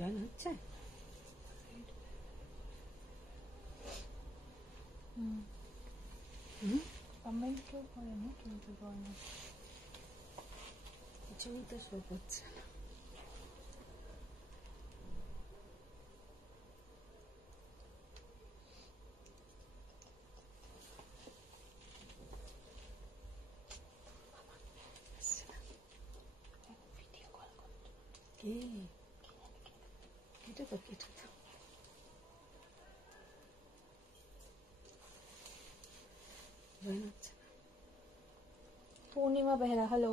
Join হচ্ছে? Comment কেউ করে না, কিন্তু জয়েন হচ্ছে। কিছুই তো শো করছে না। কেটে তো জয়েন হচ্ছে। পূর্ণিমা বেহরা, হ্যালো।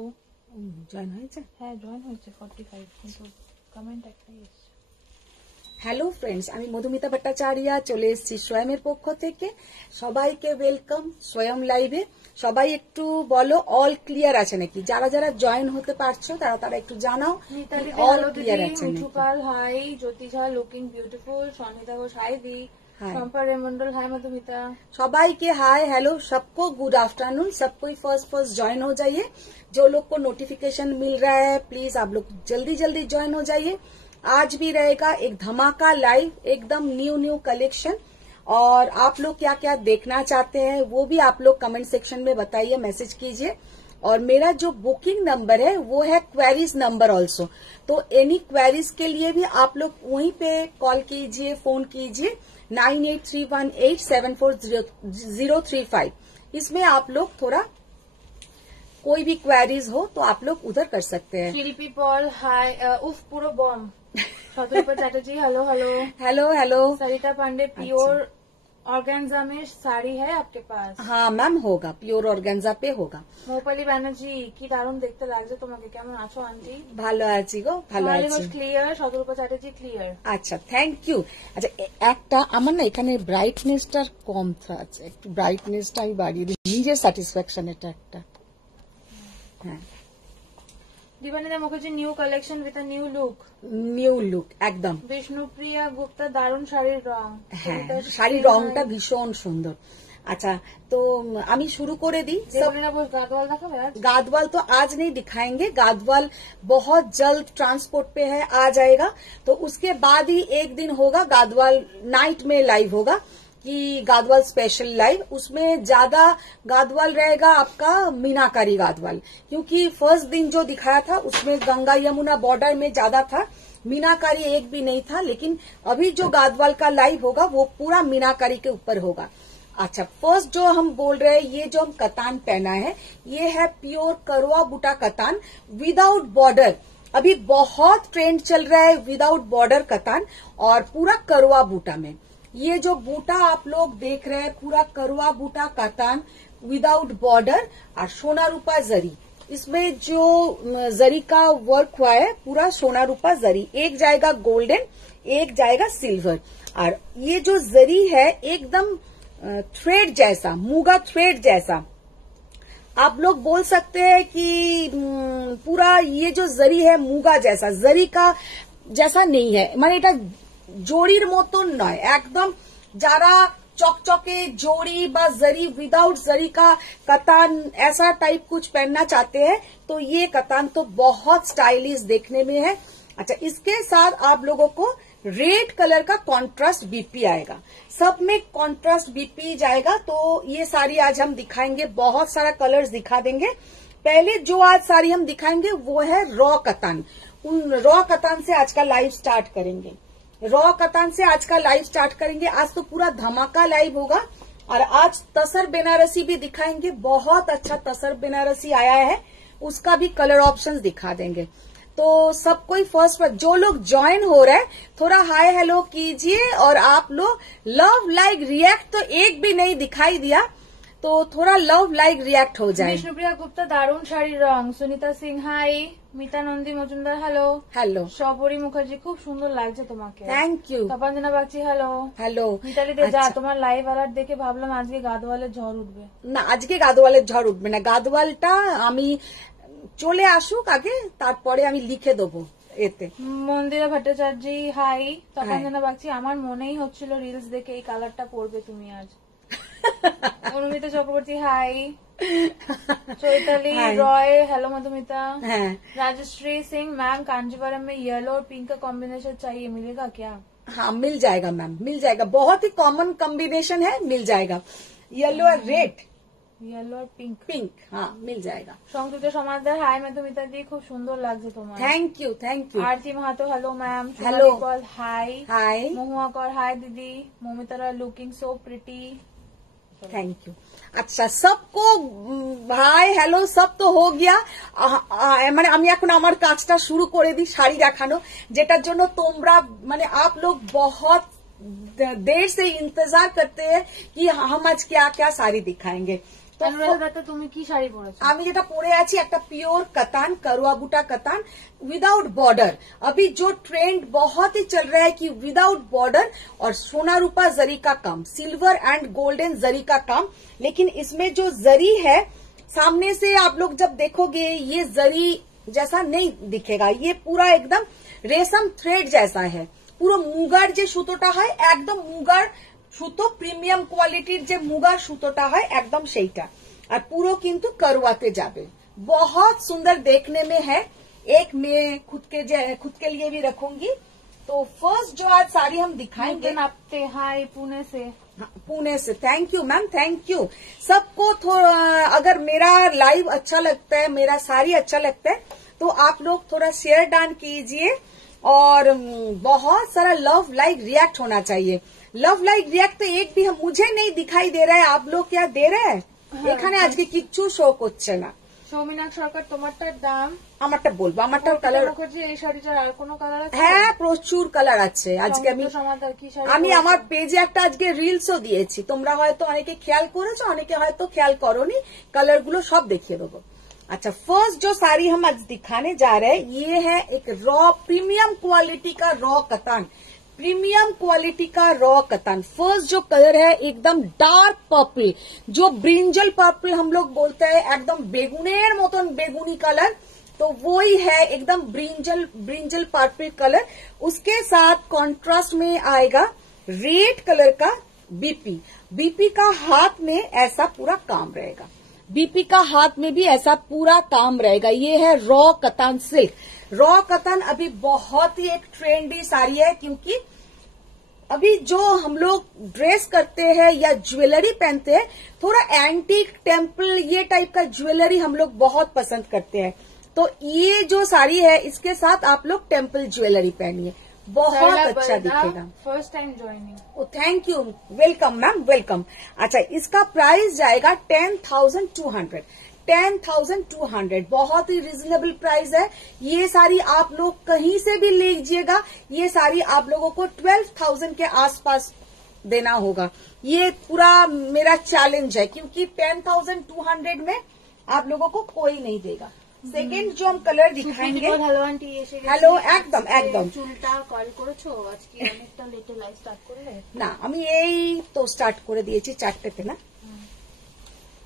জয়েন হয়েছে? হ্যাঁ জয়েন হয়েছে 45, কিন্তু কমেন্ট একটাই এসছে। হ্যালো ফ্রেন্ডস, আমি মধুমিতা ভট্টাচার্য চলে এসেছি স্বয়মের পক্ষ থেকে। সবাইকে ওয়েলকাম স্বয়ম লাইভে। সবাই একটু বলো অল ক্লিয়ার আছে নাকি? যারা যারা জয়েন হতে পারছো তারা তারা একটু জানাও অল ক্লিয়ার আছে নাকি। মিঠুপাল হাই, জ্যোতি ঝা looking beautiful, Sonita Ghosh high দি, शंपा रेमंडल हाय मधुमिता। सबाई हाय हेलो, सबको गुड आफ्टरनून। सबको फर्स्ट ज्वाइन हो जाइए। जो लोग को नोटिफिकेशन मिल रहा है प्लीज आप लोग जल्दी जल्दी ज्वाइन हो जाइए। आज भी रहेगा एक धमाका लाइव, एकदम न्यू कलेक्शन। और आप लोग क्या क्या देखना चाहते हैं वो भी आप लोग कमेंट सेक्शन में बताइए, मैसेज कीजिए। और मेरा जो बुकिंग नंबर है वो है क्वेरीज नंबर ऑल्सो। तो एनी क्वेरीज के लिए भी आप लोग वहीं पे कॉल कीजिए, फोन कीजिए 9831874035। इसमें आप लोग थोड़ा कोई भी क्वेरीज हो तो आप लोग उधर कर सकते हैं। शिल्पी पॉल हाय, उफ पूरा bomb. Shatarupa Chatterjee hello hello hello hello. Sarita Pandey pure organza में साड़ी है आपके पास? हाँ मैम होगा, प्योर ऑर्गेन्जा पे होगा। মৌপালি ব্যানার্জি কি দারুণ দেখতে লাগছে তোমাকে, কেমন আছো আন্টি? ভালো আছি গো, ভালো আছি। ক্লিয়ার, শতরূপা চ্যাটার্জি ক্লিয়ার। আচ্ছা থ্যাংক ইউ। আচ্ছা একটা আমার না এখানে ব্রাইটনেসটা কম আছে, একটু ব্রাইটনেসটা আমি বাড়িয়ে দিই, নিজের স্যাটিসফ্যাকশন এটা একটা। হ্যাঁ Dipanita Mukherjee new collection with a new look একদম। বিষ্ণুপ্রিয়া গুপ্তা দারুণ শাড়ির রং। হ্যাঁ শাড়ির রংটা ভীষণ সুন্দর। अच्छा तो আমি শুরু করে दी। गादवाल तो आज नहीं दिखाएंगे, गादवाल बहुत जल्द ट्रांसपोर्ट पे है, आ जाएगा। तो उसके बाद ही एक दिन होगा गादवाल नाइट में लाइव होगा कि गादवाल स्पेशल लाइव। उसमें ज्यादा गादवाल रहेगा आपका मीनाकारी गादवाल, क्योंकि फर्स्ट दिन जो दिखाया था उसमें गंगा यमुना बॉर्डर में ज्यादा था, मीनाकारी एक भी नहीं था। लेकिन अभी जो गादवाल का लाइव होगा वो पूरा मीनाकारी के ऊपर होगा। अच्छा फर्स्ट जो हम बोल रहे हैं, ये जो हम कतान पहना है ये है प्योर करवा बूटा कतान विदाउट बॉर्डर। अभी बहुत ट्रेंड चल रहा है विदाउट बॉर्डर कतान और पूरा करवा बूटा में। ये जो बूटा आप लोग देख रहे हैं पूरा करवा बूटा कतान विदाउट बॉर्डर और सोना रूपा जरी। इसमें जो जरी का वर्क हुआ है पूरा सोना रूपा जरी, एक जाएगा गोल्डन एक जाएगा सिल्वर। और ये जो जरी है एकदम थ्रेड जैसा, मूगा थ्रेड जैसा। आप लोग बोल सकते हैं कि पूरा ये जो जरी है मूगा जैसा, जरी का जैसा नहीं है, মানে এটা জড়ির মতন নয়, একদম যারা चौकचौके जोड़ी বা जरी विदाउट जरी का कतान ऐसा टाइप कुछ पहनना चाहते हैं तो ये कतान तो बहुत स्टाइलिश देखने में है। अच्छा इसके साथ आप लोगों को रेड कलर का कॉन्ट्रास्ट बीपी आएगा, सब में कॉन्ट्रास्ट बीपी जाएगा। तो ये साड़ी आज हम दिखाएंगे, बहुत सारा कलर्स दिखा देंगे। पहले जो आज साड़ी हम दिखाएंगे वो है रॉ कतान। उन रॉ कतान से आज का लाइव स्टार्ट करेंगे, रॉ कतान से आज का लाइव स्टार्ट करेंगे। आज तो पूरा धमाका लाइव होगा। और आज तसर बेनारसी भी दिखाएंगे, बहुत अच्छा तसर बेनारसी आया है, उसका भी कलर ऑप्शंस दिखा देंगे। तो सब कोई फर्स्ट पर जो लोग ज्वाइन हो रहे हैं थोड़ा हाय हेलो कीजिए। और आप लोग लव लाइक रिएक्ट तो एक भी नहीं दिखाई दिया तो थोड़ा लव लाइक रिएक्ट हो जाए। विष्णुप्रिया गुप्ता दारुण শাড়ির রং। Sunita Singh hi, Mita Nandi Majumdar hello hello. Shabari Mukherjee খুব সুন্দর লাগছে তোমাকে, thank you. Tapanjana Bagchi hello hello. Mitali De যা, তোমার লাইভ অ্যালার্ট দেখে ভাবলাম আজকে গাদওয়ালের ঝড় উঠবে। না আজকে গাদওয়ালের ঝড় উঠবে না, গাদওয়ালটা আমি চলে আসুক আগে তারপরে আমি লিখে দেবো এতে। মন্দিরা ভট্টাচার্য হাই, তপঞ্জনা বাগচি আমার মনেই হচ্ছিল রিলস দেখে এই কালারটা পরবে তুমি আজ। Anumita Chakraborty hi, Chaitali Roy hello Madhumita, Rajashree Singh ma'am Kanjivaram में येलो और पिंक का कॉम्बिनेशन चाहिए, मिलेगा क्या? हाँ मिल जाएगा मैम, मिल जाएगा, बहुत ही कॉमन कॉम्बिनेशन है, मिल जाएगा। येलो और रेड, येलो और पिंक, पिंक, हाँ मिल जाएगा। সংযুক্ত সমাদার হাই মধুমিতা দি, খুব সুন্দর লাগছে তোমার। Thank you thank you. Aarti Mahato hello ma'am, hello hi hi, Mahua Kaur hi दीदी, Moumita looking so pretty, thank you. আচ্ছা सबको ভাই হ্যালো সব তো हो गया। মানে আমি এখন আমার কাজটা শুরু করে দিই শাড়ি দেখানো, যেটার জন্য তোমরা মানে आप लोग बहुत देर से इंतजार करते हैं कि हम आज क्या क्या साड़ी दिखाएंगे। तो তুমি কি শাড়ি পরেছো? আমি যেটা পরে আছি একটা পিওর कतान, करुआ बूटा कतान विदाउट बॉर्डर। अभी जो ट्रेंड बहुत ही चल रहा है कि विदाउट बॉर्डर और सोना रूपा जरी का काम, सिल्वर एंड गोल्डन जरी का काम। लेकिन इसमें जो जरी है सामने से आप लोग जब देखोगे ये जरी जैसा नहीं दिखेगा, ये पूरा एकदम रेशम थ्रेड जैसा है। पूरा मुगार जे সুতোটা হয় একদম মুগার সুতো, প্রিমিয়াম কোয়ালিটির যে মুগার সুতোটা হয় একদম সেইটা, আর পুরো কিন্তু করवाते যাবে। बहुत सुंदर देखने में है। एक मैं खुद के लिए भी रखूंगी। तो फर्स्ट जो आज साड़ी हम दिखाएंगे, आपते हाय पुणे से, पुणे से, thank you ma'am, thank you. सबको थोड़ा अगर मेरा लाइव अच्छा लगता है, मेरा साड़ी अच्छा लगता है तो आप लोग थोड़ा शेयर डाउन कीजिए और बहुत सारा लव लाइक रिएक्ट होना चाहिए। लव लाइक रिएक्ट तो एक भी मुझे नहीं दिखाई दे रहा है, आप लोग क्या दे रहे हैं? এখানে আজকে কিচ্ছু শো করছে না। সৌমিনাথ সরকার তোমারটার দাম? আমারটা বলবো, আমারটার কালার, এই শাড়িটার আর কোনো কালার আছে? হ্যাঁ প্রচুর কালার আছে। আজকে আমি আমার পেজে একটা আজকে রিলসও দিয়েছি, তোমরা হয়তো অনেকে খেয়াল করেছো, অনেকে হয়তো খেয়াল করোনি, কালার গুলো সব দেখিয়ে দেবো। अच्छा फर्स्ट जो साड़ी हम आज दिखाने जा रहे हैं ये है एक रॉ प्रीमियम क्वालिटी का रॉ कतान, प्रीमियम क्वालिटी का रॉ कतान। फर्स्ट जो कलर है एकदम डार्क पर्पल, जो ब्रिंजल पर्पल हम लोग बोलते हैं, एकदम बेगुनेर मतन बेगुनी कलर, तो वही है एकदम ब्रिंजल पर्पल कलर। उसके साथ कॉन्ट्रास्ट में आएगा रेड कलर का बीपी का हाथ में ऐसा पूरा काम रहेगा, बीपी का हाथ में भी ऐसा पूरा काम रहेगा। ये है रॉ कतान सिल्क। रॉ कतान अभी बहुत ही एक ट्रेंडी साड़ी है, क्योंकि अभी जो हम लोग ड्रेस करते हैं या ज्वेलरी पहनते हैं, थोड़ा एंटीक टेम्पल ये टाइप का ज्वेलरी हम लोग बहुत पसंद करते हैं। तो ये जो साड़ी है इसके साथ आप लोग टेम्पल ज्वेलरी पहनिए, बहुत अच्छा दिखेगा। First time joining. Oh thank you, welcome ma'am, welcome. अच्छा इसका प्राइस जाएगा 10,200, 10,200, बहुत ही रिजनेबल प्राइस है। ये साड़ी आप लोग कहीं से भी ले लीजिएगा, ये साड़ी आप लोगों को 12,000 के आसपास देना होगा। ये पूरा मेरा चैलेंज है, क्योंकि 10,200 में आप लोगों को कोई नहीं देगा। সেকেন্ড जो हम कलर दिखाएंगे, हेलो आंटी এসে গেছে। हेलो एकदम एकदम। চুলটা কল করেছো আজকে? অনেকটা লেটে লাইভ স্টার্ট করলে না, আমি এই তো স্টার্ট করে দিয়েছি 4टे না।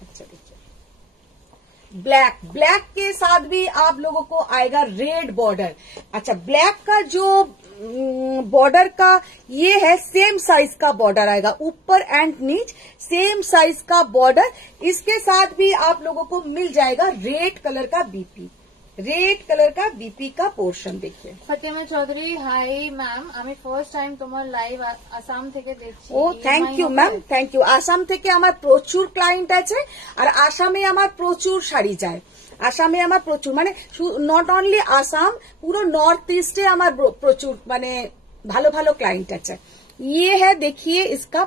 अच्छा देखिए ब्लैक के साथ भी आप लोगों को आएगा रेड बॉर्डर। अच्छा ब्लैक का जो बॉर्डर का ये है सेम साइज का बॉर्डर आएगा, ऊपर एंड नीच सेम साइज का बॉर्डर। इसके साथ भी आप लोगों को मिल जाएगा रेड कलर का बीपी, रेड कलर का बीपी का पोर्शन। देखिए ফাতেমা চৌধুরী হাই ম্যাম, আমি ফার্স্ট টাইম তোমার লাইভ আসাম থেকে দেখছি। ও thank you ma'am, thank you. Assam থেকে আমার প্রচুর ক্লায়েন্ট আছে, আর আসামে আমার প্রচুর শাড়ি যায়। আসামে আমার প্রচুর মানে নট অনলি আসাম, পুরো নর্থ ইস্টে আমার প্রচুর মানে ভালো ভালো ক্লায়েंट আছে। ये है देखिए इसका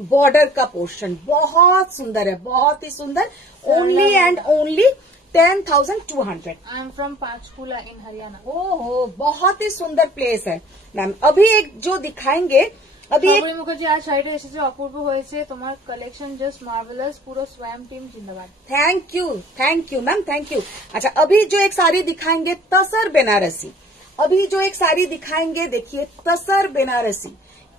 बॉर्डर का पोर्शन बहुत सुंदर है, बहुत ही सुंदर। Only and only 10,200। I am from Panchkula in Haryana. ओहो बहुत ही सुंदर प्लेस है मैम। अभी एक जो दिखाएंगे, अभी মুখার্জি आज শাড়িটা এসেছে, অপূর্ব হয়েছে তোমার কালেকশন, জাস্ট মার্ভেলাস, পুরো स्वयं टीम जिंदाबाद। Thank you ma'am, thank you. अच्छा अभी जो एक साड़ी दिखाएंगे तसर बनारसी, अभी जो एक साड़ी दिखाएंगे देखिए तसर बनारसी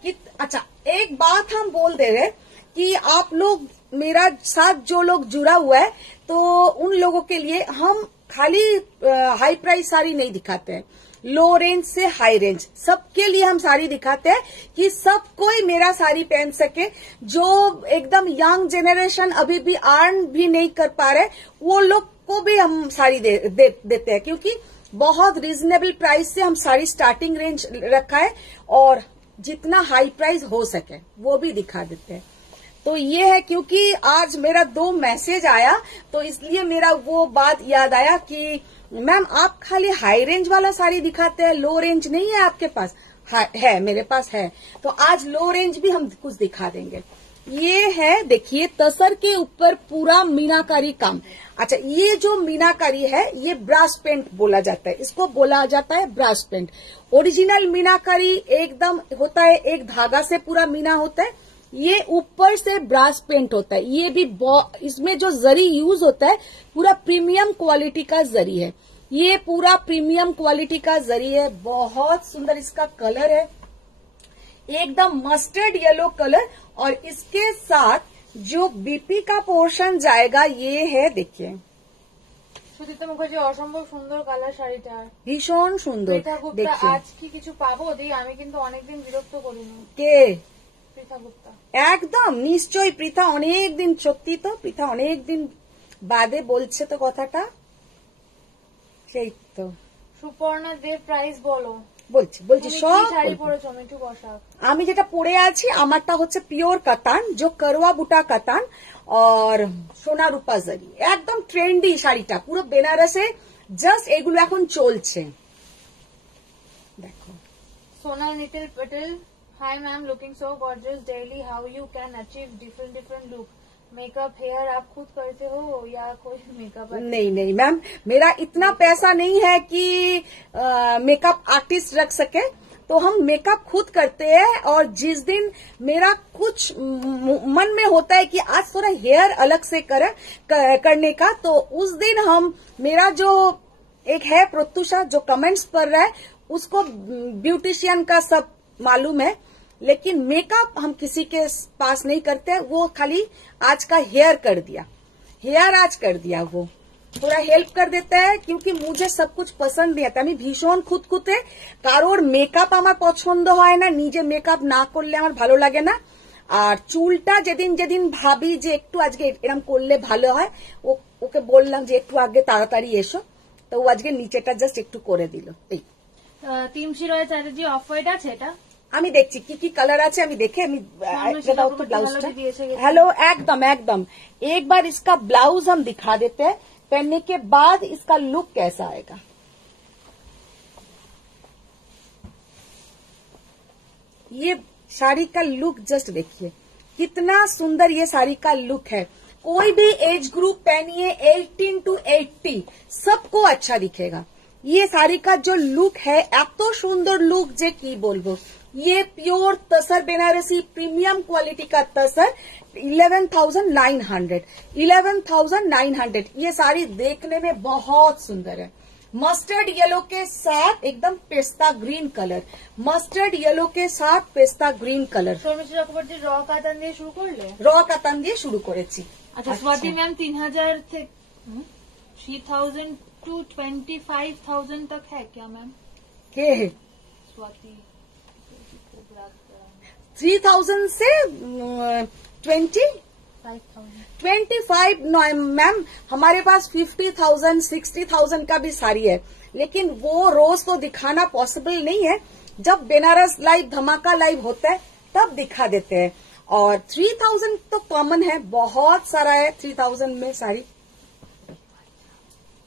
कि अच्छा एक बात हम बोल दे रहे कि आप लोग मेरा साथ जो लोग जुड़ा हुआ है, तो उन लोगों के लिए हम खाली हाई प्राइस साड़ी नहीं दिखाते हैं। लो रेंज से हाई रेंज, सबके लिए हम साड़ी दिखाते हैं कि सब कोई मेरा साड़ी पहन सके। जो एकदम यंग जनरेशन अभी भी अर्न भी नहीं कर पा रहे, वो लोग को भी हम साड़ी देते हैं, क्योंकि बहुत रीजनेबल प्राइस से हम साड़ी स्टार्टिंग रेंज रखा है, और जितना हाई प्राइस हो सके वो भी दिखा देते हैं। तो ये है, क्योंकि आज मेरा 2 मैसेज आया, तो इसलिए मेरा वो बात याद आया कि मैम आप खाली हाई रेंज वाला साड़ी दिखाते हैं, लो रेंज नहीं है आपके पास? है, मेरे पास है। तो आज लो रेंज भी हम कुछ दिखा देंगे। ये है, देखिए, तसर के ऊपर पूरा मीनाकारी काम। अच्छा, ये जो मीनाकारी है ये ब्रास पेंट बोला जाता है, इसको बोला जाता है ब्रास पेंट। ओरिजिनल मीनाकारी एकदम होता है, एक धागा से पूरा मीना होता है, ये ऊपर से ब्रास पेंट होता है। ये भी इसमें जो जरी यूज होता है पूरा प्रीमियम क्वालिटी का जरी है, ये पूरा प्रीमियम क्वालिटी का जरी है। बहुत सुंदर इसका कलर है, एकदम मस्टर्ड येलो कलर, और इसके साथ जो बीपी का पोर्शन जाएगा ये है, देखिए সুদীপ্তা মুখার্জি অসম্ভব সুন্দর কালার শাড়িটা, ভীষণ সুন্দর। পৃথা গুপ্তা, আজ কি কিছু পাবো? দিই, আমি কিন্তু অনেকদিন বিরক্ত করিনি। কে? পৃথা গুপ্তা। একদম নিশ্চয়ই পৃথা অনেকদিন, সত্যি তো পৃথা অনেকদিন বাদে বলছে তো কথাটা, সেই তো। সুপর্ণা দেব, প্রাইস বলো। বলছি সব শাড়ি পরেছো? মিঠু বসাক। আমি যেটা পরে আছি আমারটা হচ্ছে পিওর কাতান, जो करवा बुटा কাতান और সোনা রূপা জারি, একদম ট্রেন্ডি শাড়িটা, পুরো বেনারসে জাস্ট এগুলো এখন চলছে। দেখো, Sona Nitil Patel, hi ma'am, looking so gorgeous daily, how you can achieve different look? Makeup hair आप खुद करते हो या कोई मेकअप? नहीं मैम, मेरा इतना पैसा नहीं है कि मेकअप आर्टिस्ट रख सके, तो हम मेकअप खुद करते हैं। और जिस दिन मेरा कुछ मन में होता है कि आज थोड़ा हेयर अलग से करने का, तो उस दिन हम, मेरा जो एक है प्रत्युषा जो कमेंट्स पढ़ रहा है, उसको ब्यूटिशियन का सब मालूम है, लेकिन मेकअप हम किसी के पास नहीं करते, वो खाली आज का हेयर कर दिया, आज कर दिया, वो थोड़ा हेल्प कर देता है, क्योंकि मुझे सब कुछ पसंद नहीं आता। আমি ভীষণ খুঁতখুঁতে, কারোর মেকআপ আমার পছন্দ হয় না, নিজে মেকআপ না করলে আমার ভালো লাগে না। আর চুলটা যেদিন যেদিন ভাবি যে একটু আজকে এরকম করলে ভালো হয়, ওকে বললাম যে একটু আগে তাড়াতাড়ি এসো, তো ও আজকে নিচেটা জাস্ট একটু করে দিল। এই তিমশি রয় চ্যাটার্জি, অফ হোয়াইট আছে এটা? আমি দেখছি কি কি কালার আছে, আমি দেখে আমি ब्लाउजটা। हेलो, एकदम एकदम, एक बार इसका ब्लाउज हम दिखा देते हैं, पहनने के बाद इसका लुक कैसा आएगा। ये साड़ी का लुक जस्ट देखिए, कितना सुंदर ये साड़ी का लुक है। कोई भी एज ग्रुप पहनिए, 18 to 80, सबको अच्छा दिखेगा। ये साड़ी का जो लुक है, এত সুন্দর लुक যে কি বলবো। ये प्योर तसर बेनारसी प्रीमियम क्वालिटी का तसर, 11,900। ये साड़ी देखने में बहुत सुंदर है, मस्टर्ड येलो के साथ एकदम pista green colour, mustard yellow के साथ पेस्ता ग्रीन कलर। শর্মিষ্ঠা চক্রবর্তী, র কাতান দিয়ে শুরু করলে? র কাতান দিয়ে শুরু করেছি। আচ্ছা, স্বাতি ম্যাম, 3000 থেকে 3000 to 25,000 तक है क्या मैम? के स्वाति 3000 से 25 मैम, हमारे पास 50,000 60,000 का भी साड़ी है, लेकिन वो रोज तो दिखाना पॉसिबल नहीं है। जब बेनारस लाइव, धमाका लाइव होता है तब दिखा देते हैं। और 3000 तो कॉमन है, बहुत सारा है 3000 में साड़ी।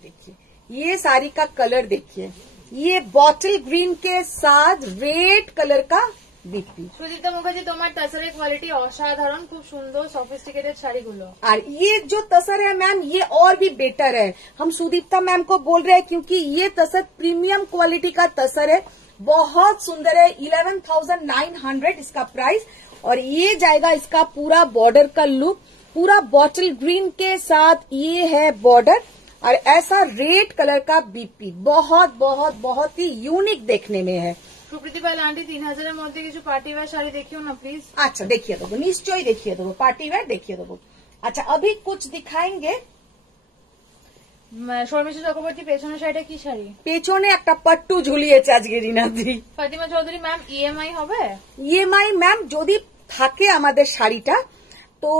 देखिए ये साड़ी का कलर देखिए, ये बॉटल ग्रीन के साथ रेड कलर का बीपी। সুদীপ্তা মুখার্জি, তোমার তসরের কোয়ালিটি অসাধারণ, খুব সুন্দর সফিস্টিকেটেড শাড়িগুলো। और ये जो तसर है मैम, ये और भी बेटर है। हम सुदीप्ता मैम को बोल रहे हैं क्योंकि ये तसर प्रीमियम क्वालिटी का तसर है, बहुत सुंदर है। 11,900 इसका प्राइस, और ये जाएगा इसका पूरा बॉर्डर का लुक, पूरा बॉटल ग्रीन के साथ ये है बॉर्डर, और ऐसा रेड कलर का बीपी, बहुत बहुत बहुत ही यूनिक देखने में है। সুপ্রীতি পাল আন্টি, 3000 মধ্যে কিছু পার্টি ওয়্যার শাড়ি দেখিও না প্লিজ। अच्छा, देखिए देबो, निश्चय देखिए देबो, पार्टी वेयर देखिए देबो। अच्छा, अभी कुछ दिखाएंगे। শর্মিষ্ঠা চক্রবর্তী পেছনের শাড়িটা কি শাড়ি? পেছনে একটা পাট্টু ঝুলিয়েছে আজকে রিনাদি। ফাতিমা চৌধুরী ম্যাম ইএমআই হবে? ইএমআই ম্যাম যদি থাকে আমাদের শাড়িটা তো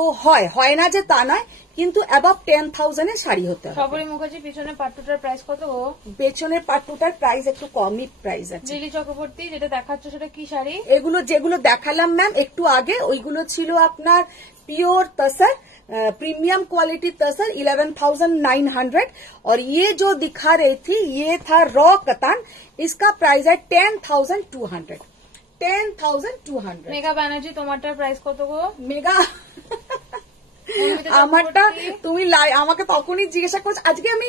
হয় না যে তা নয়, কিন্তু অ্যাবাভ 10,000 এর শাড়ি হতে হবে। সবরী মুখার্জি পিছনে পাট্টুটার প্রাইস কত গো? পেছনের পাট্টুটার প্রাইস একটু কমই প্রাইস আছে। লিলি চক্রবর্তী যেটা দেখাচ্ছ সেটা কি শাড়ি? এগুলো যেগুলো দেখালাম ম্যাম একটু আগে ওইগুলো ছিল আপনার प्योर तसर, प्रीमियम क्वालिटी तसर 11,900, और ये जो दिखा रही थी ये था रॉ कतान, इसका प्राइस है 10,200। 10,200। मेगा बैनर्जी তোমারটার প্রাইস কত গো? মেগা আমারটা তুমি আমাকে তখনই জিজ্ঞাসা করছো, আজকে আমি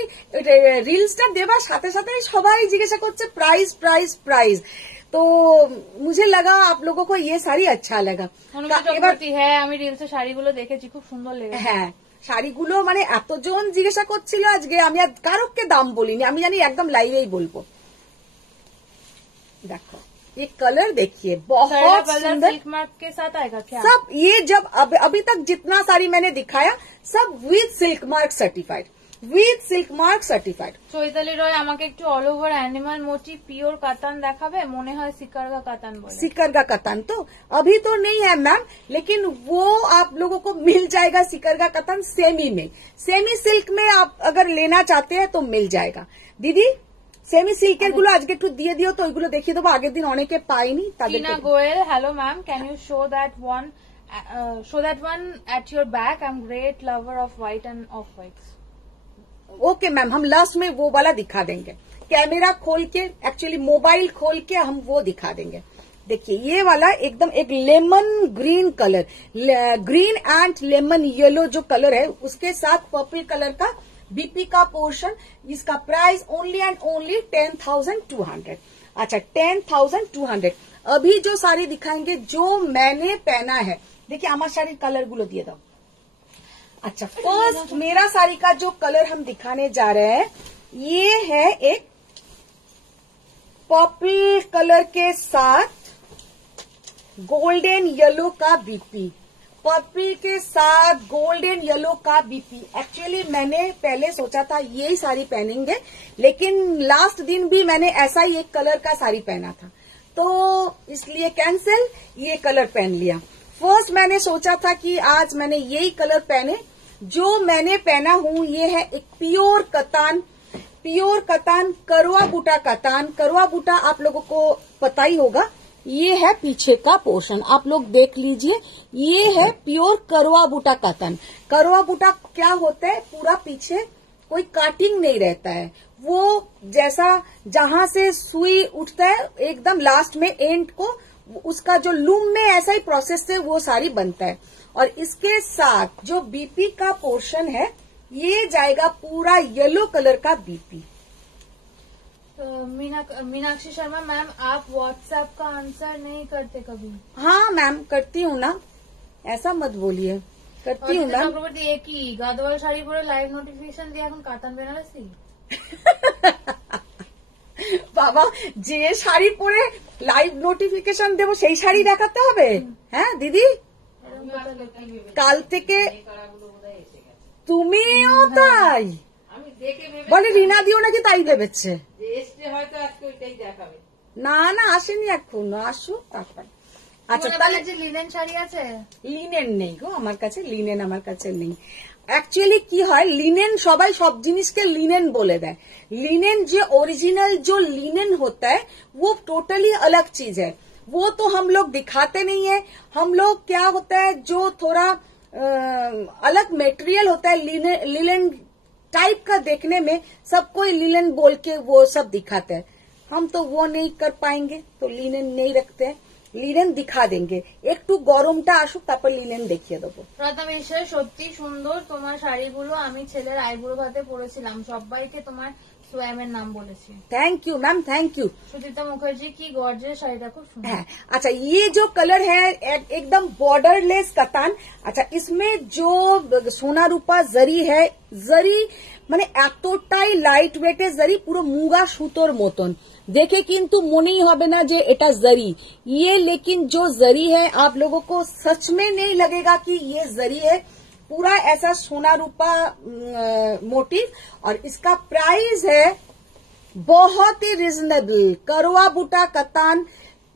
রিলসটা দেবার সাথে সাথে সবাই জিজ্ঞাসা করছে প্রাইস প্রাইস প্রাইস, तो मुझे लगा आप लोगों को ये साड़ी अच्छा लगा। হ্যাঁ আমি রিলসে শাড়িগুলো দেখেছি, খুব সুন্দর লেগেছে। হ্যাঁ শাড়িগুলো মানে এতজন জিজ্ঞাসা করছিল আজকে, আমি আর কারোকে দাম বলিনি, আমি জানি একদম লাইভেই বলবো। দেখো ये कलर देखिए बहुत सुंदर, सिल्क मार्क के साथ आएगा क्या? सब ये जब अभी तक जितना साड़ी मैंने दिखाया सब with silk mark certified, with silk mark certified. Chaitali Roy আমাকে একটু all over animal motif pure katan দেখাবে, মনে হয় সিকারগা কাতান বলে। सिकरगा कतान तो अभी तो नहीं है मैम, लेकिन वो आप लोगों को मिल जाएगा सिकरगा कतान सेमी में, सेमी सिल्क में आप अगर लेना चाहते हैं तो मिल जाएगा। दीदी সেমি সিল্কের গুলো আজকে একটু দিয়ে দিও তো, ওইগুলো দেখিয়ে দেবো, আগের দিন অনেকে পাইনি তাদের। Tina Goel hello ma'am, can you show that one at your back, I am great lover of white and off whites. Okay ma'am हम लास्ट में वो वाला दिखा देंगे, कैमरा खोल के एक्चुअली मोबाइल खोल के हम वो दिखा देंगे। देखिए ये वाला एकदम एक lemon green colour, green and lemon yellow जो कलर है उसके साथ पर्पल कलर का बीपी का पोर्शन, इसका प्राइस ओनली एंड ओनली 10,200। अच्छा 10,200। अभी जो साड़ी दिखाएंगे जो मैंने पहना है, देखिए हमारे साड़ी कलर गुलो दिए दो। अच्छा फर्स्ट मेरा साड़ी का जो कलर हम दिखाने जा रहे हैं ये है एक पर्पल कलर के साथ गोल्डन येलो का बीपी, पर्पल के साथ गोल्डन येलो का बीपी। एक्चुअली मैंने पहले सोचा था यही साड़ी पहनेंगे, लेकिन लास्ट दिन भी मैंने ऐसा ही एक कलर का साड़ी पहना था, तो इसलिए कैंसिल, ये कलर पहन लिया। फर्स्ट मैंने सोचा था कि आज मैंने यही कलर पहने, जो मैंने पहना हूं ये है एक प्योर कतान, प्योर कतान करवा बूटा कतान। करवा बूटा आप लोगों को पता ही होगा, ये है पीछे का पोर्शन, आप लोग देख लीजिए, ये है प्योर करवा बूटा कतन। करवा बूटा क्या होता है, पूरा पीछे कोई काटिंग नहीं रहता है, वो जैसा जहां से सुई उठता है एकदम लास्ट में एंड को उसका जो लूम में ऐसा ही प्रोसेस से वो साड़ी बनता है। और इसके साथ जो बीपी का पोर्शन है ये जाएगा पूरा येलो कलर का बीपी। मीनाक्षी शर्मा मैम आप व्हाट्सएप का आंसर नहीं करते कभी? हाँ मैम करती हूँ ना, ऐसा मत बोलिए, करती हूँ मैम। চক্রবর্তী একই গাদওয়াল শাড়ি পরে লাইভ নোটিফিকেশন দিয়ে এখন কাতান বেনারসি। বাবা যে শাড়ি পরে লাইভ নোটিফিকেশন দেবো সেই শাড়ি দেখাতে হবে? হ্যাঁ দিদি কাল থেকে তুমিও তাই বলে, রিনা দিও নাকি তাই ভেবেছে, না না আসেনি এখনো, আসুক তারপর। আচ্ছা তাহলে যে লিনেন শাড়ি আছে? লিনেন নেই গো আমার কাছে, লিনেন আমার কাছে নেই। एक्चुअली की है लिनेन सबाई सब जिनिस के लिनेन बोले दें, लिनेन जो ओरिजिनल जो लिनेन होता है वो टोटली अलग चीज है, वो तो हम लोग दिखाते नहीं है। हम लोग क्या होता है जो थोड़ा अलग मटेरियल होता है लिनेन टाइप का देखने में, सबको लिनेन बोल के वो सब दिखाते हैं, हम तो वो नहीं कर पाएंगे तो लिनेन नहीं रखते हैं, লিনেন দিখা দেंगे, একটু গরমটা আসুক তারপর লিনেন দেখিয়ে দেবো। প্রথম এসে সত্যি সুন্দর তোমার শাড়িগুলো, আমি ছেলের আইবুড়ো ভাতে পরেছিলাম, সবাইকে তোমার সোয়ামের নাম বলেছি। Thank you ma'am, thank you. Suchita Mukherjee কি গর্জিয়াস শাড়িটা খুব সুন্দর। अच्छा ये जो कलर है एकदम बॉर्डरलेस कतान। अच्छा इसमें जो सोना रूपा जरी है, जरी মানে এতটাই লাইট ওয়েটের জরি, পুরো মুগা সুতোর মতন দেখে কিন্তু মনেই হবে না যে এটা জরি। ये लेकिन जो जरी है आप लोगों को सच में नहीं लगेगा कि ये जरी है, पूरा ऐसा सोना रूपा मोटिव। और इसका प्राइस है बहुत ही रिजनेबल, करवा बूटा कतान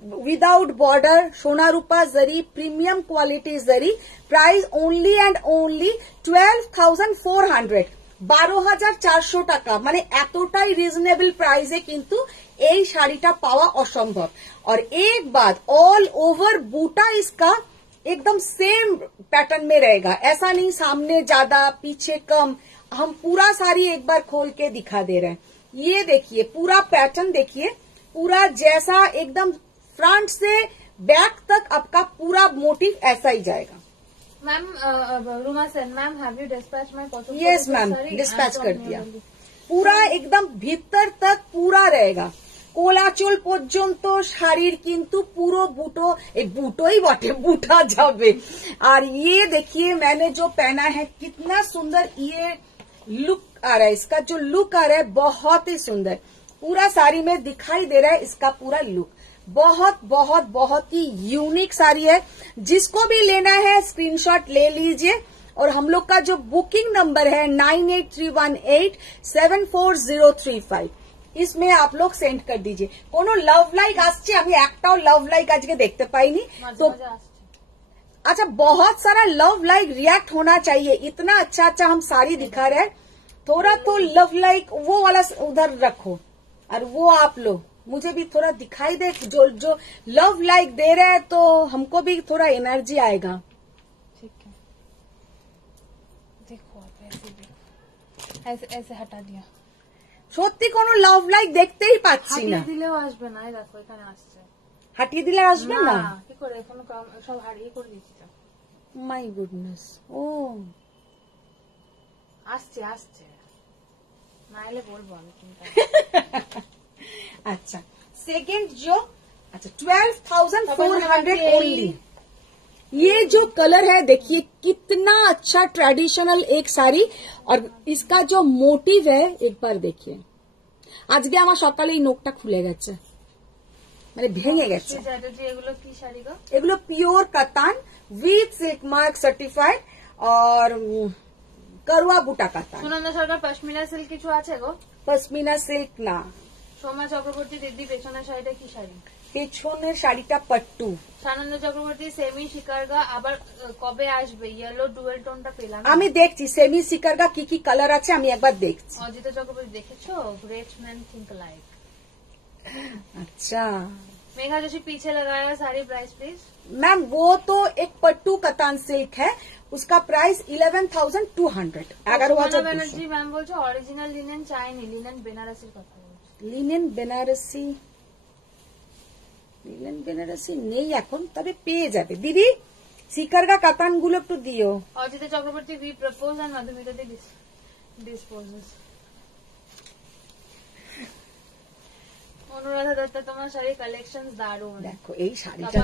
without border, Sona Rupa zari, premium quality zari. Price only and only 12,400, 12,400 টাকা। মানে এতটাই রিজনেবল প্রাইসে কিন্তু এই শাড়িটা পাওয়া অসম্ভব। और एक बात, ऑल ओवर बूटा इसका एकदम सेम पैटर्न में रहेगा, ऐसा नहीं सामने ज्यादा पीछे कम। हम पूरा साड़ी एक बार खोल के दिखा दे रहे हैं। ये देखिए पूरा पैटर्न देखिए, पूरा जैसा एकदम फ्रंट से बैक तक आपका पूरा मोटिव ऐसा ही जाएगा। Ma'am Ruma Sen, ma'am have you dispatch my possible? Yes ma'am, dispatch कर दिया। पूरा एकदम भीतर तक पूरा रहेगा, কোলাচল পর্যন্ত শাড়ির কিন্তু পুরো বুটো, এই বুটোই বটে, বুটা যাবে। আর ये देखिए मैंने जो पहना है कितना सुंदर ये लुक आ रहा है, इसका जो लुक आ रहा है बहुत ही सुंदर, पूरा साड़ी में दिखाई दे रहा है इसका पूरा लुक। बहुत बहुत बहुत ही यूनिक साड़ी है। जिसको भी लेना है स्क्रीनशॉट ले लीजिए। और हम लोग का जो बुकिंग नंबर है 9831874035, इसमें आप लोग सेंड कर दीजिए। कोनो लव लाइक আসছে, আমি একটাও लव लाइक আজকে দেখতে পাইনি। तो अच्छा, बहुत सारा लव लाइक रिएक्ट होना चाहिए, इतना अच्छा अच्छा हम साड़ी दिखा रहे हैं। थोड़ा तो लव लाइक वो वाला उधर रखो और वो आप लो, मुझे भी थोड़ा दिखाई दे। जो लव लाइक दे रहे हैं तो हमको भी थोड़ा एनर्जी आएगा। ठीक है, देखो आप ऐसे ऐसे हटा दिया। সত্যি কোনো লাভ লাইক দেখতেই পাচ্ছি না। হাটিয়ে দিলেও আসবে না, দেখো এখানে আসছে। হাটিয়ে দিলে আসবে না? কি করে, এখন সব হারিয়ে করে দিচ্ছি তো। মাই গুডনেস, ও আসছে আসছে, না এলে বলবো আমি কিন্তু। अच्छा, सेकेंड जो, अच्छा 12,400 ओनली। ये जो कलर है देखिए कितना अच्छा ट्रेडिशनल एक साड़ी। और इसका जो मोटिव है एक बार देखिए। আজকে আমার সকালে এই নোকটা খুলে গেছে, মানে ভেঙে গেছে। এগুলো কি শাড়ি গো? এগুলো পিওর কাতান উইথ সিল্ক মার্ক সার্টিফাইড और করওয়া বুটা কাতান। সুনন্দা সরকার পশমিনা সিল্ক কিছু আছে গো? পশমিনা সিল্ক না। সোমা চক্রবর্তী দিদি পেছনের শাড়িটা কি শাড়ি? পেছনের শাড়িটা পট্টু। সানন্দ চক্রবর্তী সেমি শিকারগা আবার কবে আসবে? ইয়েলো ডুয়েল টোনটা পেলাম। আমি দেখছি সেমি শিকারগা কি কি কালার আছে, আমি একবার দেখছি। অজিত চক্রবর্তী দেখেছো? Rich man think like. अच्छा, मेघा जोशी पीछे लगाया साड़ी, प्राइस प्लीज। मैम वो तो एक पट्टू कतान सिल्क है, उसका प्राइस 11,200। 11,000 ব্যানার্জি ম্যাম বলছো অরিজিনাল লিনেন চাইনি, লিনেন বেনারসির কথা বলছো। লিনেন বেনারসি, লিনেন বেনারসি নেই এখন, তবে পেয়ে যাবে দিদি। শিকারগা কাতান গুলো একটু দিও। Ajit Chakraborty we propose and Madhumita di disposes. Anuradha Dutta তোমার শাড়ি কালেকশন দারুণ। দেখো এই শাড়িটা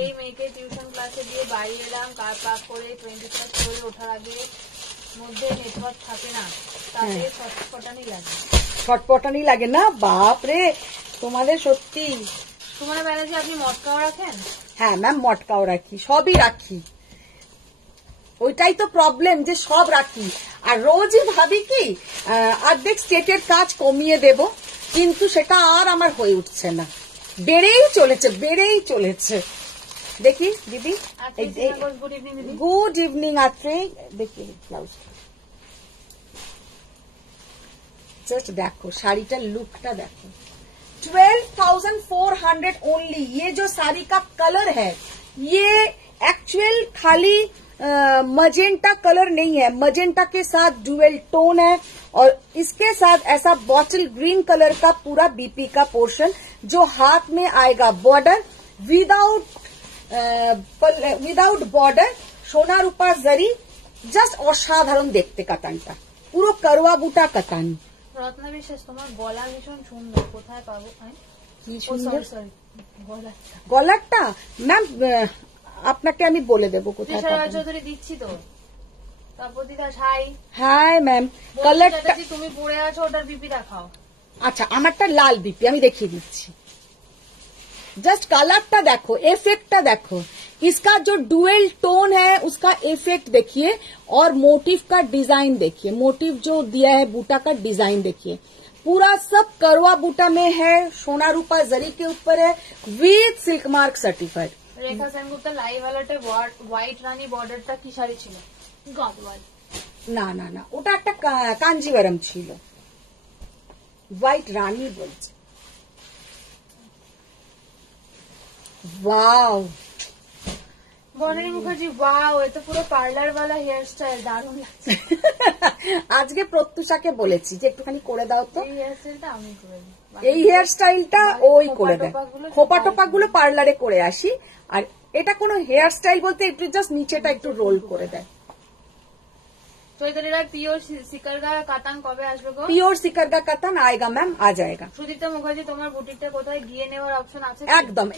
এই মেয়েকে টিউশন ক্লাসে দিয়ে বাড়ি এলাম, কার পাক করে 20+ করে ওঠার আগে মধ্যে নেটওয়ার্ক থাকে না, তাতে ছটপটানি লাগে। ছটপটানি লাগে না? বাপ রে, তোমাদের সত্যি। তোমার ব্যানার্জি আপনি মটকাও রাখেন? হ্যাঁ ম্যাম, মটকাও রাখি, সবই রাখি। ওইটাই তো প্রবলেম যে সব রাখি। আর রোজই ভাবি কি অর্ধেক স্টেটের কাজ কমিয়ে দেব, কিন্তু সেটা আর আমার হয়ে উঠছে না, বেড়েই চলেছে বেড়েই চলেছে। দেখি দিদি, গুড ইভিনিং আত্রে। দেখি ব্লাউজ, জাস্ট দেখো শাড়িটার লুকটা দেখো। 12,400 ओनली। ये जो साड़ी का कलर है ये एक्चुअल खाली मजेंटा कलर नहीं है, मजेंटा के साथ डुअल टोन है और इसके साथ ऐसा बॉटल ग्रीन कलर का पूरा बीपी का पोर्शन जो हाथ में आएगा। Border without border, Sona Rupa जरी, जस्ट असाधारण देखते कातानটা, পুরো করওয়া বুটা কাতান। রত্না বিশ্বাস তোমার গলা ভীষণ সুন্দর, কোথায় পাবো? কি সুন্দর গলাটা ম্যাম, আপনাকে আমি বলে দেবো কোথায় পাবো। চৌধুরী দিচ্ছি তো। তপদিদা হাই। হাই ম্যাম, কালারটা তুমি পরে আছো, ওটার বিপি দেখাও। আচ্ছা, আমারটা লাল বিপি, আমি দেখিয়ে দিচ্ছি। জাস্ট কালারটা দেখো, এফেক্টটা দেখো, इसका जो डुअल टोन है उसका इफेक्ट देखिए और मोटिव का डिजाइन देखिए, मोटिव जो दिया है बूटा का डिजाइन देखिए, पूरा सब करवा बूटा में है, सोना रूपा जरी के ऊपर है, with silk mark certified. Rekha Sengupta live अलर्टे হোয়াইট রানী বর্ডারটা কি শাড়ি ছিল? গাদওয়াল। না না না, ওটা একটা কাঞ্জিভারম ছিল, হোয়াইট রানী বলছে। ওয়াও বনানী মুখার্জি, ওয়াও, এটা পুরো পার্লার वाला হেয়ার স্টাইল, দারুণ লাগছে। আজকে প্রত্যুষাকে বলেছি যে একটুখানি করে দাও তো, এই হেয়ার স্টাইলটা আমি করে দিই, এই হেয়ার স্টাইলটা ওই করে দেয়, খোপা টোপা গুলো পার্লারে করে আসি, আর এটা কোনো হেয়ার স্টাইল বলতে একটু জাস্ট নিচেটা একটু রোল করে দেয়। চৈতালি রায়, পিওর সিকারগা কাতান কবে আসবে গো? পিওর সিকারগা কাতান আয়েগা ম্যাম, আ যায়গা। সুদীপ্তা মুখার্জি, তোমার বুটিকটা কোথায় গিয়ে নেওয়ার অপশন আছে? একদম,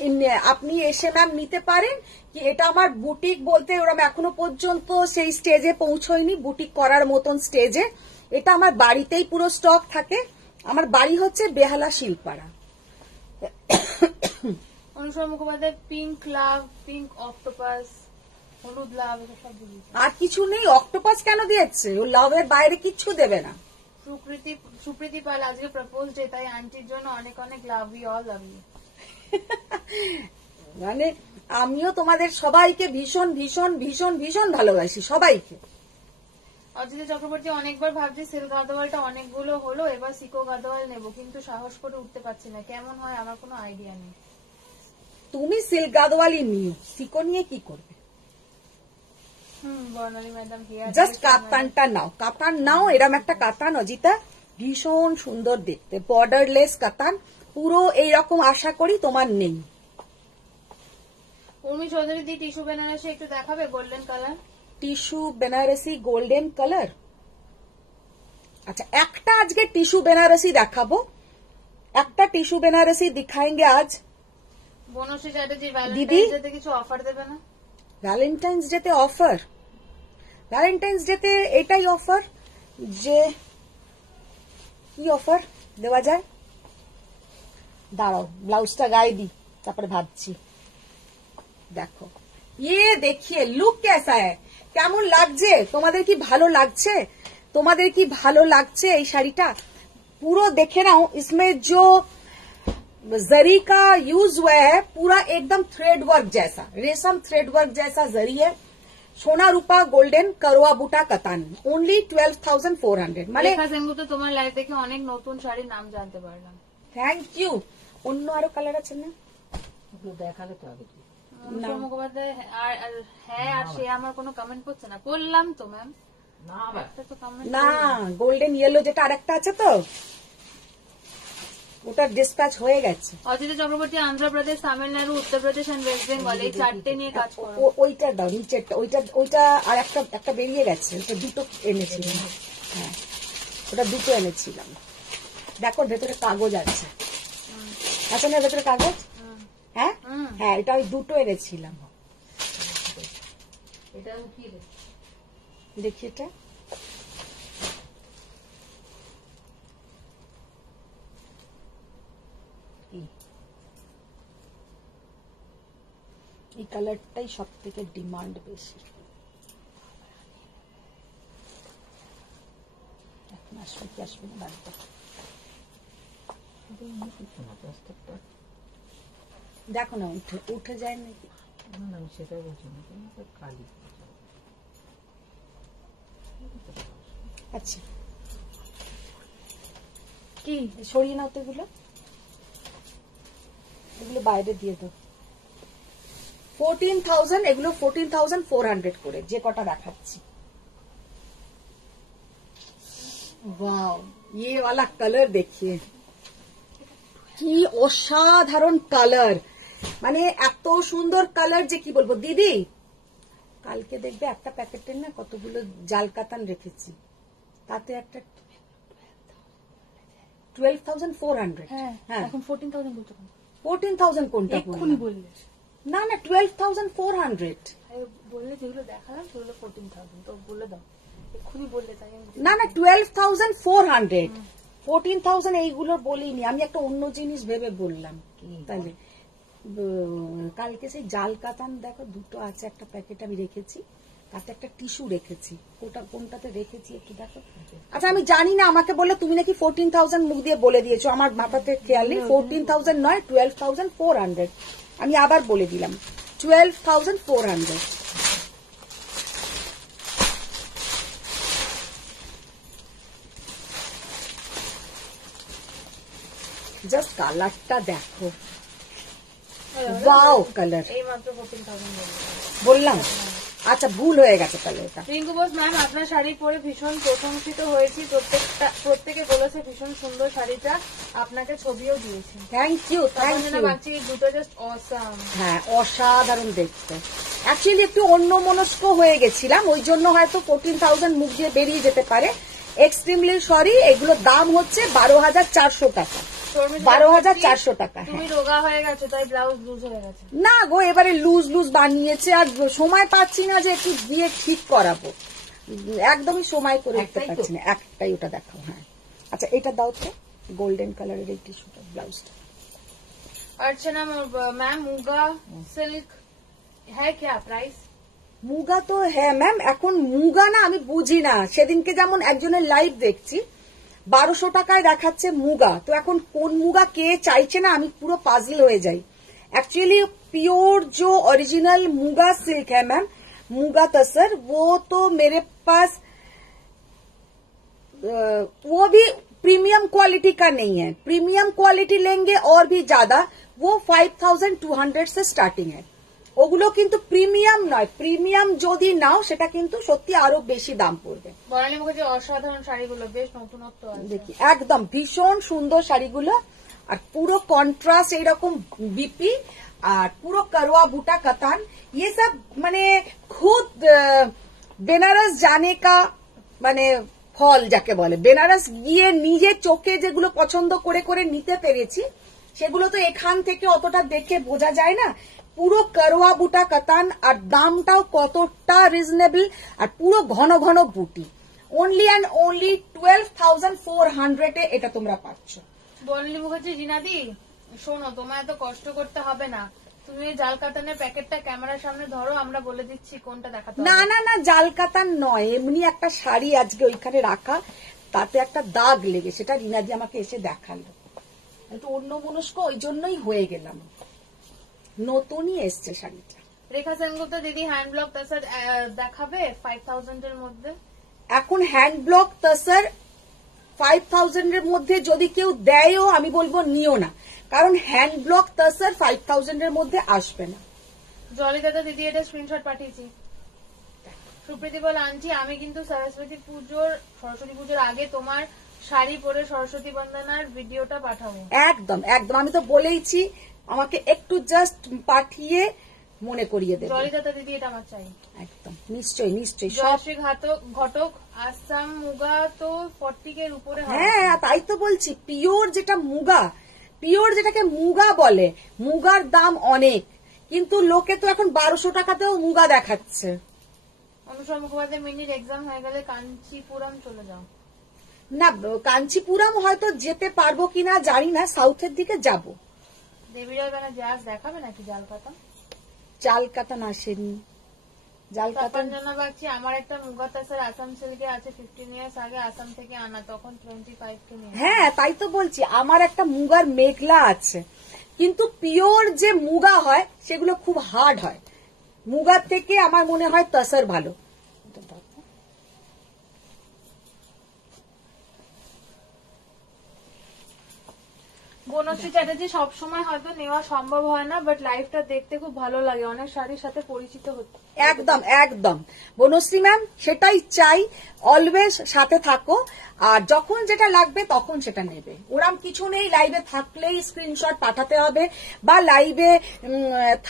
আপনি এসে ম্যাম নিতে পারেন। কি এটা আমার বুটিক বলতে ওরকম এখনো পর্যন্ত সেই স্টেজে পৌঁছয়নি, বুটিক করার মতন স্টেজে। এটা আমার বাড়িতেই পুরো স্টক থাকে। আমার বাড়ি হচ্ছে বেহালা শিলপাড়া। অনুসরা মুখোপাধ্যায়, পিঙ্ক লাভ, পিঙ্ক অক্টোপাস, হলুদ লাভ, এটা সব দিয়েছে। আর কিছু নেই, অক্টোপাস কেন দিয়েছে? ও লাভের বাইরে কিচ্ছু দেবে না। সুপ্রীতি পাল, আজকে প্রপোজ ডে, তাই আন্টির জন্য অনেক অনেক লাভ, ইউ অল লাভ ইউ। মানে আমিও তোমাদের সবাইকে ভীষণ ভীষণ ভীষণ ভীষণ ভালোবাসি, সবাইকে। অজিত চক্রবর্তী, অনেকবার ভাবছি সিল্ক গাদওয়ালটা অনেকগুলো হলো, এবার সিকো গাদওয়াল নেব, কিন্তু সাহস করে উঠতে পারছি না, কেমন হয় আমার কোনো আইডিয়া নেই। তুমি সিল্ক গাদওয়ালই নিও, সিকো নিয়ে কি করবে? বর্ণালী ম্যাডাম, জাস্ট কাতানটা নাও, কাতান নাও, এরম একটা কাতান অজিতা, ভীষণ সুন্দর দেখতে, বর্ডারলেস কাতান, পুরো এইরকম আশা করি তোমার নেই। উর্মি চৌধুরী দি, টিস্যু বেনারসি একটু দেখাবে, golden colour. Tissue Banarasi golden colour, আচ্ছা একটা আজকে টিস্যু বেনারসি দেখাবো, একটা টিস্যু বেনারসি দিখাएंगे আজ। বনশ্রী চ্যাটার্জি, ভ্যালেন্টাইন্স ডেতে কিছু অফার দেবে না? ভ্যালেন্টাইন্স ডেতে অফার? ভ্যালেন্টাইন্স ডেতে এটাই অফার যে কি অফার দেওয়া যায়, দাঁড়াও ব্লাউজটা গায়ে দিই তারপরে ভাবছি। দেখো, ইয়ে দেখিয়ে লুক কেসা হ্যায়, কেমন লাগছে? তোমাদের কি ভালো লাগছে? তোমাদের কি ভালো লাগছে এই শাড়িটা? পুরো দেখে নাও, इसमें जो जरी का यूज हुआ है पूरा एकदम थ्रेड वर्क जैसा, रेशम थ्रेड वर्क जैसा जरी है, সোনা রূপা গোল্ডেন করোয়া বুটা কাতান, অনলি 12,400। মানে রেখা সেনগুপ্ত, তোমার লাইভ দেখে অনেক নতুন শাড়ির নাম জানতে পারলাম, থ্যাংক ইউ। অন্য আরো কালার আছে না? দেখালে তো আগে মুখোপাধ্যায়, হ্যাঁ, আর সে আমার কোনো কমেন্ট করছে না, করলাম তো ম্যাম, না গোল্ডেন ইয়েলো যেটা আরেকটা আছে তো ওটা ডিসপ্যাচ হয়ে গেছে। অজিত চক্রবর্তী, অন্ধ্রপ্রদেশ, তামিলনাড়ু, উত্তরপ্রদেশ এন্ড ওয়েস্ট বেঙ্গল, এই চারটে নিয়ে কাজ করো। ওইটা দাও, নিচেরটা, ওইটা আর একটা বেরিয়ে গেছে, ওটা দুটো এনেছিলাম। হ্যাঁ, ওটা দুটো এনেছিলাম। দেখো ভেতরে কাগজ আছে, আছে না ভেতরে কাগজ? হ্যাঁ হ্যাঁ, এটা ওই দুটো এনেছিলাম। দেখি এটা, এই কালারটাই সব থেকে ডিমান্ড বেশি। এখন আসবে কি আসবে না বাড়িতে, দেখো না উঠে যায় নাকি? সেটাই বলছি না, কালি। আচ্ছা, কি সরিয়ে নাও তো এগুলো, এগুলো বাইরে দিয়ে দাও। 14,000, এগুলো 14,400 করে যে কটা দেখাচ্ছি। वाओ, ये वाला कलर देखिए, কি অসাধারণ কালার, মানে এত সুন্দর কালার যে কি বলবো। দিদি কালকে দেখবে একটা প্যাকেটের না কতগুলো জাল কাতান রেখেছি, তাতে একটা 12,400। হ্যাঁ, এখন 14,000 বলছো। 14,000 কোনটা বললে? না না, 12,400 বললে, যেগুলো দেখালাম সেগুলো 14,000, তো বলে দাও এক্ষুনি বললে, তাই না না 12,400। 14,000 এইগুলো বলিনি আমি, একটা অন্য জিনিস ভেবে বললাম। তাহলে কালকে সেই জাল কাতান দেখো দুটো আছে, একটা প্যাকেট আমি রেখেছি, তাতে একটা টিস্যু রেখেছি, কোনটাতে রেখেছি একটু দেখো। আচ্ছা আমি জানি না, আমাকে বললে তুমি নাকি 14,000 মুখ দিয়ে বলে দিয়েছো, আমার মাথাতে খেয়াল নেই। 14,000 নয়, 12,400। আমি আবার বলে দিলাম 12,400। জাস্ট কালারটা দেখো, ওয়াও কালার। এই মাত্র 14,000 বললাম, আচ্ছা ভুল হয়ে গেছে তাহলে এটা। রিঙ্কু বোস ম্যাম, আপনার শাড়ি পরে ভীষণ প্রশংসিত হয়েছি, প্রত্যেকে বলেছে ভীষণ সুন্দর শাড়িটা, আপনাকে ছবিও দিয়েছে। Thank you, thank you. ভাবছি দুটো জাস্ট অসাম। হ্যাঁ অসাধারণ দেখতে। অ্যাকচুয়ালি একটু অন্যমনস্ক হয়ে গেছিলাম, ওই জন্য হয়তো 14,000 মুখ দিয়ে বেরিয়ে যেতে পারে। এক্সট্রিমলি সরি, এগুলো দাম হচ্ছে 12,400 টাকা। 12,400 টাকা। তুমি রোগা হয়ে গেছো তাই ব্লাউজ লুজ হয়ে গেছে। না গো, এবারে লুজ লুজ বানিয়েছে, আর সময় পাচ্ছি না যে একটু দিয়ে ঠিক করাবো, একদমই সময় করে উঠতে পারছি না। একটাই ওটা দেখাও। হ্যাঁ আচ্ছা এটা দাও তো, গোল্ডেন কালারের এই টিস্যুটা, ব্লাউজটা। अर्चना मैम, मुगा सिल्क है क्या प्राइस? মুগা তো হ্যাঁ ম্যাম, এখন মুগা না আমি বুঝি না। সেদিনকে যেমন একজনের লাইভ দেখছি 1200 টাকায় দেখাচ্ছে মুগা, তো এখন কোন মুগা কে চাইছে না, আমি পুরো পাজল হয়ে যাই। एक्चुअली प्योर जो ओरिजिनल मुगा सिल्क है मैम, मुगा तसर, वो तो मेरे पास वो भी प्रीमियम क्वालिटी का नहीं है। प्रीमियम क्वालिटी लेंगे और भी ज्यादा, वो 5,200 से स्टार्टिंग है। ওগুলো কিন্তু প্রিমিয়াম নয়, প্রিমিয়াম যদি নাও সেটা কিন্তু সত্যি আরো বেশি দাম পড়বে। বর্ণালী মুখার্জি, অসাধারণ শাড়িগুলো, বেশ নতুনত্ব আছে। দেখি একদম ভীষণ সুন্দর শাড়িগুলো, আর পুরো কন্ট্রাস্ট এইরকম বিপি, আর পুরো করোয়া বুটা কাতান, ये सब মানে খুদ বেনারস জানে কা মানে ফল যাকে বলে। বেনারস গিয়ে নিজে চোখে যেগুলো পছন্দ করে করে নিতে পেরেছি, সেগুলো তো এখান থেকে অতটা দেখে বোঝা যায় না। পুরো করোয়া বুটা কাতান, আর দামটাও কতটা রিজনেবল, আর পুরো ঘন ঘন বুটি। অনলি অ্যান্ড অনলি 12,400 এ এটা তোমরা পাচ্ছ। বর্ণালী মুখার্জি, জিনাদি শোনো, তোমায় এত কষ্ট করতে হবে না, তুমি জাল কাতানের প্যাকেটটা ক্যামেরার সামনে ধরো, আমরা বলে দিচ্ছি কোনটা দেখাতে হবে। না না না, জাল কাতান নয়, এমনি একটা শাড়ি আজকে ওইখানে রাখা, তাতে একটা দাগ লেগে, সেটা রিনাদি আমাকে এসে দেখালো। একটু অন্য মনস্ক, ওই জন্যই হয়ে গেলাম। নতুনই এসছে শাড়িটা। রেখা সেনগুপ্ত দিদি, হ্যান্ড ব্লক তাসার দেখাবে 5,000 এর মধ্যে? এখন হ্যান্ড ব্লক তাসার 5,000 এর মধ্যে যদি কেউ দেয়ও, আমি বলবো নিও না, কারণ হ্যান্ড ব্লক তাসার 5,000 এর মধ্যে আসবে না। জলি দাদা দিদি, এটা স্ক্রিনশট পাঠিয়েছি। সুপ্রীতি বল, আনছি আমি কিন্তু সরস্বতী পুজোর আগে তোমার শাড়ি পরে সরস্বতী বন্দনার ভিডিওটা পাঠাবো। একদম একদম, আমি তো বলেইছি, আমাকে একটু জাস্ট পাঠিয়ে মনে করিয়ে দেবে। জয়দাতা দিদি, এটা আমার চাই। একদম নিশ্চয়ই নিশ্চয়ই। জয়শ্রী ঘটক, আসাম মুগা তো 40 এর উপরে। হ্যাঁ তাই তো বলছি, পিওর যেটা মুগা, পিওর যেটাকে মুগা বলে, মুগার দাম অনেক, কিন্তু লোকে তো এখন 1200 টাকাতেও মুগা দেখাচ্ছে। অনুসর মুখোপাধ্যায়, মিনির এক্সাম হয়ে গেলে কাঞ্চিপুরম চলে যাও। না কাঞ্চিপুরম হয়তো যেতে পারবো কিনা জানি না, সাউথের দিকে যাব। দেবীরা কেন জাজ দেখাবে নাকি জাল কাতান? জাল কাতান আসেনি, জাল কাতান জন্য ভাবছি আমার একটা মুগা তাসার আসাম সিল্কে আছে, 15 ইয়ার্স আগে আসাম থেকে আনা, তখন 25 কে নিয়ে। হ্যাঁ তাই তো বলছি, আমার একটা মুগার মেঘলা আছে, কিন্তু পিওর যে মুগা হয় সেগুলো খুব হার্ড হয়। মুগার থেকে আমার মনে হয় তাসার ভালো। বনশ্রী চ্যাটার্জি, সবসময় হয়তো নেওয়া সম্ভব হয় না, বাট লাইফটা দেখতে খুব ভালো লাগে, অনেক শাড়ির সাথে পরিচিত হতে। একদম একদম বনশ্রী ম্যাম, সেটাই চাই, অলওয়েজ সাথে থাকো, আর যখন যেটা লাগবে তখন সেটা নেবে। ওরম কিছু নেই লাইভে থাকলেই স্ক্রিনশট পাঠাতে হবে, বা লাইভে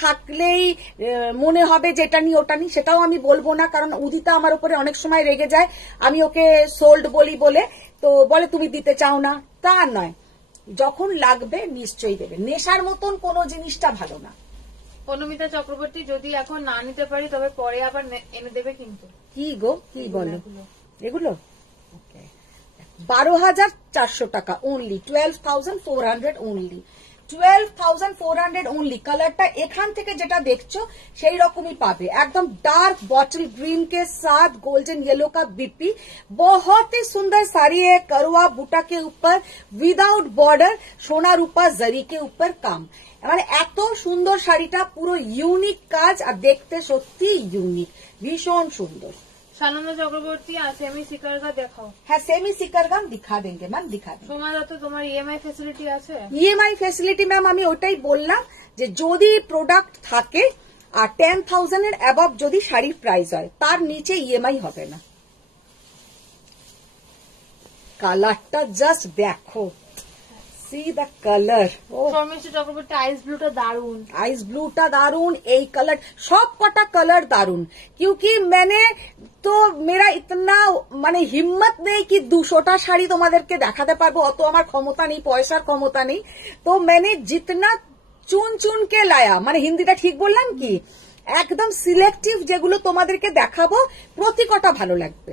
থাকলেই মনে হবে যেটা নি ওটা নি, সেটাও আমি বলবো না, কারণ উদিতা আমার উপরে অনেক সময় রেগে যায়, আমি ওকে সোল্ড বলি বলে, তো বলে তুমি দিতে চাও না। তা নয়, যখন লাগবে নিশ্চয়ই দেবে, নেশার মতন কোনো জিনিসটা ভালো না। অনুমিতা চক্রবর্তী, যদি এখন না নিতে পারি তবে পরে আবার এনে দেবে কিন্তু। কি গো, কি বলো এগুলো? 12,400 টাকা অনলি, 12,400 অনলি। 12,400 ओनली। कलरটা এখান থেকে যেটা দেখছো সেই রকমই পাবে, एकदम डार्क बॉटल ग्रीन के साथ गोल्डन येलो का बीपी। बहुत ही सुंदर साड़ी है, करवा बूटा के ऊपर विदाउट बॉर्डर, सोना रूपा जरी के ऊपर काम। মানে এত সুন্দর শাড়িটা, পুরো ইউনিক কাজ আর দেখতে সত্যি ইউনিক, ভীষণ সুন্দর। সানন্দ চক্রবর্তী সেমি সিকারগা দেখাও। হ্যাঁ, সেমি সিকারগাম দিখা দেंगे ম্যাম, দিখা দেंगे। সোমা দত্ত, তোমার ইএমআই ফ্যাসিলিটি আছে? ইএমআই ফ্যাসিলিটি ম্যাম আমি ওটাই বললাম যে যদি প্রোডাক্ট থাকে আর 10,000 এর অ্যাবভ যদি শাড়ির প্রাইস হয়, তার নিচে ইএমআই হবে না। কালারটা জাস্ট দেখো, সি দ্য কালার। ও শর্মিষ্ঠা চক্রবর্তী, আইস ব্লুটা দারুন। आइस ब्लूটা দারুন, এই কালার, সব কটা কালার দারুন। क्योंकि मैंने তো মেরা ইতনা মানে হিম্মত নেই কি 200টা শাড়ি তোমাদেরকে দেখাতে পারবো, অত আমার ক্ষমতা নেই, পয়সার ক্ষমতা নেই। তো मैंने जितना চুন চুন কে লায়া, মানে হিন্দিটা ঠিক বললাম কি, একদম সিলেক্টিভ যেগুলো তোমাদেরকে দেখাবো, প্রতি কটা ভালো লাগবে।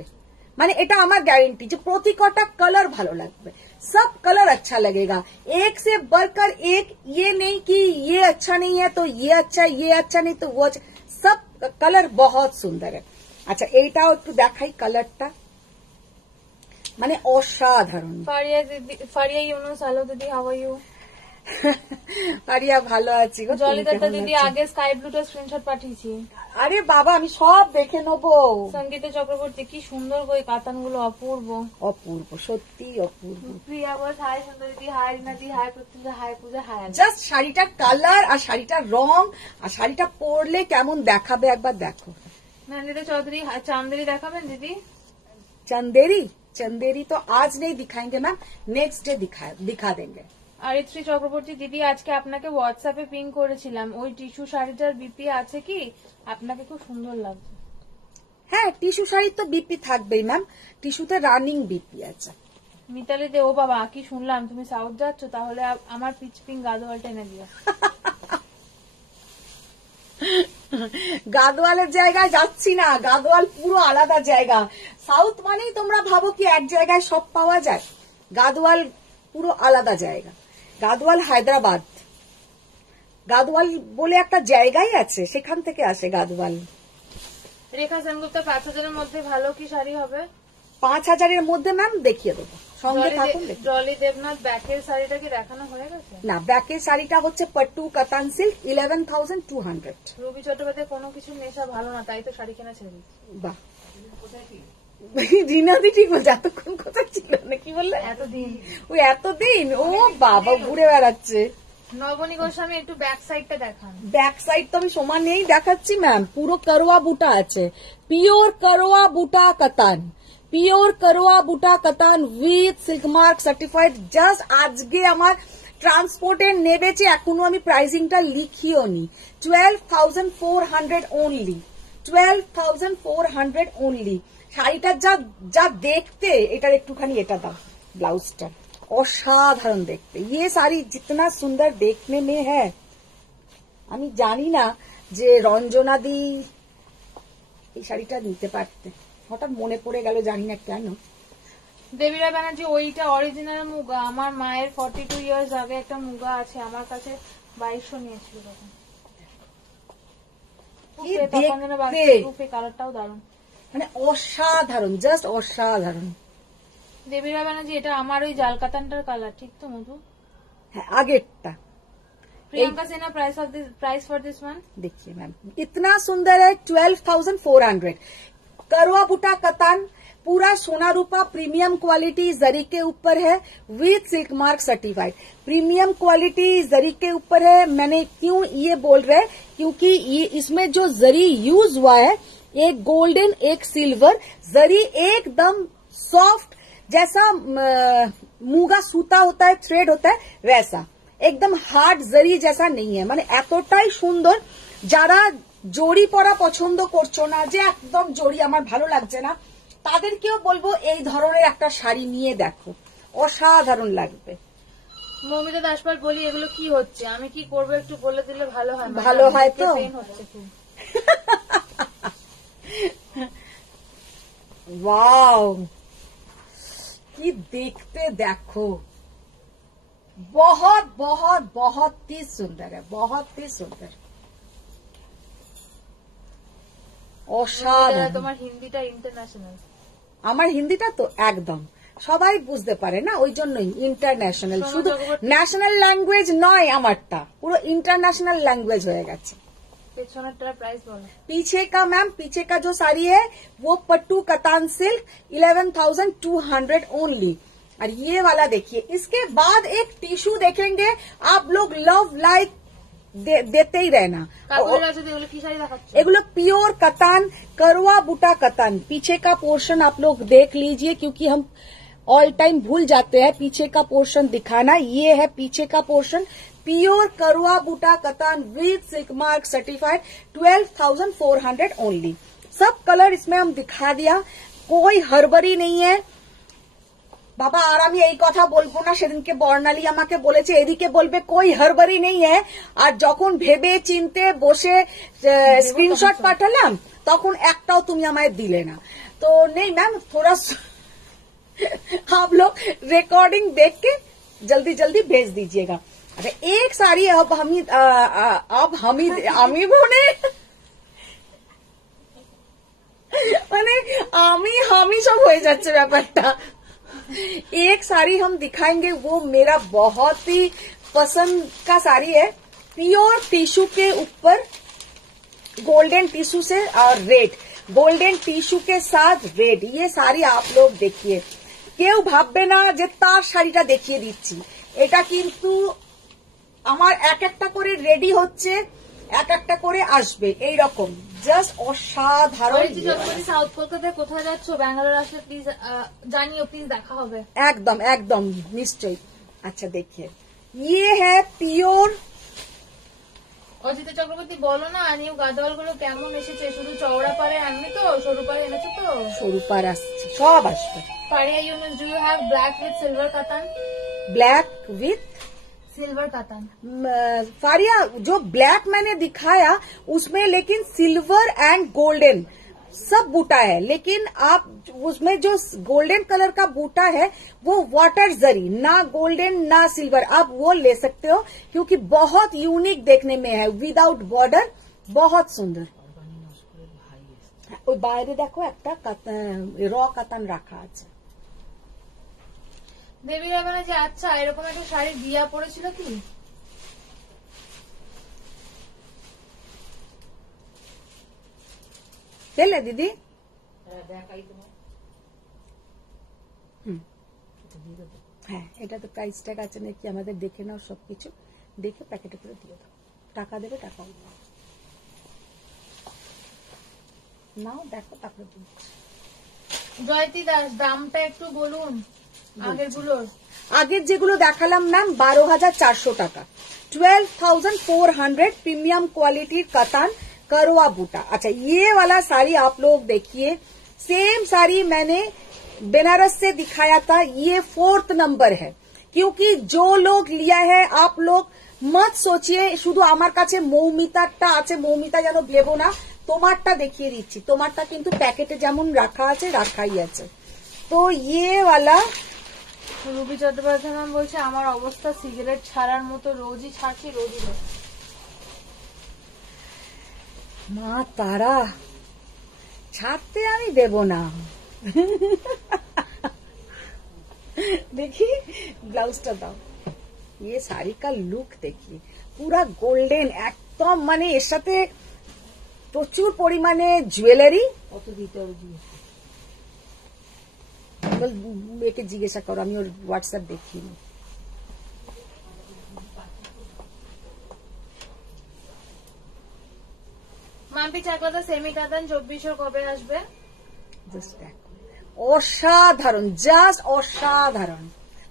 মানে এটা আমার গ্যারেন্টি যে প্রতি কটা কালার ভালো লাগবে, सब कलर अच्छा लगेगा, एक से बढ़कर एक। ये नहीं कि ये अच्छा नहीं है तो ये अच्छा नहीं तो वो अच्छा, सब कलर बहुत सुंदर है। अच्छा, এইটাও একটু দেখাই কালারটা, মানে অসাধারণ। ফারিয়া ইউনুস, হ্যালো দিদি, হাউ আর ইউ? আরিয়া ভালো আছি গো। জলি দত্তা দিদি, আগে স্কাই ব্লুটা স্ক্রিনশট পাঠিয়েছি। আরে বাবা, আমি সব দেখে নেবো। সঙ্গীতা চক্রবর্তী, কি সুন্দর গো এই কাতানগুলো, অপূর্ব অপূর্ব, সত্যি অপূর্ব। প্রিয়া বল, হাই সুন্দর দিদি, হাই রিনাদি, হাই প্রত্যুষা, হাই পূজা, হাই। জাস্ট শাড়িটার কালার আর শাড়িটার রং আর শাড়িটা পরলে কেমন দেখাবে একবার দেখো। নন্দিতা চৌধুরী, চান্দেরি দেখাবেন দিদি? चंदेरी तो आज नहीं दिखाएंगे मैम, नेक्स्ट डे दिखा देंगे। আরিত্রী চক্রবর্তী দিদি, আজকে আপনাকে হোয়াটসঅ্যাপে পিং করেছিলাম, ওই টিস্যু শাড়িটার বিপি আছে কি? আপনাকে খুব সুন্দর লাগছে। হ্যাঁ, টিস্যু শাড়ি তো বিপি থাকবেই ম্যাম, টিস্যুতে রানিং বিপি আছে। মিতালি দে, ও বাবা কি শুনলাম তুমি সাউথ যাচ্ছ, তাহলে আমার পিচ পিং গাদোয়ালটা এনে দিও। গাদোয়ালের জায়গায় যাচ্ছি না, গাদোয়াল পুরো আলাদা জায়গা। সাউথ মানেই তোমরা ভাবো কি এক জায়গায় সব পাওয়া যায়, গাদোয়াল পুরো আলাদা জায়গা। গাদোয়াল হায়দ্রাবাদ, গাদোয়াল বলে একটা জায়গাই আছে, সেখান থেকে আসে গাদোয়াল। রেখা সেনগুপ্তা, 5,000 এর মধ্যে ভালো কি শাড়ি হবে? 5,000 এর মধ্যে ম্যাম দেখিয়ে দেবো, সঙ্গে থাকুন। জলি দেবনাথ, ব্যাকের শাড়িটা কি দেখানো হয়ে গেছে? না, ব্যাকের শাড়িটা হচ্ছে পট্টু কাতান সিল্ক, 11,200। রবি চট্টোপাধ্যায়, কোনো কিছু নেশা ভালো না, তাই তো শাড়ি কেনা ছেড়ে দিচ্ছি। বাহ, রিনাদি ঠিক বলছে। এতক্ষণ কোথায় ছিল না, কি বললে? এতদিন, ওই এতদিন, ও বাবা ঘুরে বেড়াচ্ছে। নবনী গোস্বামী, একটু ব্যাক সাইডটা দেখান। ব্যাক সাইড তো আমি সমানেই দেখাচ্ছি ম্যাম, পুরো করোয়া বুটা আছে, পিওর করোয়া বুটা কাতান, পিওর করোয়া বুটা কাতান with silk mark certified. Just আজকে আমার ট্রান্সপোর্টে নেবেছে, এখনো আমি প্রাইসিংটা লিখিও নি। 12,400 ওনলি, 12,400 ওনলি। শাড়িটা যা দেখতে, এটার একটুখানি এটা দাও, ব্লাউজটা অসাধারণ দেখতে। ये साड़ी जितना सुंदर देखने में है, আমি জানি না যে রঞ্জনা দি এই শাড়িটা নিতে পারতে, হঠাৎ মনে পড়ে গেল, জানি না কেন। দেবীরা ব্যানার্জি, ওইটা অরিজিনাল মুগা, আমার মায়ের 42 ইয়ার্স আগে একটা মুগা আছে, আমার কাছে 2200 নিয়েছিল তখন। কালারটাও দারুণ, মানে অসাধারণ, জাস্ট অসাধারণ। দেবীরা ব্যানার্জি, এটা আমার ওই জাল কাতানটার কালার, ঠিক তো মধু? হ্যাঁ, আগেরটা। Priyanka Sinha, price for this one देखिए मैम, इतना सुंदर है, 12,400। करवा बुटा कतान, पूरा सोना रूपा प्रीमियम क्वालिटी जरी के ऊपर है, with silk mark certified. Premium quality zari के ऊपर है। मैंने क्यों ये बोल रहे, क्योंकि ये इसमें जो जरी यूज हुआ है, एक गोल्डन एक सिल्वर जरी, एकदम सॉफ्ट, जैसा मूंगा सूता होता है, थ्रेड होता है, वैसा एकदम हार्ड जरी जैसा नहीं है। মানে এতটাই সুন্দর, যারা জড়ি পরা পছন্দ করছো না, যে একদম জড়ি আমার ভালো লাগছে না, তাদেরকেও বলবো এই ধরনের একটা শাড়ি নিয়ে দেখো, অসাধারণ লাগবে। মৌমিতা দাসপাল, বলি এগুলো কি হচ্ছে, আমি কি করবো একটু বলে দিলে ভালো হয়। ভালো হয় তো, ওয়াও, কি দেখতে দেখো, बहुत बहुत बहुत ही सुंदर है, बहुत ही सुंदर, অসাধারণ। তোমার হিন্দিটা ইন্টারন্যাশনাল। আমার হিন্দিটা তো একদম সবাই বুঝতে পারে না, ওই জন্যই ইন্টারন্যাশনাল, শুধু ন্যাশনাল ল্যাঙ্গুয়েজ নয়, আমারটা পুরো ইন্টারন্যাশনাল ল্যাঙ্গুয়েজ হয়ে গেছে। प्राइस बोलो। पीछे का मैम, पीछे का जो साड़ी है वो पट्टू कतान सिल्क 11,200 ओनली। और ये वाला देखिए, इसके बाद एक टिश्यू देखेंगे आप लोग, लव लाइक देते ही रहना। एगुलो प्योर कतान, करवा बूटा कतान, पीछे का पोर्शन आप लोग देख लीजिए, क्योंकि हम ऑल टाइम भूल जाते हैं पीछे का पोर्शन दिखाना। ये है पीछे का पोर्शन, प्योर करवा बूटा katan with silk mark certified, 12,400 only. सब कलर इसमें हम दिखा दिया, कोई हड़बड़ी नहीं है বাবা। আর আমি এই কথা বলবো না, সেদিনকে বর্ণালী আমাকে বলেছে এদিকে বলবে কই হড়বড়ি নেই है। আর যখন ভেবে চিনতে বসে স্ক্রিনশট পাঠালাম তখন একটাও তুমি আমায় দিলে না। তো नहीं मैम, थोड़ा आप लोग रिकॉर्डिंग देख के जल्दी जल्दी भेज दीजिएगा। अरे एक साड़ी अब আমি বনে মানে আমি সব হয়ে যাচ্ছে ব্যাপারটা। एक साड़ी हम दिखाएंगे, वो मेरा बहुत ही पसंद का साड़ी है, प्योर टिश्यू के ऊपर गोल्डन टिश्यू से और रेड, गोल्डन टिश्यू के साथ रेड। ये साड़ी आप लोग देखिए, কেউ ভাববে না যে তার শাড়িটা দেখিয়ে দিচ্ছি, এটা কিন্তু আমার এক একটা করে রেডি হচ্ছে, এক একটা করে আসবে, এই রকম জাস্ট অসাধারণ। সাউথ কলকাতায় কোথায় যাচ্ছ, ব্যাঙ্গালোর আসলে প্লিজ জানিও, প্লিজ দেখা হবে। একদম একদম নিশ্চয়ই। আচ্ছা देखिए, ये है प्योर। অজিত চক্রবর্তী বলো না, নিউ গাদওয়াল গুলো কেমন এসেছে? শুধু চওড়া পারে আনবি তো, সরু পারে এনেছো তো? সরু পার আসছে, সব আসবে। Fariya Yunus, do you have black with silver katan? Black with silver katan. Fariya, जो ब्लैक मैंने दिखाया उसमें लेकिन सिल्वर एंड गोल्डन सब बूटा है, लेकिन आप उसमें जो गोल्डन कलर का बूटा है वो वाटर जरी, ना गोल्डन ना सिल्वर, आप वो ले सकते हो क्योंकि बहुत यूनिक देखने में है, विदाउट बॉर्डर, बहुत सुंदर। ওই বাইরে দেখো একটা র কাতান রাখা আছে। দেবী রাবানা যে, আচ্ছা এরকম একটা শাড়ি দিয়া পড়েছিল কি? পেলে দিদি? হ্যাঁ, এটা তো প্রাইস ট্যাগ আছে নাকি আমাদের দেখে নাও, সবকিছু দেখে প্যাকেটে করে দিয়ে দাও, টাকা দেবে, টাকা নাও, দেখো তারপরে তুমি। জয়তী দাস, দামটা একটু বলুন আগেরগুলোর। আগের যেগুলো দেখালাম ম্যাম 12,400 টাকা, 12,400 प्रीमियम क्वालिटी कतान करवा बूटा। अच्छा, ये वाला साड़ी आप लोग देखिए, सेम साड़ी मैंने बनारस से दिखाया था, ये 4th नंबर है। क्योंकि जो लोग लिया है आप लोग मत सोचिए শুধু আমার কাছে মৌমিতারটা আছে, মৌমিতা যেন ভেবো না, তোমারটা দেখিয়ে দিচ্ছি, তোমারটা কিন্তু প্যাকেটে যেমন রাখা আছে রাখাই আছে। তো ये वाला রুবি চট্টোপাধ্যায় ম্যাম বলছে, আমার অবস্থা সিগারেট ছাড়ার মতো, রোজই ছাড়ছি, রোজই। মা তারা, ছাড়তে আমি দেব না। देखिए ब्लाउजটা দাও, ये साड़ी का लुक देखिए, पूरा गोल्डन एकदम, মানে এর সাথে প্রচুর পরিমাণে জুয়েলারি। কত দিতে হবে? মেয়েকে জিজ্ঞাসা করো, আমি ওর হোয়াটসঅ্যাপ দেখিনি। মাম্পি চাকলাদা সেমি কাতান 2400 কবে আসবে? অসাধারণ, জাস্ট অসাধারণ,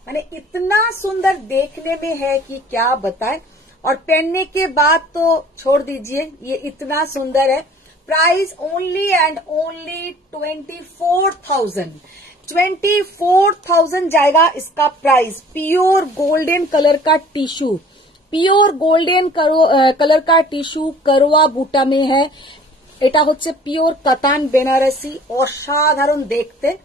মানে इतना सुंदर देखने में है कि क्या बताए, और पहनने के बाद तो छोड़ दीजिए, ये इतना सुंदर है। प्राइस ओनली एंड ओनली 24,000 जाएगा इसका प्राइस। प्योर गोल्डन कलर का टिश्यू, प्योर गोल्डन कलर का टिश्यू करवा बूटा में है। এটা হচ্ছে পিওর কাতান বেনারসি, অসাধারণ দেখতে।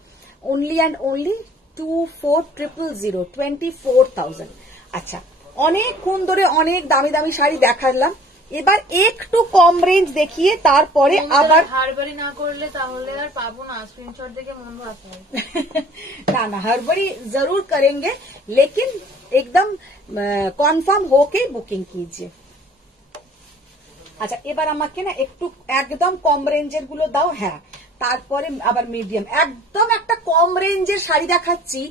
Only and only 24,000, 24,000। আচ্ছা, অনেকক্ষণ ধরে অনেক দামি দামি শাড়ি দেখালাম, এবার একটু কম রেঞ্জ দেখিয়ে তারপরে আবার হাড়বাড়ি না করলে তাহলে আর পাবো না, স্ক্রিনশট দেখে মন ভালো হয়। না না, हड़बड़ी जरूर करेंगे, लेकिन एकदम কনফার্ম होके বুকিং कीजिए। আচ্ছা, এবার আমাকে না একটু একদম কম রেঞ্জের গুলো দাও। হ্যাঁ, তারপরে আবার মিডিয়াম, একদম একটা কম রেঞ্জের শাড়ি দেখাচ্ছি।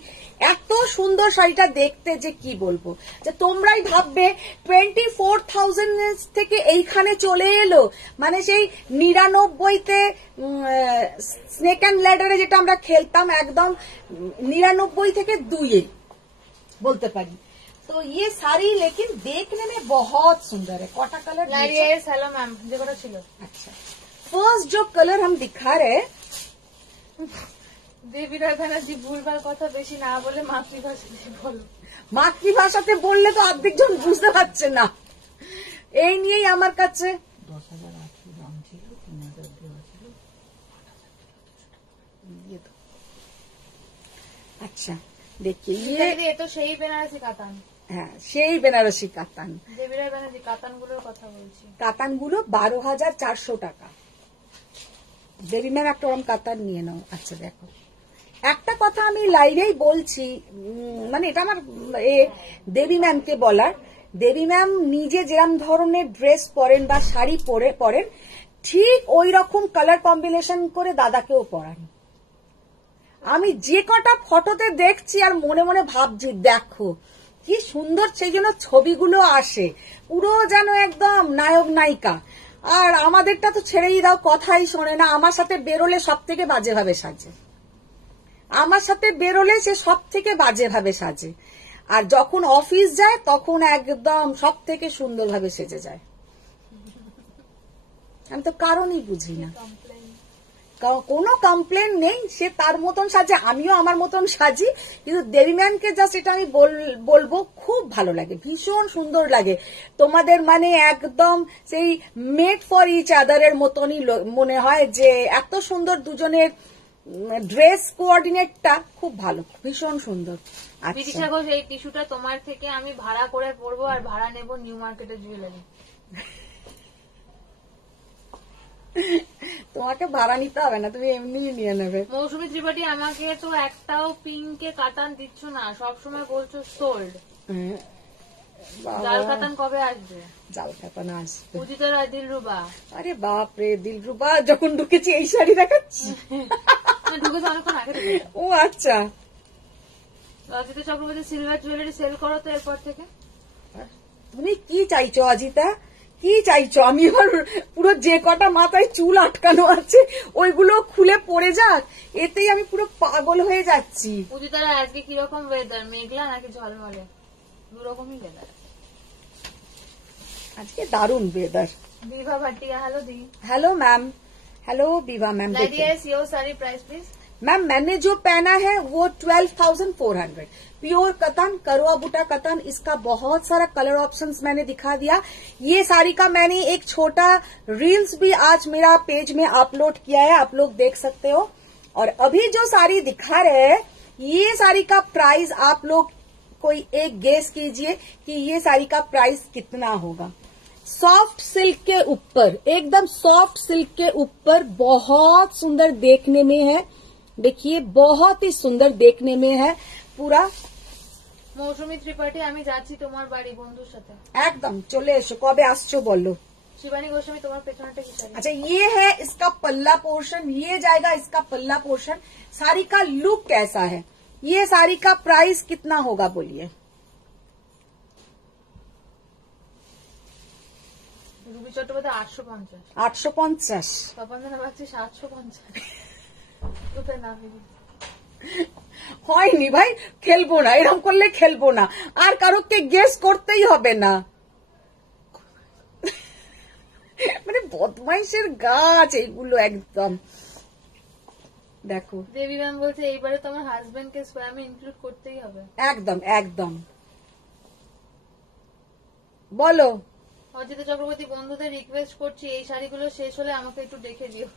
এত সুন্দর শাড়িটা দেখতে যে কি বলবো, যে তোমরাই ভাববে 24,000 থেকে এইখানে চলে এলো, মানে সেই 99-তে স্নেক অ্যান্ড ল্যাডারে যেটা আমরা খেলতাম, একদম 99 থেকে 2-এ বলতে পারি। तो ये साड़ी लेकिन देखने में बहुत सुंदर है। कौटा कलर? हेलो मैम, जो कटा छिलो। अच्छा, फर्स्ट जो कलर हम दिखा रहे, দেবীরা ব্যানার্জি ভুলভাল কথা বেশি না বলে মাতৃভাষাতে বলো। মাতৃভাষাতে বললে তো অর্ধেক জন বুঝতে পারছে না, এই নিয়েই আমার কাছে 10,800 দাম ছিল, 3,000 দেওয়া ছিল। अच्छा देखिए, ये तो সেই বেনারসি কাতান। হ্যাঁ, সেই বেনারসি কাতান। দেবীরা ব্যানার্জি কাতানগুলোর কথা বলছি। কাতানগুলো 12,400 টাকা। দেবী ম্যাম একটা ওরকম কাতান নিয়ে নাও। আচ্ছা দেখো, একটা কথা আমি লাইভেই বলছি, মানে এটা আমার দেবী ম্যামকে বলার, দেবী ম্যাম নিজে যেরকম ধরনের ড্রেস পরেন বা শাড়ি পরেন, ঠিক ওই রকম কালার কম্বিনেশন করে দাদাকেও পরান। আমি যে কটা ফটোতে দেখছি আর মনে মনে ভাবছি, দেখো কি সুন্দর, সেই জন্য ছবিগুলো আসে পুরো যেন একদম নায়ক নায়িকা। আর আমাদেরটা তো ছেড়েই দাও, কথাই শোনে না। আমার সাথে বেরোলে সব থেকে বাজে ভাবে সাজে, আমার সাথে বেরোলে সে সব থেকে বাজে ভাবে সাজে, আর যখন অফিস যায় তখন একদম সব থেকে সুন্দরভাবে সেজে যায়। আমি তো কারণই বুঝি না, কোনো কমপ্লেন নেই, সে তার মতন সাজে, আমিও আমার মতন সাজি। কিন্তু দেবী ম্যামকে জাস্ট এটা আমি বলবো, খুব ভালো লাগে, ভীষণ সুন্দর লাগে তোমাদের, মানে একদম সেই মেড ফর ইচ আদারের মতনই মনে হয়, যে এত সুন্দর দুজনের ড্রেস কোঅর্ডিনেটটা খুব ভালো, ভীষণ সুন্দর। বিদিশা ঘোষ, এই টিস্যুটা তোমার থেকে আমি ভাড়া করে পরবো, আর ভাড়া নেব নিউ মার্কেটের জুয়েলারি। তোমাকে ভাড়া নিতে হবে না, তুমি এমনি নিয়ে নেবে। মৌসুমী ত্রিপাঠী, আমাকে তো একটাও পিঙ্কে কাতান দিচ্ছ না, সবসময় বলছো সোল্ড। জাল কাতান কবে আসবে? জাল কাতান আসবে। উদিত রায়, দিলরুবা। আরে বাপ রে, দিলরুবা যখন ঢুকেছি এই শাড়ি দেখাচ্ছি। ঢুকেছে অনেকক্ষণ আগে। ও আচ্ছা। Ajita Chakraborty, silver jewellery sell করো তো এরপর থেকে। তুমি কি চাইছো অজিতা, কি চাইছো? আমি আর পুরো যে কটা মাথায় চুল আটকানো আছে ওইগুলো খুলে পড়ে যাক, এতেই আমি পুরো পাগল হয়ে যাচ্ছি। উদিতারা, আজকে কিরকম ওয়েদার, মেঘলা নাকি ঝলমলে? দুরকমই ওয়েদার আজকে, দারুণ ওয়েদার। বিভা ভাটিয়া, হ্যালো দি। Hello ma'am, hello Biva ma'am. Your sari price please. Ma'am मैंने जो पहना है वो 12,400, प्योर कतन, करवा बूटा कतन। इसका बहुत सारा कलर ऑप्शंस मैंने दिखा दिया। ये साड़ी का मैंने एक छोटा रील्स भी आज मेरा पेज में अपलोड किया है, आप लोग देख सकते हो। और अभी जो साड़ी दिखा रहे हैं, ये साड़ी का प्राइस आप लोग कोई एक गेस कीजिए कि ये साड़ी का प्राइस कितना होगा। सॉफ्ट सिल्क के ऊपर, एकदम सॉफ्ट सिल्क के ऊपर, बहुत सुंदर देखने में है। देखिए, बहुत ही सुंदर देखने में है पूरा। মৌসুমী ত্রিপাঠী, আমি যাচ্ছি তোমার বাড়ি বন্ধুর সাথে। একদম চলে এসো, কবে আসছো বলো। শিবানী গোস্বামী, তোমার পেছনটা কি শাড়ি? अच्छा, ये है इसका पल्ला पोर्शन, ये जाएगा इसका पल्ला पोर्शन। साड़ी का लुक कैसा है, ये साड़ी का प्राइस कितना होगा बोलिए। রুবি চট্টোপাধ্যায়, 850। 850। তপন ভাবছি 750 রূপের নাম হয়নি ভাই, খেলবো না, এরকম করলে খেলবো না, আর কারোকে গেস করতেই হবে না। মানে বদমাইশের গাছ এইগুলো একদম। দেখো, দেবী ম্যাম বলছে এইবারে তোমার হাজবেন্ড কে স্প্যামে ইনক্লুড করতেই হবে। একদম একদম, বলো। অজিতা চক্রবর্তী, বন্ধুদের রিকোয়েস্ট করছি, এই শাড়িগুলো শেষ হলে আমাকে একটু দেখে দিও।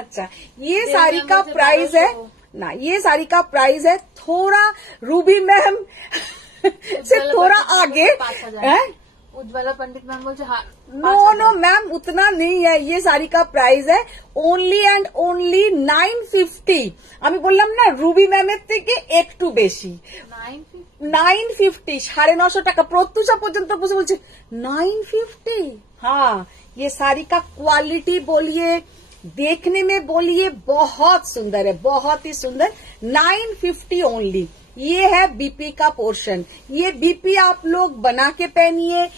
अच्छा, ये साड़ी का प्राइस है ना, ये साड़ी का प्राइस है थोड़ा रूबी मैम से थोड़ा आगे है। उज्ज्वला पंडित मैम बोलছে नो मैम उतना नहीं है, ये साड़ी का प्राइस है ओनली एंड ओनली 950। আমি বললাম না রুবি ম্যামের থেকে একটু বেশি, 950, 950 টাকা। প্রত্যুষা পর্যন্ত বসে বলছে 950। हाँ, ये साड़ी का क्वालिटी बोलिए, देखने में बोलिए बहुत सुंदर है, बहुत ही सुंदर। 950 ओनली। ये है बीपी का पोर्शन। ये बीपी आप लोग बना के पहनिए,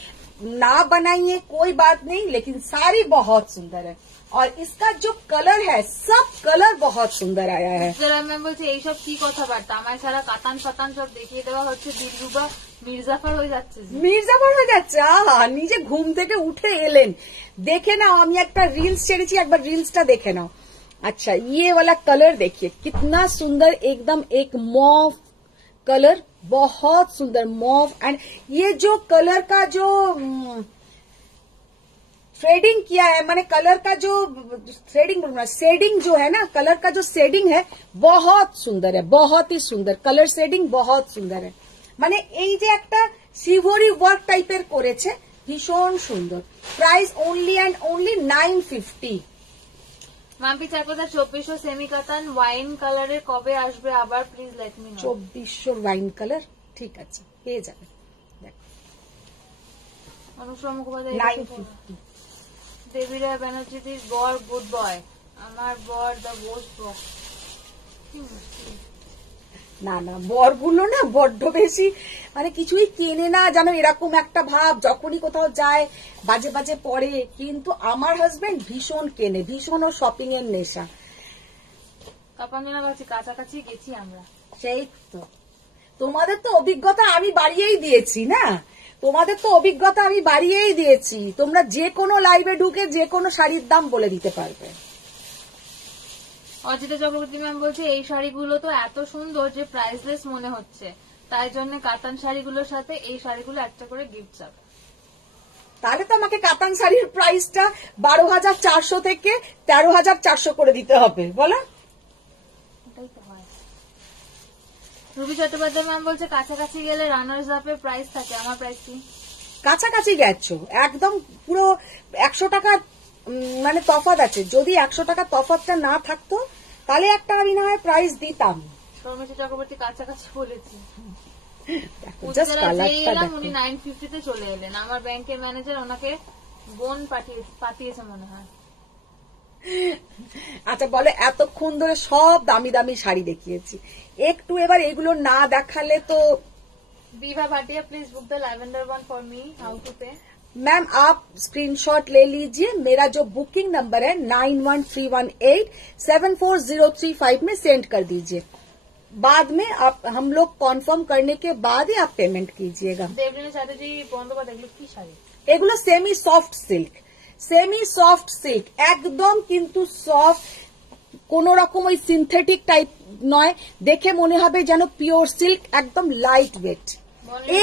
ना बनाइए कोई बात नहीं, लेकिन साड़ी बहुत सुंदर है। और इसका जो कलर है, सब कलर बहुत सुंदर आया है। যারা ম্যাম বলছে এইসব কি কথাবার্তা, আমার সারা কাতান ফাতান সব দেখিয়ে দেওয়া হচ্ছে, দিলরুবা মির্জাফর হয়ে যাচ্ছে। মির্জাফর হয়ে যাচ্ছে। আহা, নিজে ঘুম থেকে উঠে এলেন। দেখে নাও, আমি একটা রিলস ছেড়েছি, একবার রিলসটা দেখে नाओ। अच्छा, ये वाला कलर देखिए कितना सुंदर, एकदम एक मॉव कलर, बहुत सुंदर मॉव। एंड ये जो कलर का जो थ्रेडिंग किया है, माने कलर का जो थ्रेडिंग शेडिंग जो है ना, कलर का जो शेडिंग है बहुत सुंदर है, बहुत ही सुंदर कलर शेडिंग, बहुत सुंदर है। মানে এই যে একটা শিভরি ওয়ার্ক টাইপের করেছে, ভীষণ সুন্দর। Price only and only 950। Mampi Chakoda 2400 semi katan wine কালারের কবে আসবে আবার, please let me know. 2400 wine colour, ঠিক আছে, পেয়ে যাবে। দেখো অনুষ্কা মুখোপাধ্যায় 950। দেবীরা ব্যানার্জির বর গুড বয়, আমার বর দ্য গোস্ট বয়। না না, বরগুলো না বড্ড বেশি মানে কিছুই কেনে না জানো, এরকম একটা ভাব। যখনই কোথাও যায় বাজে বাজে পড়ে, কিন্তু আমার হাজবেন্ড ভীষণ কেনে, ভীষণ ও শপিং এর নেশা। কাপাঞ্জনা বলছি কাছাকাছি গেছি আমরা। সেই তো, তোমাদের তো অভিজ্ঞতা আমি বাড়িয়েই দিয়েছি না, তোমাদের তো অভিজ্ঞতা আমি বাড়িয়েই দিয়েছি। তোমরা যে কোনো লাইভে ঢুকে যে কোনো শাড়ির দাম বলে দিতে পারবে। অজিতা চক্রবর্তী ম্যাম বলছে এই শাড়িগুলো তো এত সুন্দর যে প্রাইসলেস মনে হচ্ছে, তাই জন্য কাতান শাড়িগুলোর সাথে এই শাড়িগুলো একটা করে গিফট যাবে। তাহলে তো আমাকে কাতান শাড়ির প্রাইসটা 12,400 থেকে 13,400 করে দিতে হবে, বলো? এটাই তো হয়। রুবি চট্টোপাধ্যায় ম্যাম বলছে কাছাকাছি গেলে রানার্স আপের প্রাইস থাকে, আমার প্রাইস কি? কাছাকাছি গেছো, একদম পুরো 100 টাকা মানে তফাৎ আছে। যদি 100 টাকা তফাৎটা না থাকতো তাহলে একটা আমি না হয় প্রাইস দিতাম। সৌমিত্র চক্রবর্তী কাছাকাছি বলেছি। জাস্ট কালারটা দেখো, উনি 950 তে চলে এলেন। আমার ব্যাংকের ম্যানেজার ওনাকে বোন পাঠিয়েছে মনে হয়। আচ্ছা বলে এতক্ষণ ধরে সব দামি দামি শাড়ি দেখিয়েছি, একটু এবার এগুলো না দেখালে তো। Bibha Bhatia please book the lavender one for me, how to pay? Ma'am आप स्क्रीनशॉट ले लीजिए, मेरा जो बुकिंग नंबर है 9131874035 में सेंड कर दीजिए। बाद में आप हम लोग कॉन्फर्म करने के बाद ही आप पेमेंट कीजिएगा। देवलीना চ্যাটার্জি বন্দ্যোপাধ্যায় এগুলো কি শাড়ি? এগুলো semi soft silk, semi soft silk, একদম কিন্তু সফট, কোন রকম ওই সিনথেটিক টাইপ নয়, দেখে মনে হবে যেন পিওর সিল্ক, একদম লাইট ওয়েট,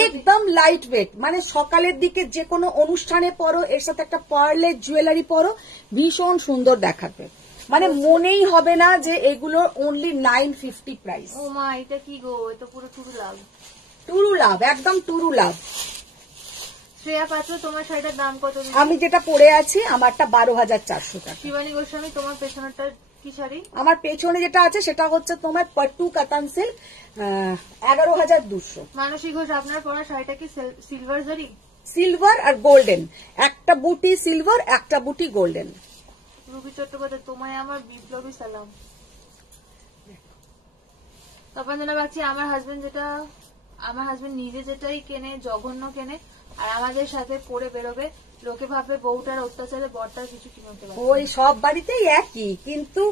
একদম লাইট ওয়েট। মানে সকালের দিকে যে কোনো অনুষ্ঠানে পরো, এর সাথে একটা পার্লের জুয়েলারি পরো, ভীষণ সুন্দর দেখাবে। মানে মনেই হবে না যে এগুলো অনলি 950 প্রাইস। ও মা, এটা কি গো, এটা পুরো টুরু লাভ, টুরু লাভ, একদম টুরু লাভ। শ্রেয়া পাত্র তোমার শাড়িটার দাম কত? আমি যেটা পরে আছি আমারটা 12,400 টাকা। শিবানী গোস্বামী তোমার পেছনেরটা কি শাড়ি? আমার পেছনে যেটা আছে সেটা হচ্ছে তোমার পট্টু কাতান সিল্ক, 11,200। মানসী ঘোষ আপনার পরা শাড়িটা কি সিলভার জারি? সিলভার আর গোল্ডেন, একটা বুটি সিলভার, একটা বুটি গোল্ডেন। রুবি চট্টোপাধ্যায় তোমায় আমার বিপ্লবী সালাম। তপঞ্জনা বাগচি আমার হাজবেন্ড নিজে যেটাই কেনে জঘন্য কেনে, আর আমাদের সাথে পরে বেরোবে, লোকে ভাববে বউটার অত্যাচারে বরটার কিছু কিনতে পারে। ওই সব বাড়িতেই একই, কিন্তু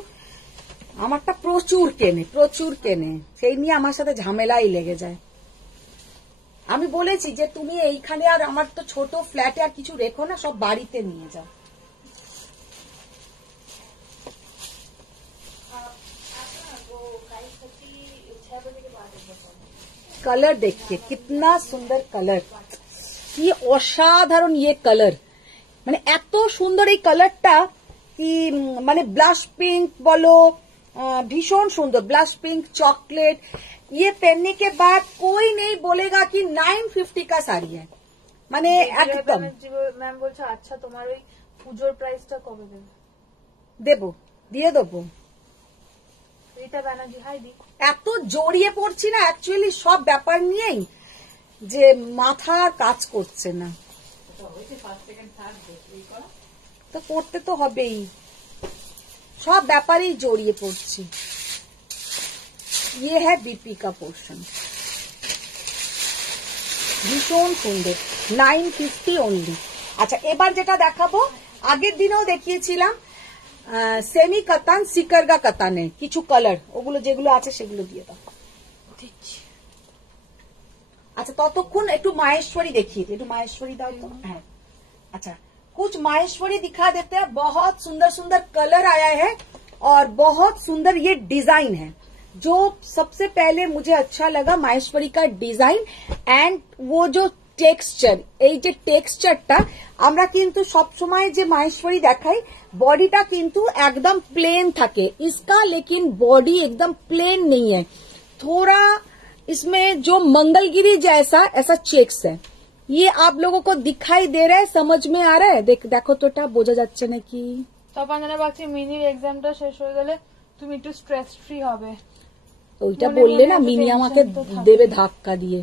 আমারটা প্রচুর কেনে, প্রচুর কেনে, সেই নিয়ে আমার সাথে ঝামেলাই লেগে যায়। আমি বলেছি যে তুমি এইখানে আর আমার তো ছোট ফ্ল্যাটে আর কিছু রেখো না, সব বাড়িতে নিয়ে যাও। कलर देखिए कितना सुंदर कलर, কি অসাধারণ ये कलर, মানে এত সুন্দর এই কালারটা কি মানে ব্লাশ পিঙ্ক বলো, भीषण सुंदर ब्लश पिंक चॉकलेट। ये पहनने के बाद कोई नहीं बोलेगा कि 950 का साड़ी है, माने एकदम। ম্যাম বলছে আচ্ছা তোমার ওই পুজোর প্রাইসটা কবে দেবে? দেবো, দিয়ে দেবো। এটা ব্যানার্জি হাইদি এত জড়িয়ে পড়ছি না অ্যাকচুয়ালি সব ব্যাপার নিয়েই, যে মাথা কাজ করছে না। তো করতে তো হবেই, সব ব্যাপারেই জড়িয়ে পড়ছি। ये है बीपी का पोर्शन, ভীষণ সুন্দর, 950 অনলি। আচ্ছা এবার যেটা দেখাবো, আগের দিনেও দেখিয়েছিলাম সেমি কাতান সিকারগা কাতানে কিছু কালার, ওগুলো যেগুলো আছে সেগুলো দিয়ে দাও। अच्छा ततक्षण একটু माहेश्वरी देखिए, একটু माहेश्वरी दाओ तो। हाँ अच्छा कुछ माहेश्वरी दिखा देते हैं। बहुत सुंदर सुंदर कलर आया है और बहुत सुंदर ये डिजाइन है। जो सबसे पहले मुझे अच्छा लगा माहेश्वरी का डिजाइन एंड वो जो টেক্সচার, এই যে টেক্সচারটা আমরা কিন্তু সবসময় যে মাহেশ্বরী দেখাই বডিটা কিন্তু একদম প্লেন থাকে, इसका लेकिन बॉडी एकदम प्लेन नहीं है, थोड़ा इसमें जो मंगलगिरी जैसा ऐसा चेक्स है। ये आप लोगों को दिखाई दे रहा है, समझ में आ रहा है? देखो तो এটা বোঝা যাচ্ছে নাকি? তখন জানা ভাবছি মিনির এক্সামটা শেষ হয়ে গেলে তুমি একটু স্ট্রেস ফ্রি হবে। ওইটা বললে না মিনি আমাকে দেবে ধাক্কা দিয়ে।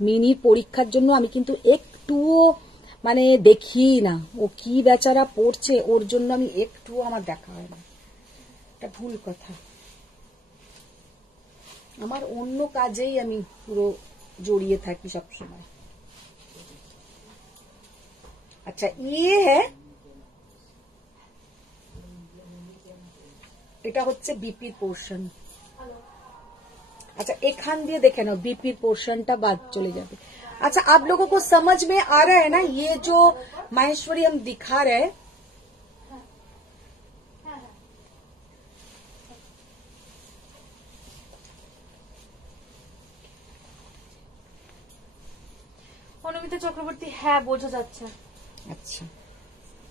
মিনির পরীক্ষার জন্য আমি কিন্তু একটুও মানে দেখি না, ও কি বেচারা পড়ছে ওর জন্য আমি একটুও আমার দেখা হয় না, এটা ভুল কথা। আমার অন্য কাজেই আমি পুরো জড়িয়ে থাকি সব সময়। আচ্ছা ইয়ে হ্যাঁ, এটা হচ্ছে বিপির পোর্শন। अच्छा एखान दिए देखे ना बीपी पोर्शन टा बाद चले जाते। अच्छा आप लोगों को समझ में आ रहा है ना ये जो माहेश्वरी हम दिखा रहे हैं? অনুমিতা চক্রবর্তী হ্যাঁ বোঝা যাচ্ছে। আচ্ছা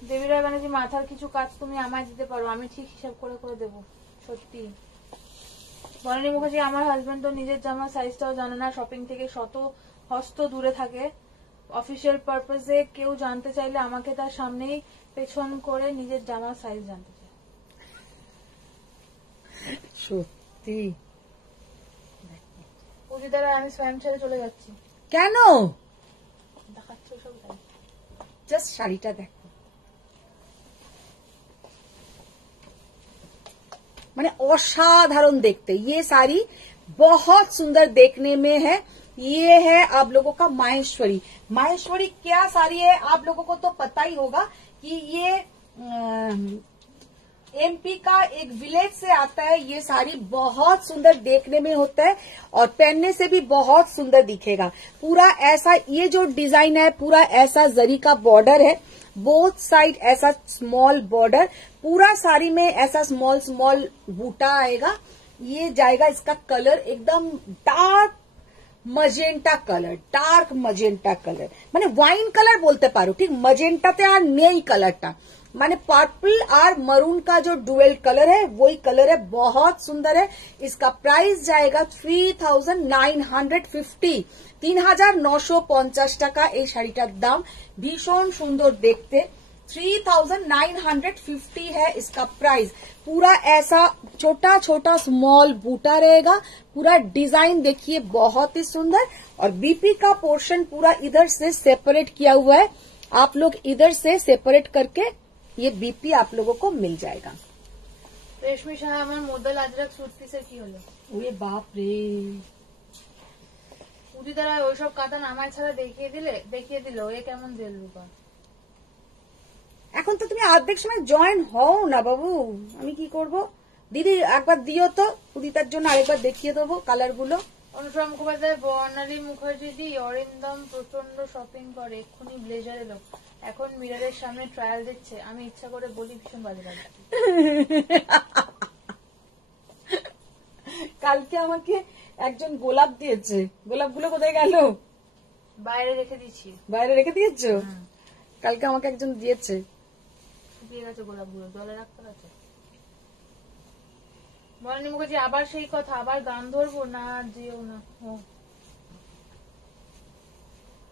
দেবী রায় ব্যানার্জি মাথার কিছু কাজ তুমি আমায় দিতে পারো, আমি ঠিক হিসাব করে করে দেবো। সত্যি বনানী মুখার্জি আমার হাজবেন্ড তো নিজের জামার সাইজটাও জানে না, শপিং থেকে শত হস্ত দূরে থাকে, অফিসিয়াল পারপাসে কেউ জানতে চাইলে আমাকে তার সামনেই পেছন করে নিজের জামার সাইজ জানতে চায়। সত্যি পুজিদারা আমি স্বয়ং ছেড়ে চলে যাচ্ছি। কেন দেখাচ্ছ সব? জাস্ট শাড়িটা দেখো, माने असाधारण देखते। ये साड़ी बहुत सुंदर देखने में है। ये है आप लोगों का माहेश्वरी। माहेश्वरी क्या साड़ी है आप लोगों को तो पता ही होगा कि ये एमपी का एक विलेज से आता है। ये साड़ी बहुत सुंदर देखने में होता है और पहनने से भी बहुत सुंदर दिखेगा। पूरा ऐसा ये जो डिजाइन है पूरा ऐसा जरी का बॉर्डर है, बोथ साइड ऐसा स्मॉल बॉर्डर, पूरा साड़ी में ऐसा स्मॉल स्मॉल बूटा आएगा। ये जाएगा, इसका कलर एकदम dark magenta colour, dark magenta colour মানে ওয়াইন কালার বলতে পারো, ঠিক मजेंटाते আর নেই কালারটা, माने पर्पल और मरून का जो डुअल कलर है वही कलर है, बहुत सुंदर है। इसका प्राइस जाएगा 3950, 3950 টাকা এই শাড়িটার দাম। ভীষণ সুন্দর দেখতে, 3950 है इसका प्राइस। पूरा ऐसा छोटा छोटा स्मॉल बूटा रहेगा, पूरा डिजाइन देखिए बहुत ही सुंदर। और बीपी का पोर्शन पूरा इधर से सेपरेट किया हुआ है, आप लोग इधर से सेपरेट करके ये बीपी आप लोगों को मिल जाएगा। রেশমি শাহ আমার মোদল আজরাক স্যুট পিসের কি হলো? ওরে বাপ রে, পুজিদারা ওইসব কাতান আমার ছাড়া দেখিয়ে দিল এ কেমন দিল রূপা। এখন তো তুমি অর্ধেক সময় জয়েন হও না বাবু, আমি কি করব? দিদি একবার দিও তো, উদিতার জন্য আরেকবার দেখিয়ে দেবো কালার গুলো। অনুসরা মুখোপাধ্যায় বর্ণালী মুখার্জি দি অরিন্দম প্রচন্ড শপিং করে, এক্ষুনি ব্লেজার এলো, এখন মিররের সামনে ট্রায়াল দিচ্ছে, আমি ইচ্ছা করে বলি ভীষণ বাজে লাগে। কালকে আমাকে একজন গোলাপ দিয়েছে, গোলাপগুলো কোথায় গেল? বাইরে রেখে দিচ্ছি। বাইরে রেখে দিয়েছো? কালকে আমাকে একজন দিয়েছে। দিয়ে গেছে গোলাপগুলো, জলে রাখতে গেছে। বনানী মুখার্জি আবার সেই কথা, আবার গান ধরবো না, যেও না।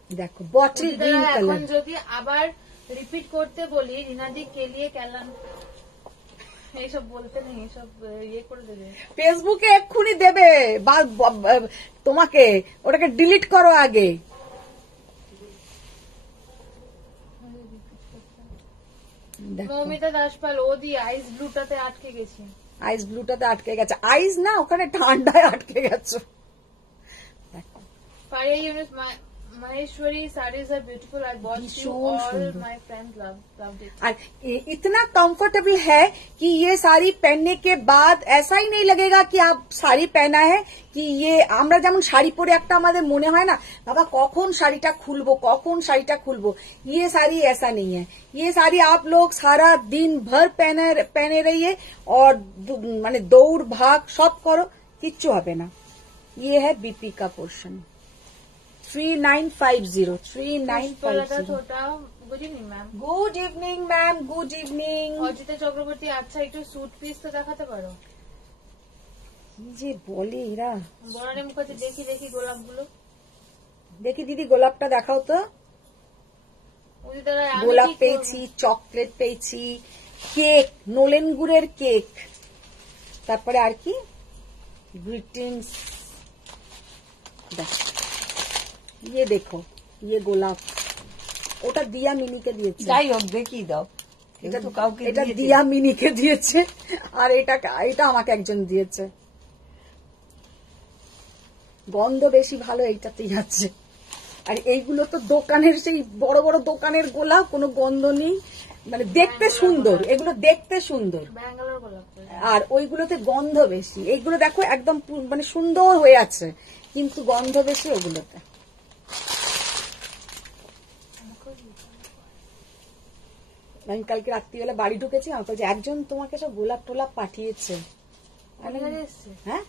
দেখো বটল গ্রিন এখন কালার। যদি আবার রিপিট করতে বলি রিনাদি কে লিয়ে কেলান, এইসব বলতে নেই, এসব ইয়ে করে দেবে ফেসবুকে এক্ষুনি দেবে তোমাকে, ওটাকে ডিলিট করো আগে। মৌমিতা দাসপাল, ও দি আইস ব্লুটাতে আটকে গেছি। আইস ব্লুটাতে আটকে গেছে, আইস না ওখানে ঠান্ডায় আটকে গেছো। Faria Yunus, Maheshwari sarees are beautiful. I bought you, all my friends loved it. और इतना कंफर्टेबल है कि ये साड़ी पहनने के बाद ऐसा ही नहीं लगेगा कि आप साड़ी पहना है, कि ये আমরা যেমন শাড়ি পরে একটা আমাদের মনে হয় না বাবা কখন শাড়িটা খুলবো, কখন শাড়িটা খুলবো, ये साड़ी ऐसा नहीं है। ये साड़ी आप लोग सारा दिन भर पहने रहिए और মানে দৌড় ভাগ সব করো, কিচ্ছু হবে না। ये है बीपी का portion. 3950 3950। Good evening ma'am. Good evening ma'am, good evening. Ajita Chakraborty, আচ্ছা একটু স্যুট পিস তো দেখাতে পারো। কি যে বলে এরা। বনানী মুখার্জি, দেখি দেখি গোলাপগুলো, দেখি দিদি গোলাপটা দেখাও তো। গোলাপ পেয়েছি, চকলেট পেয়েছি, কেক, নোলেন গুড়ের কেক, তারপরে আর কি গ্রিটিংস। ये देखो ये গোলাপ, ওটা দিয়া মিনিকে দিয়েছে। যাই হোক দেখিয়ে দাও, এটা তো কাউকে এটা দিয়া মিনিকে দিয়েছে, আর এটা আমাকে একজন দিয়েছে। গন্ধ বেশি ভালো এইটাতেই আছে। আর এইগুলো তো দোকানের সেই বড় বড় দোকানের গোলাপ, কোনো গন্ধ নেই, মানে দেখতে সুন্দর, এগুলো দেখতে সুন্দর, ব্যাঙ্গালোর গোলাপ। আর ওইগুলোতে গন্ধ বেশি। এইগুলো দেখো একদম মানে সুন্দর হয়ে আছে, কিন্তু গন্ধ বেশি ওগুলোতে। আমি কালকে রাত্রিবেলা বাড়ি ঢুকেছি, আমার কাছে একজন তোমাকে সব গোলাপ টোলাপ পাঠিয়েছে। হ্যাঁ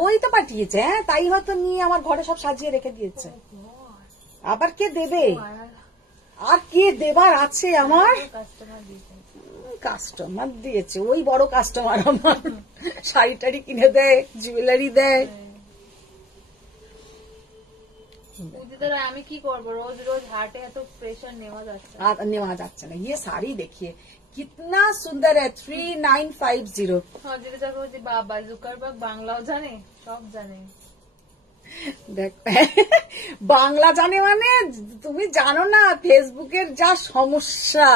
ওই তো পাঠিয়েছে, হ্যাঁ তাই হয়তো নিয়ে আমার ঘরে সব সাজিয়ে রেখে দিয়েছে। আবার কে দেবে, আর কে দেবার আছে আমার? কাস্টমার দিয়েছে, ওই বড় কাস্টমার আমার, শাড়ি টাড়ি কিনে দেয়, জুয়েলারি দেয়। আমি কি করবো, রোজ রোজ হাটে এত প্রেশার নেওয়া যাচ্ছে না। ये साड़ी देखिए कितना सुंदर है। 3950। বাবা জুকারবার্গ বাংলাও জানে, সব জানে। দেখ বাংলা জানে মানে তুমি জানো না ফেসবুকের যা সমস্যা।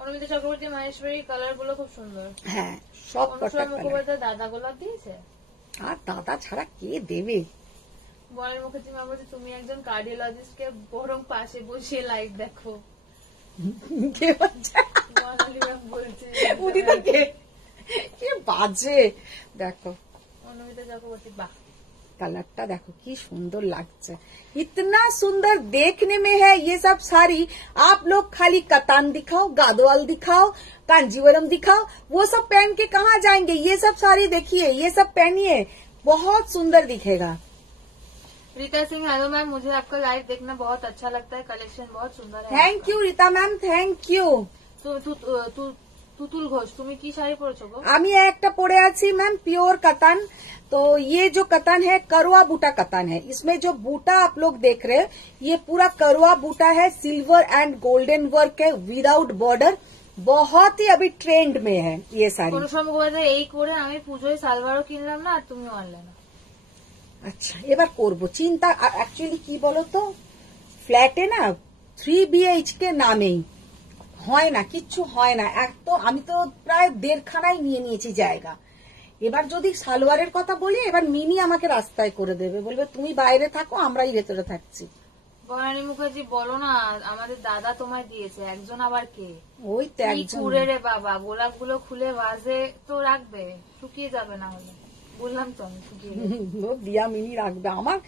অনুমিতা চক্রবর্তী, মাহেশ্বরী কালার গুলো খুব সুন্দর। হ্যাঁ সব মুখোপাধ্যায় দাদা গোলাপ দিয়েছে, আর দাদা ছাড়া কে দেবে? বনের মুখার্জি মা বলছে তুমি একজন কার্ডিওলজিস্ট কে বরং পাশে বসিয়ে লাইভ দেখো। কি বাজে দেখো। অনুমিতা চক্রবর্তী, বাহ कलरটা देखो की सुंदर लगता है, इतना सुंदर देखने में है। ये सब साड़ी आप लोग खाली कतान दिखाओ, गादवाल दिखाओ, कांजीवरम दिखाओ, वो सब पहन के कहाँ जाएंगे? ये सब साड़ी देखिए, ये सब पहनिए, बहुत सुंदर दिखेगा। रीता सिंह, हेलो मैम, मुझे आपका लाइव देखना बहुत अच्छा लगता है, कलेक्शन बहुत सुंदर है। Thank you Rita ma'am, thank you. Tutul Ghosh, তুমি কি শাড়ি পরেছো গো? আমি একটা পরে আছি ম্যাম, পিওর कतान। तो ये जो कतान है करवा बूटा कतान है। इसमें जो बूटा आप लोग देख रहे हैं ये पूरा करवा बूटा है, सिल्वर एंड गोल्डन वर्क है, विदाउट बॉर्डर। बहुत ही अभी ट्रेंड में है ये साड़ी। এই করে আমি পুজোয় সালভারও কিনলাম না, আর তুমিও আনলে না। আচ্ছা এবার করবো চিন্তা। অ্যাকচুয়ালি কি বলতো, ফ্ল্যাটে না 3 BHK নামেই হয় না, কিচ্ছু হয় না। এক তো আমি তো প্রায় 1.5 খানাই নিয়ে নিয়েছি জায়গা। এবার যদি সালোয়ারের কথা বলি, এবার মিনি আমাকে রাস্তায় করে দেবে, বলবে তুমি বাইরে থাকো, আমরাই ভেতরে থাকছি। বনানী মুখার্জি, বলো না আমাদের দাদা তোমায় দিয়েছে, একজন আবার কে? ওই তো একজন। কুড়ে রে বাবা, গোলাপগুলো খুলে ভাজে তো রাখবে, শুকিয়ে যাবে না হলে। বললাম তো আমি শুকিয়ে দিয়া মিনি রাখবে, আমার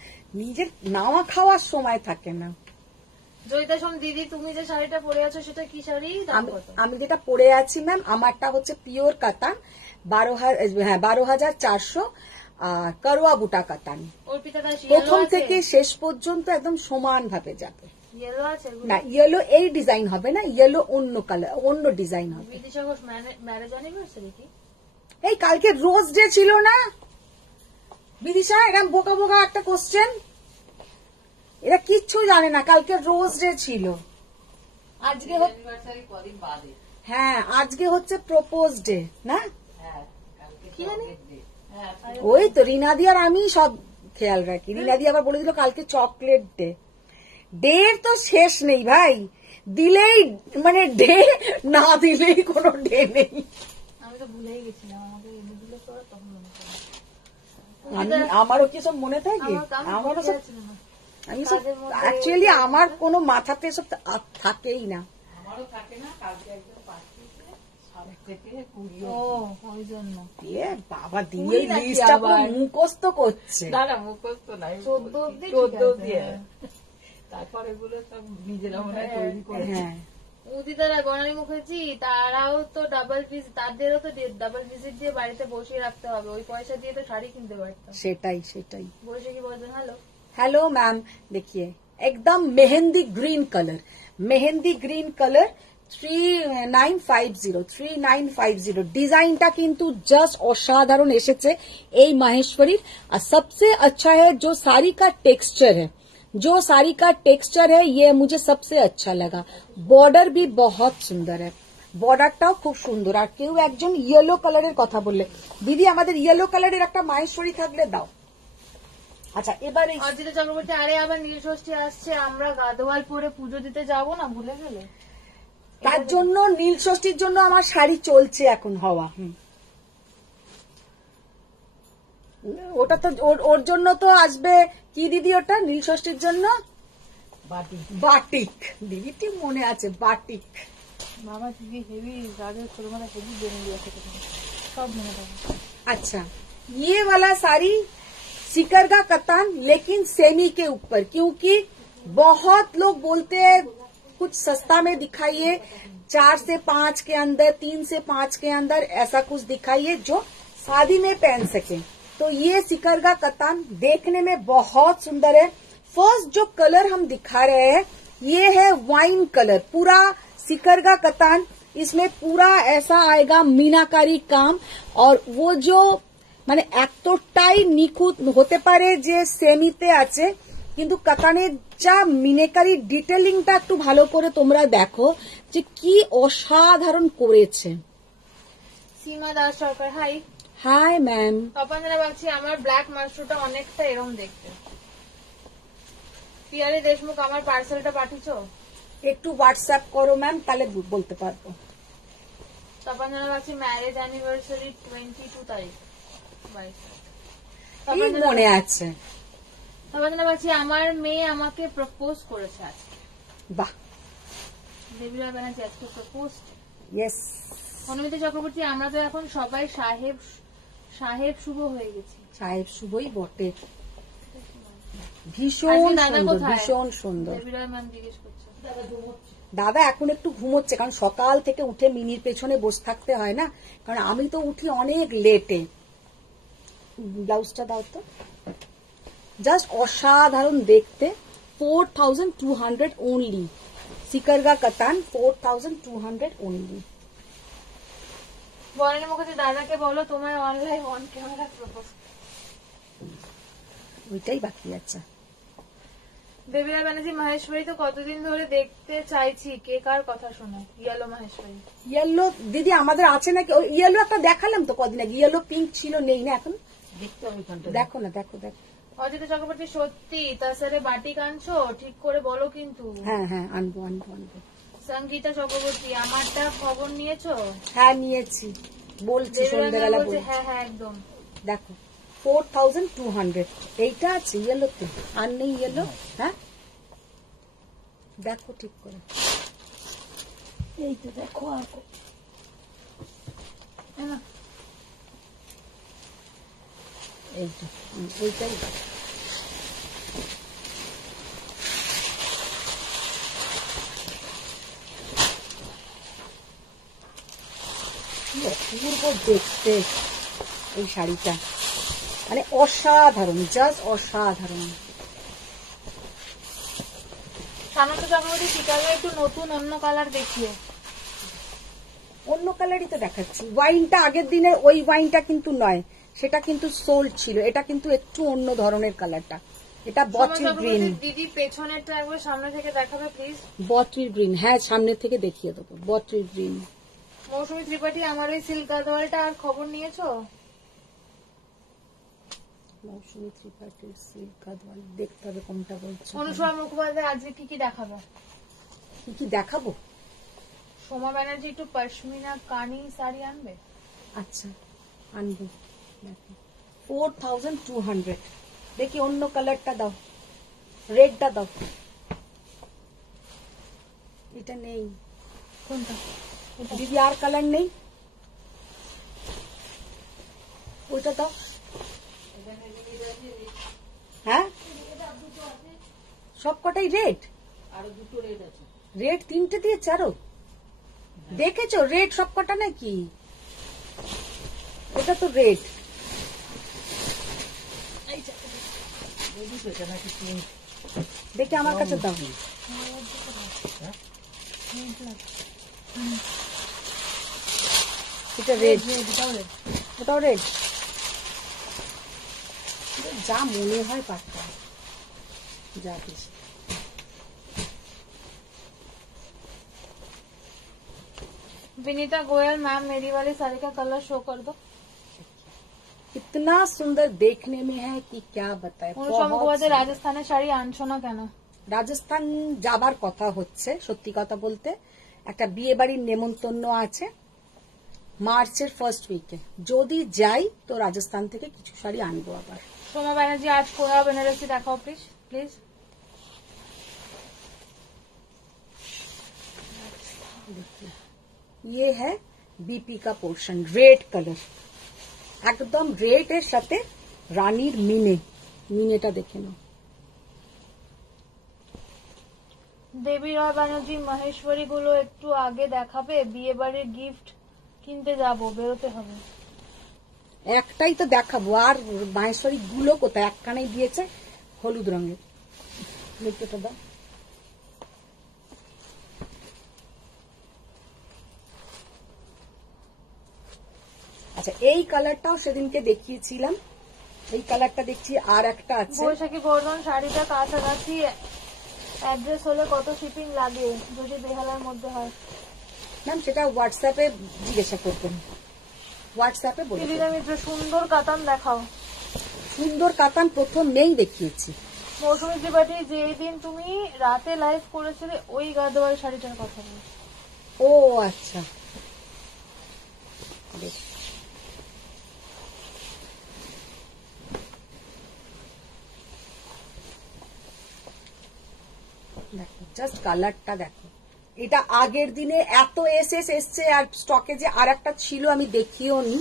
নিজের নাওয়া খাওয়ার সময় থাকে না। জয়িতা সোম দিদি, তুমি যে শাড়িটা পরে আছো সেটা কি শাড়ি? আমি যেটা পরে আছি ম্যাম, আমারটা হচ্ছে পিওর কাতান, 12,400 করোয়া বুটা কাতান। প্রথম থেকে শেষ পর্যন্ত একদম সমান ভাবে যাবে। ইয়েলো আছে না, ইয়েলো এই ডিজাইন হবে না, ইয়েলো অন্য কালার, অন্য ডিজাইন হবে। বিদিশা ঘোষ, ম্যারেজ অ্যানিভার্সারি কি? এই কালকে রোজ ডে ছিল না বিদিশা? এরকম বোকা বোকা একটা কোশ্চেন, এরা কিচ্ছু জানে না। কালকে রোজ ডে ছিল, আজকে কদিন বাদে। হ্যাঁ আজকে হচ্ছে প্রপোজ ডে না? কি জানি ওই তো রিনাদি আর আমি সব খেয়াল রাখি। রিনাদি আবার বলে দিল কালকে চকলেট ডে। ডে তো শেষ নেই ভাই, দিলেই মানে ডে, না দিলেই কোনো ডে নেই। আমি তো ভুলেই গেছিলাম, আমাকে এনে দিলে তো তখন মনে পড়ে। আমারও কি সব মনে থাকে? আমারও সব, আমি সব অ্যাকচুয়ালি আমার কোনো মাথাতে সব থাকেই না। আমারও থাকে না। কালকে একজন পাঠিয়েছে 7 থেকে 20 ও ওই জন্য এ বাবা দিয়ে লিস্টটা পুরো মুখস্থ করছে। না মুখস্থ নাই, 14 অবধি 14 অবধি। তারপর এগুলো সব নিজেরা মনে হয় তৈরি করে। হ্যাঁ উদিতারা বনানী মুখার্জি তারাও তো ডাবল ভিজিট, তাদেরও তো ডাবল ভিজিট দিয়ে বাড়িতে বসিয়ে রাখতে হবে, ওই পয়সা দিয়ে তো শাড়ি কিনতে পারতাম। সেটাই সেটাই। বসে কি বলবেন? হ্যালো हेलो मैम, देखिए एकदम mehndi green colour, mehndi green colour 3950 ডিজাইনটা কিন্তু জাস্ট অসাধারণ এসেছে এই মাহেশ্বরীর। আর सबसे अच्छा है जो साड़ी का टेक्सचर है, जो साड़ी का टेक्सचर है ये मुझे सबसे अच्छा लगा। बॉर्डर भी बहुत सुंदर है, বর্ডারটাও খুব সুন্দর। আর কেউ একজন ইয়েলো কালারের কথা বললে, দিদি আমাদের ইয়েলো কালারের একটা মাহেশ্বরী থাকলে দাও। আচ্ছা এবারে অর্জিতা চক্রবর্তী, আরে আবার নীলষষ্ঠী আসছে, আমরা গাদোয়াল পরে পুজো দিতে যাব না, ভুলে গেলে? তার জন্য নীল ষষ্ঠীর জন্য আমার শাড়ি চলছে এখন হওয়া। ওটা তো ওর জন্য তো আসবে কি দিদি, ওটা নীল ষষ্ঠীর জন্য বাটিক। দিদি ঠিক মনে আছে বাটিক। বাবা দিদি হেভি রাজের ছোটবেলা হেভি বেনে দিয়েছে, সব মনে থাকে। अच्छा ये वाला साड़ी सिकर का कतान लेकिन सेमी के ऊपर, क्योंकि बहुत लोग बोलते हैं कुछ सस्ता में दिखाइए, 4 से 5 के अंदर, 3 से 5 के अंदर ऐसा कुछ दिखाइए जो शादी में पहन सके। तो ये सिकर का कतान देखने में बहुत सुंदर है। फर्स्ट जो कलर हम दिखा रहे हैं ये है वाइन कलर, पूरा सिकर का कतान, इसमें पूरा ऐसा आएगा मीनाकारी काम। और वो जो মানে এতটাই নিখুঁত হতে পারে যে সেমিতে আছে, কিন্তু কাতানের যা মিনেকারি ডিটেলিংটা একটু ভালো করে তোমরা দেখো যে কি অসাধারণ করেছে। Seema Das Sarkar, hi. Hi ma'am. Tapanjana Bagchi, আমার ব্ল্যাক মাশরুমটা অনেকটা এরম দেখতে। পিয়ারে দেশমুখ, আমার পার্সেলটা পাঠিয়েছো? একটু হোয়াটসঅ্যাপ করো ম্যাম, তাহলে বলতে পারবো। তপনজনা বাগচি, ম্যারেজ অ্যানিভার্সারি 22 তারিখ। মনে আছে। তপনজনা বাগচি, আমার মেয়ে আমাকে প্রপোজ করেছে আজকে। বাহ। দেবীরা ব্যানার্জি, আজকে প্রপোজ। ইয়েস। অনুমিতা চক্রবর্তী, আমরা তো এখন সবাই সাহেব শুভ হয়ে গেছি। সাহেব শুভই বটে, ভীষণ সুন্দর, ভীষণ সুন্দর। দেবীরা ম্যাম জিজ্ঞেস করছে। দাদা এখন একটু ঘুমোচ্ছে, কারণ সকাল থেকে উঠে মিনির পেছনে বসে থাকতে হয় না, কারণ আমি তো উঠি অনেক লেটে। ব্লাউজটা দাও তো, জাস্ট অসাধারণ দেখতে। 4200 ওনলি, সিকারগা কাতান 4200 ওনলি। বরেন মুখার্জি, দাদাকে বলো তোমায় অনলাইন অন ক্যামেরা প্রপোজ। ওইটাই বাকি আছে। দেবীরা ব্যানার্জি, মাহেশ্বরী তো কতদিন ধরে দেখতে চাইছি, কে কার কথা শোনে? ইয়েলো মাহেশ্বরী। ইয়েলো দিদি আমাদের আছে নাকি? ইয়েলো একটা দেখালাম তো কদিন আগে, ইয়েলো পিঙ্ক ছিল, নেই না এখন? দেখো না, দেখো দেখো। অজিত চক্রবর্তী, সত্যি তাছাড়া বাটিক আনছো? ঠিক করে বলো কিন্তু। হ্যাঁ হ্যাঁ আনবো আনবো আনবো। সঙ্গীতা চক্রবর্তী, আমারটা খবর নিয়েছো? হ্যাঁ নিয়েছি, বলছি সন্ধ্যাবেলা বলছি। হ্যাঁ হ্যাঁ একদম। দেখো 4200 এইটা আছে ইয়েলোতে, আর নেই ইয়েলো। হ্যাঁ দেখো ঠিক করে, এই তো দেখো। আর এইটা, এইটাই অপূর্ব দেখতে এই শাড়িটা, মানে অসাধারণ, জাস্ট অসাধারণ। সামন্ত চক্রবর্তী, চিকাগো একটু নতুন অন্য কালার দেখিয়ে। অন্য কালারই তো দেখাচ্ছি। ওয়াইনটা আগের দিনের ওই ওয়াইনটা কিন্তু নয়, সেটা কিন্তু সোল্ড ছিল। এটা কিন্তু একটু অন্য ধরনের কালারটা, এটা বটল গ্রিন। দিদি পেছনেরটা একবার সামনে থেকে দেখাবে প্লিজ। বটল গ্রিন, হ্যাঁ সামনে থেকে দেখিয়ে দেবো। Bottle green. মৌসুমী ত্রিপাঠী, আমার ওই সিল্ক গাদওয়ালটা আর খবর নিয়েছো? মৌসুমী ত্রিপাঠীর সিল্ক গাদওয়াল, দেখতে হবে কোনটা বলছো। অনুসরা মুখোপাধ্যায় আজকে কি কি দেখাবে? কি কি দেখাবো? সোমা ব্যানার্জি একটু পশমিনা কানি শাড়ি আনবে। আচ্ছা আনবো। 4200। দেখি অন্য কালারটা দাও, রেডটা দাও। এটা নেই। কোনটা? দিদি আর কালার নেই, ওইটা দাও। হ্যাঁ সব কটাই রেড, আরো দুটো রেড আছে। রেড 3টে দিয়েছে আরো, দেখেছো রেড সব কটা নাকি? ওটা তো রেড। দেখি আমার কাছে দাও। এটা রেড, ওটাও রেড। যা মনে হয় পারতাম, যা কিছু। विनीता गोयल मैम, मेरी वाली साड़ी का कलर शो कर दो। इतना सुंदर देखने में है कि क्या बताए। অনুসরা মুখোপাধ্যায় রাজস্থানের শাড়ি আনছো না কেন? রাজস্থান যাবার কথা হচ্ছে, সত্যি কথা বলতে একটা বিয়ে বাড়ির নেমন্তন্ন আছে মার্চের ফার্স্ট উইকে। যদি যাই তো রাজস্থান থেকে কিছু শাড়ি আনবো আবার। সোমা ব্যানার্জি আজ কোরা বেনারসি দেখাও প্লিজ প্লিজ। ये है बीपी का पोर्शन, रेड कलर, একদম রেড এর সাথে রানীর মিনে। মিনেটা দেখে নাও। দেবী রয় ব্যানার্জি, মহেশ্বরী গুলো একটু আগে দেখাবে, বিয়ে বাড়ির গিফট কিনতে যাবো, বেরোতে হবে। একটাই তো দেখাবো, আর মাহেশ্বরী গুলো কোথায়? একখানাই দিয়েছে হলুদ রঙের। দেখতে দাও। আচ্ছা এই কালারটাও সেদিনকে দেখিয়েছিলাম, এই কালারটা দেখছি আর একটা আছে। বৈশাখী বর্ধন, শাড়িটা কাছাকাছি অ্যাড্রেস হলে কত শিপিং লাগে যদি বেহালার মধ্যে হয়? ম্যাম সেটা হোয়াটসঅ্যাপে জিজ্ঞাসা করবেন, হোয়াটসঅ্যাপে বলবেন। দিদিরা মিত্র, সুন্দর কাতান দেখাও। সুন্দর কাতান প্রথম নেই দেখিয়েছি। মৌসুমী ত্রিপাঠী, যেদিন তুমি রাতে লাইভ করেছিলে ওই গাদোয়াল শাড়িটার কথা বল। ও আচ্ছা, বেশ। দেখো জাস্ট কালারটা দেখো, এটা আগের দিনে এত এসছে আর স্টকে যে আর একটা ছিল আমি দেখিও নি।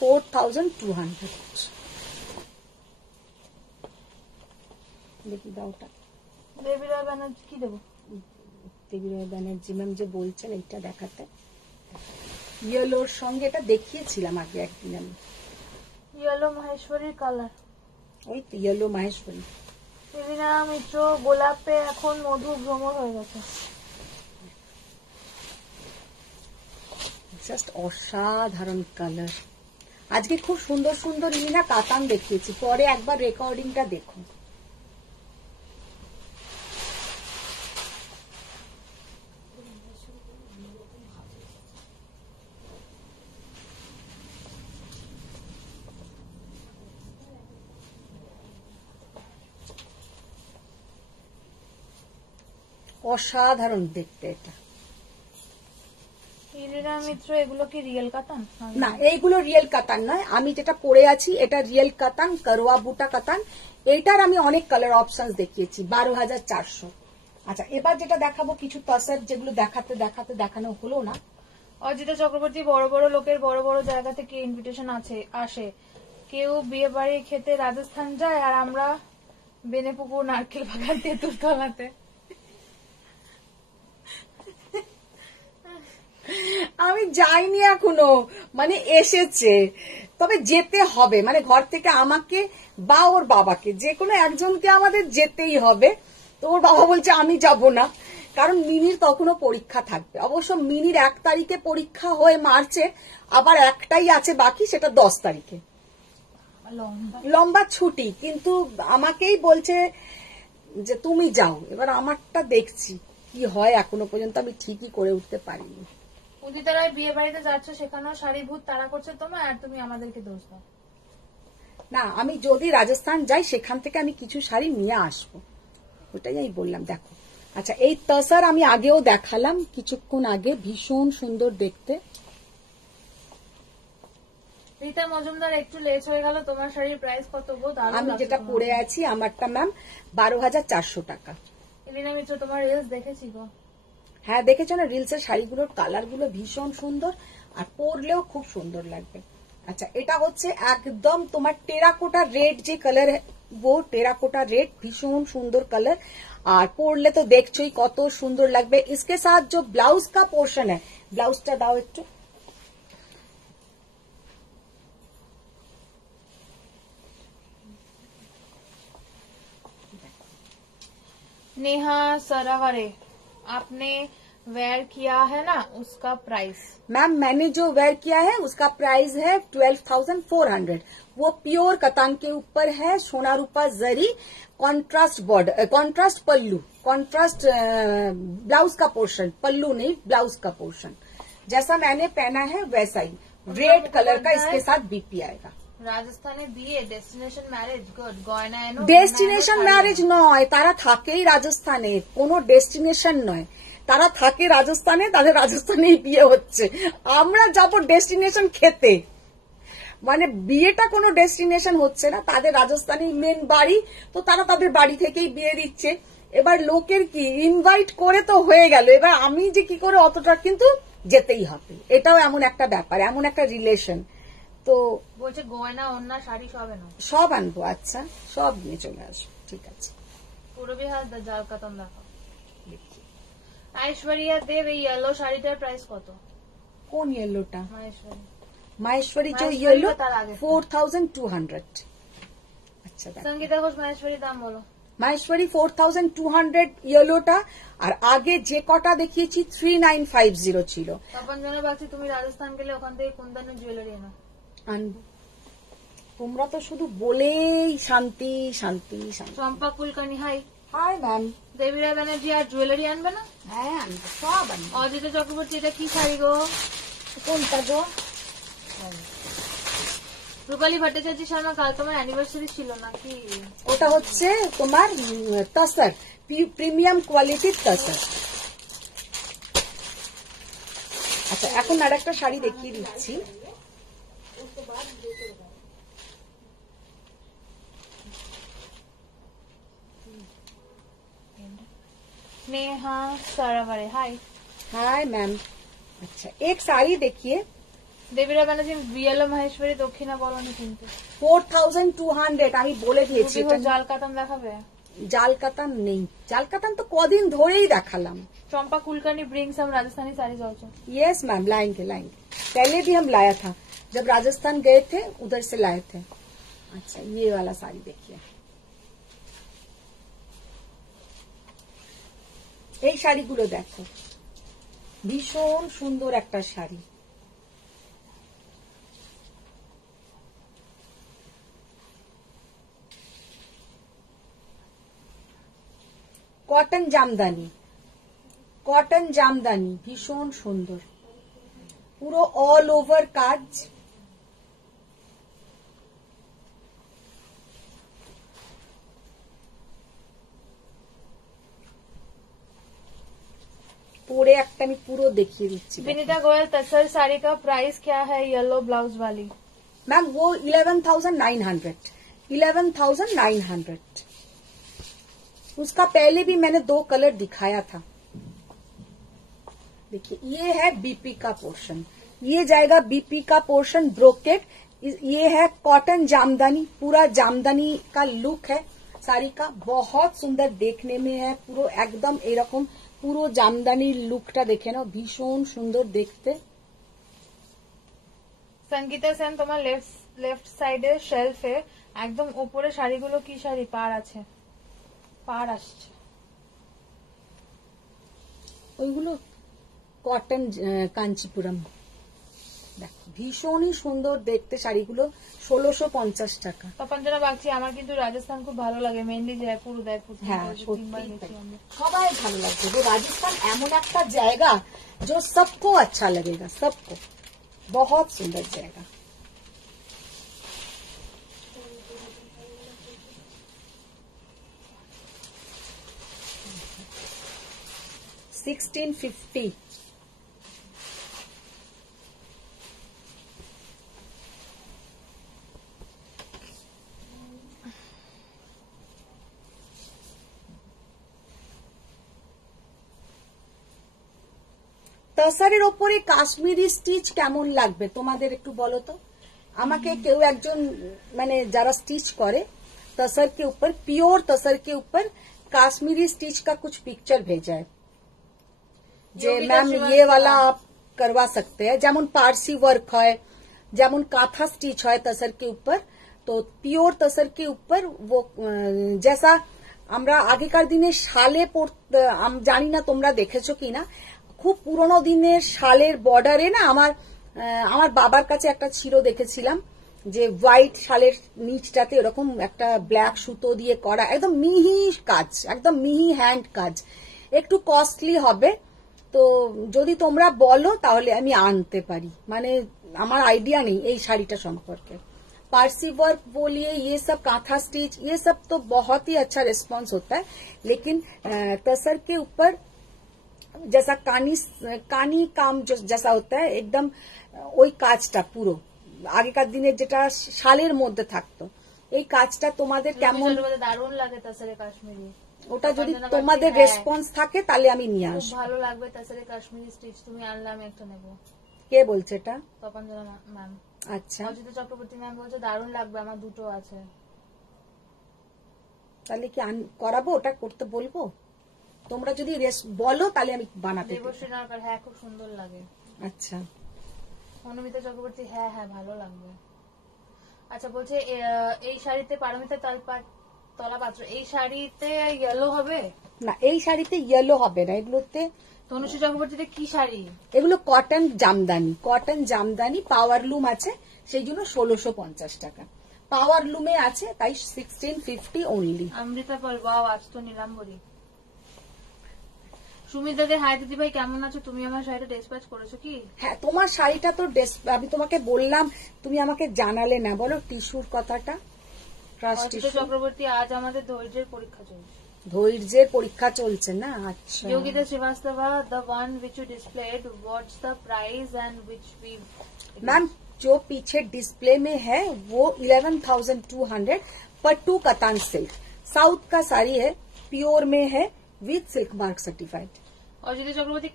$4200। দেখি দাওটা। দেবী রয় ব্যানার্জি কি দেবো? দেবী রয় ব্যানার্জি ম্যাম যে বলছেন এইটা দেখাতে, ইয়েলোর সঙ্গে এটা দেখিয়েছিলাম আগে একদিন আমি। ইয়েলো মহেশ্বরীর কালার, ওই তো ইয়েলো মাহেশ্বরী। দিদিরা মিত্র, গোলাপে এখন মধু ভ্রমর হয়ে গেছে। জাস্ট অসাধারণ কালার। আজকে খুব সুন্দর সুন্দর ইলিনা কাতান দেখিয়েছি, পরে একবার রেকর্ডিংটা দেখুন। অসাধারণ দেখতে এটা। ইলিনা মিত্র, এগুলো কি রিয়েল কাতান? না এইগুলো রিয়েল কাতান নয়, আমি যেটা পরে আছি এটা রিয়েল কাতান, করোয়া বুটা কাতান। এইটার আমি অনেক কালার অপশন দেখিয়েছি, 12,400। আচ্ছা এবার যেটা দেখাবো কিছু তসর, যেগুলো দেখাতে দেখাতে দেখানো হলো না। অজিতা চক্রবর্তী, বড় বড় লোকের বড় বড় জায়গা থেকে ইনভিটেশন আসে, কেউ বিয়ে বাড়ি খেতে রাজস্থান যায় আর আমরা বেনেপুকুর, নারকেল বাগান, তেঁতুল তলাতে। আমি যাইনি এখনো, মানে এসেছে, তবে যেতে হবে, মানে ঘর থেকে আমাকে বা ওর বাবাকে যে কোনো একজনকে আমাদের যেতেই হবে। তো ওর বাবা বলছে আমি যাব না, কারণ মিনির তখনও পরীক্ষা থাকবে। অবশ্য মিনির 1 তারিখে পরীক্ষা হয়ে মার্চে, আবার একটাই আছে বাকি, সেটা 10 তারিখে। লম্বা ছুটি, কিন্তু আমাকেই বলছে যে তুমি যাও। এবার আমারটা দেখছি কি হয়, এখনো পর্যন্ত আমি ঠিকই করে উঠতে পারিনি। উদিতারায় বিয়ে বাড়িতে যাচ্ছ, সেখানেও শাড়ি ভূত তারা করছে তোমার, আর তুমি আমাদেরকে দোষ দাও। না, আমি যদি রাজস্থান যাই সেখান থেকে আমি কিছু শাড়ি নিয়ে আসবো, ওটাই আমি বললাম। দেখো, আচ্ছা, এই তসর আমি আগেও দেখালাম কিছুক্ষণ আগে, ভীষণ সুন্দর দেখতে। রীতা মজুমদার, একটু লেট হয়ে গেল, তোমার শাড়ির প্রাইস কত গো? আমি যেটা পরে আছি আমারটা ম্যাম 12,400 টাকা। এলিনা মিত্র, তোমার রিলস দেখেছি গো। হ্যাঁ, দেখেছো না, রিলসের শাড়িগুলোর কালার গুলো ভীষণ সুন্দর, আর পরলেও খুব সুন্দর লাগবে। আচ্ছা, এটা হচ্ছে একদম তোমার টেরাকোটা রেড যে কালার, वो टेराकोटा रेड, भीषण सुंदर कलर, और पड़ले तो देखो कत सुंदर लगবে। इसके साथ जो ब्लाउज का पोर्शन है, ब्लाउजটা দাও একটু। नेहा सरावरे, आपने वेयर किया है ना, उसका प्राइस? मैम, मैंने जो वेयर किया है उसका प्राइस है 12,400। वो प्योर कतान के ऊपर है, सोना रूपा जरी, कॉन्ट्रास्ट बॉर्डर, कॉन्ट्रास्ट पल्लू, कॉन्ट्रास्ट ब्लाउज का पोर्शन, पल्लू नहीं ब्लाउज का पोर्शन, जैसा मैंने पहना है वैसा ही रेड कलर का इसके साथ बीपी आएगा। রাজস্থানে বিয়ে, ডেস্টিনেশন ম্যারেজ, গুড। গয়না এনো, ডেস্টিনেশন ম্যারেজ নয়, তারা থাকেই রাজস্থানে, কোনো ডেস্টিনেশন নয়, তারা থাকে রাজস্থানে, তাদের রাজস্থানেই বিয়ে হচ্ছে। আমরা যাব ডেস্টিনেশন খেতে, মানে বিয়েটা কোনো ডেস্টিনেশন হচ্ছে না, তাদের রাজস্থানেই মেন বাড়ি, তো তারা তাদের বাড়ি থেকেই বিয়ে দিচ্ছে। এবার লোকের কি, ইনভাইট করে তো হয়ে গেল, এবার আমি যে কি করে অতটা, কিন্তু যেতেই হবে, এটাও এমন একটা ব্যাপার, এমন একটা রিলেশন। তো বলছে গয়না, ওন্না, শাড়ি সব এনো। সব আনবো, আচ্ছা, সব নিয়ে চলে আসবো, ঠিক আছে। পুরবী হাত জাল কাতান দেখো। ঐশ্বরিয়া দেব, এই ইয়েলো শাড়িটার প্রাইস কত? কোন ইয়েলোটা? মাহেশ্বরী। माहेश्वरी जो माहेश्वरी येलो बता आगे। 4,200। अच्छा, সঙ্গীতা ঘোষ, মাহেশ্বরী দাম বলো। माहेश्वरी 4,200 येलोटा, আর আগে যে কটা দেখিয়েছি 3,950 ছিল। তপন জনে ভাবছি তুমি রাজস্থান গেলে ওখান থেকে কোন ধরনের জুয়েলারি এনো? আনবো, তোমরা তো শুধু বলেই শান্তি শান্তি শান্তি। Champa Kulkarni, hi. Hi ma'am. Debira Banerjee, আর জুয়েলারি আনবে না? হ্যাঁ, আনবো, সব আনবো। অজিত চক্রবর্তী, এটা কি শাড়ি গো? কোনটা গো? রূপালী ভট্টাচার্য শর্মা, কাল তোমার অ্যানিভার্সারি ছিল নাকি? ওটা হচ্ছে তোমার তসর, প্রিমিয়াম কোয়ালিটির তসর। আচ্ছা, এখন আর একটা শাড়ি দেখিয়ে দিচ্ছি। Neha Saraware, hi. Hi ma'am. अच्छा, एक साड़ी देखिए, দেবীরা ব্যানার্জি, বিয়েলো মাহেশ্বরী, দক্ষিণা বলনি কিন্তু। 4,200 আমি বলে দিয়েছি। রুবি ঘোষ, জাল কাতান দেখাবে? জাল কাতান নেই, জাল কাতান তো কদিন ধরেই দেখালাম। Champa Kulkarni, bring some Rajasthani saris also. Yes ma'am, लाएंगे लाएंगे, पहले भी हम लाया था, जब राजस्थान गए थे उधर से लाए थे। अच्छा, ये वाला साड़ी देखिए, এই শাড়িগুলো দেখো, ভীষণ সুন্দর একটা শাড়ি। কটন জামদানি, কটন জামদানি, ভীষণ সুন্দর, পুরো অল ওভার কাজ। পরে একটা আমি পুরো দেখিয়ে দিচ্ছি। विनीता गोयल, तसर साड़ी का प्राइस क्या है येलो ब्लाउज वाली? मैम, वो 11,900, 11,900। उसका पहले भी मैंने 2 कलर दिखाया था। देखिए, ये है बीपी का पोर्शन, ये जाएगा बीपी का पोर्शन ब्रोकेट। ये है कॉटन जामदानी, पूरा जामदानी का लुक है साड़ी का, बहुत सुंदर देखने में है, पूरा एकदम एरकम পুরো জামদানির লুকটা দেখে নাও, ভীষণ সুন্দর দেখতে। সঙ্গীতা সেন, তোমার লেফট সাইডে শেলফে একদম উপরে শাড়িগুলো কি শাড়ি? পার আছে, পার আসছে। ওইগুলো কটন কাঞ্চিপুরম। দেখো ভীষণই সুন্দর দেখতে শাড়িগুলো, 1650 টাকা। তপঞ্জনা বাগচি, আমার কিন্তু রাজস্থান খুব ভালো লাগে, মেনলি জয়পুর, উদয়পুর। হ্যাঁ সবাই ভালো লাগবে। वो राजस्थान এমন একটা জায়গা जो सबको अच्छा लगेगा, सबको बहुत सुंदर जाएगा। $1650। তসরের ওপরে কাশ্মীরি স্টিচ কেমন লাগবে তোমাদের একটু বলো তো। আমাকে কেউ একজন মানে যারা स्टिच करे तसर के ऊपर, प्योर तसर के ऊपर काश्मीरी स्टिच का कुछ पिक्चर भेजा है যে ম্যাম ये वाला आप करवा सकते हैं। যেমন पारसी वर्क হয়, যেমন কাঁথা स्टिच হয় तसर के ऊपर, तो प्योर तसर के ऊपर वो जैसा আমরা আগেকার দিনে শালে পড়তে, জানি না তোমরা দেখেছো কিনা, খুব পুরোনো দিনের শালের বর্ডারে না আমার বাবার কাছে একটা ছিল, দেখেছিলাম যে হোয়াইট শালের নিচটাতে এরকম একটা ব্ল্যাক সুতো দিয়ে করা, একদম মিহি কাজ, একদম মিহি হ্যান্ড কাজ, একটু কস্টলি হবে। তো যদি তোমরা বলো তাহলে আমি আনতে পারি, মানে আমার আইডিয়া নেই এই শাড়িটা সম্পর্কে। पारसी वर्क बोलिए, ये सब कांथा स्टिच, ये सब तो बहुत ही अच्छा रिस्पॉन्स होता है, लेकिन तसर के ऊपर जैसा कानी काम जैसा होता है एकदम ওই কাজটা পুরো আগেকার দিনের যেটা শালের মধ্যে থাকতো, এই কাজটা তোমাদের কেমন দারুণ লাগে তসরে কাশ্মীরি। ওটা যদি তোমাদের রেসপন্স থাকে তাহলে আমি নিয়ে আসবো। ভালো লাগবে তসরে কাশ্মীরি স্টিচ, তুমি আনলে আমি একটা নেব। কে বলছে এটা? তপঞ্জনা ম্যাম। আচ্ছা, অজিত চক্রবর্তী ম্যাম বলছে দারুণ লাগবে, আমার দুটো আছে। তাহলে কি করাবো, ওটা করতে বলবো? তোমরা যদি বলো তাহলে আমি বানাতে দেব। দেবশ্রী নরকার, হ্যাঁ খুব সুন্দর লাগে। আচ্ছা, অনুমিতা চক্রবর্তী, হ্যাঁ হ্যাঁ ভালো লাগবে। আচ্ছা বলছে এই শাড়িতে, পারমিতা তলাপাত্র, এই শাড়িতে ইয়েলো হবে না? এই শাড়িতে ইয়েলো হবে না, এগুলোতে। তনুশ্রী চক্রবর্তীতে কি শাড়ি? এগুলো কটন জামদানি, কটন জামদানি, পাওয়ার লুম আছে, সেই জন্য 1650 টাকা। পাওয়ার লুমে আছে তাই 1650 অনলি। অমৃতা পাল, ওয়াও আজ তো নীলাম্বরী। সুমিতাদের, হাই দিদি ভাই কেমন আছো? তুমি আমার শাড়িটা ডিসপ্যাচ করেছো কি? হ্যাঁ, তোমার শাড়িটা তো আমি তোমাকে বললাম, তুমি আমাকে জানালে না। বলো টিস্যুর কথাটা। চক্রবর্তী, আজ আমাদের ধৈর্যের পরীক্ষা চলছে। ধৈর্যের পরীক্ষা চলছে না? আচ্ছা। Yogita Srivastava, the one which you displayed, what's the price and which we? Ma'am जो पीछे डिस्प्ले में है वो 11,200 पट्टू कतान सिल्क, साउथ का साड़ी है, प्योर में है, with silk mark certified. Ajit Chakraborty,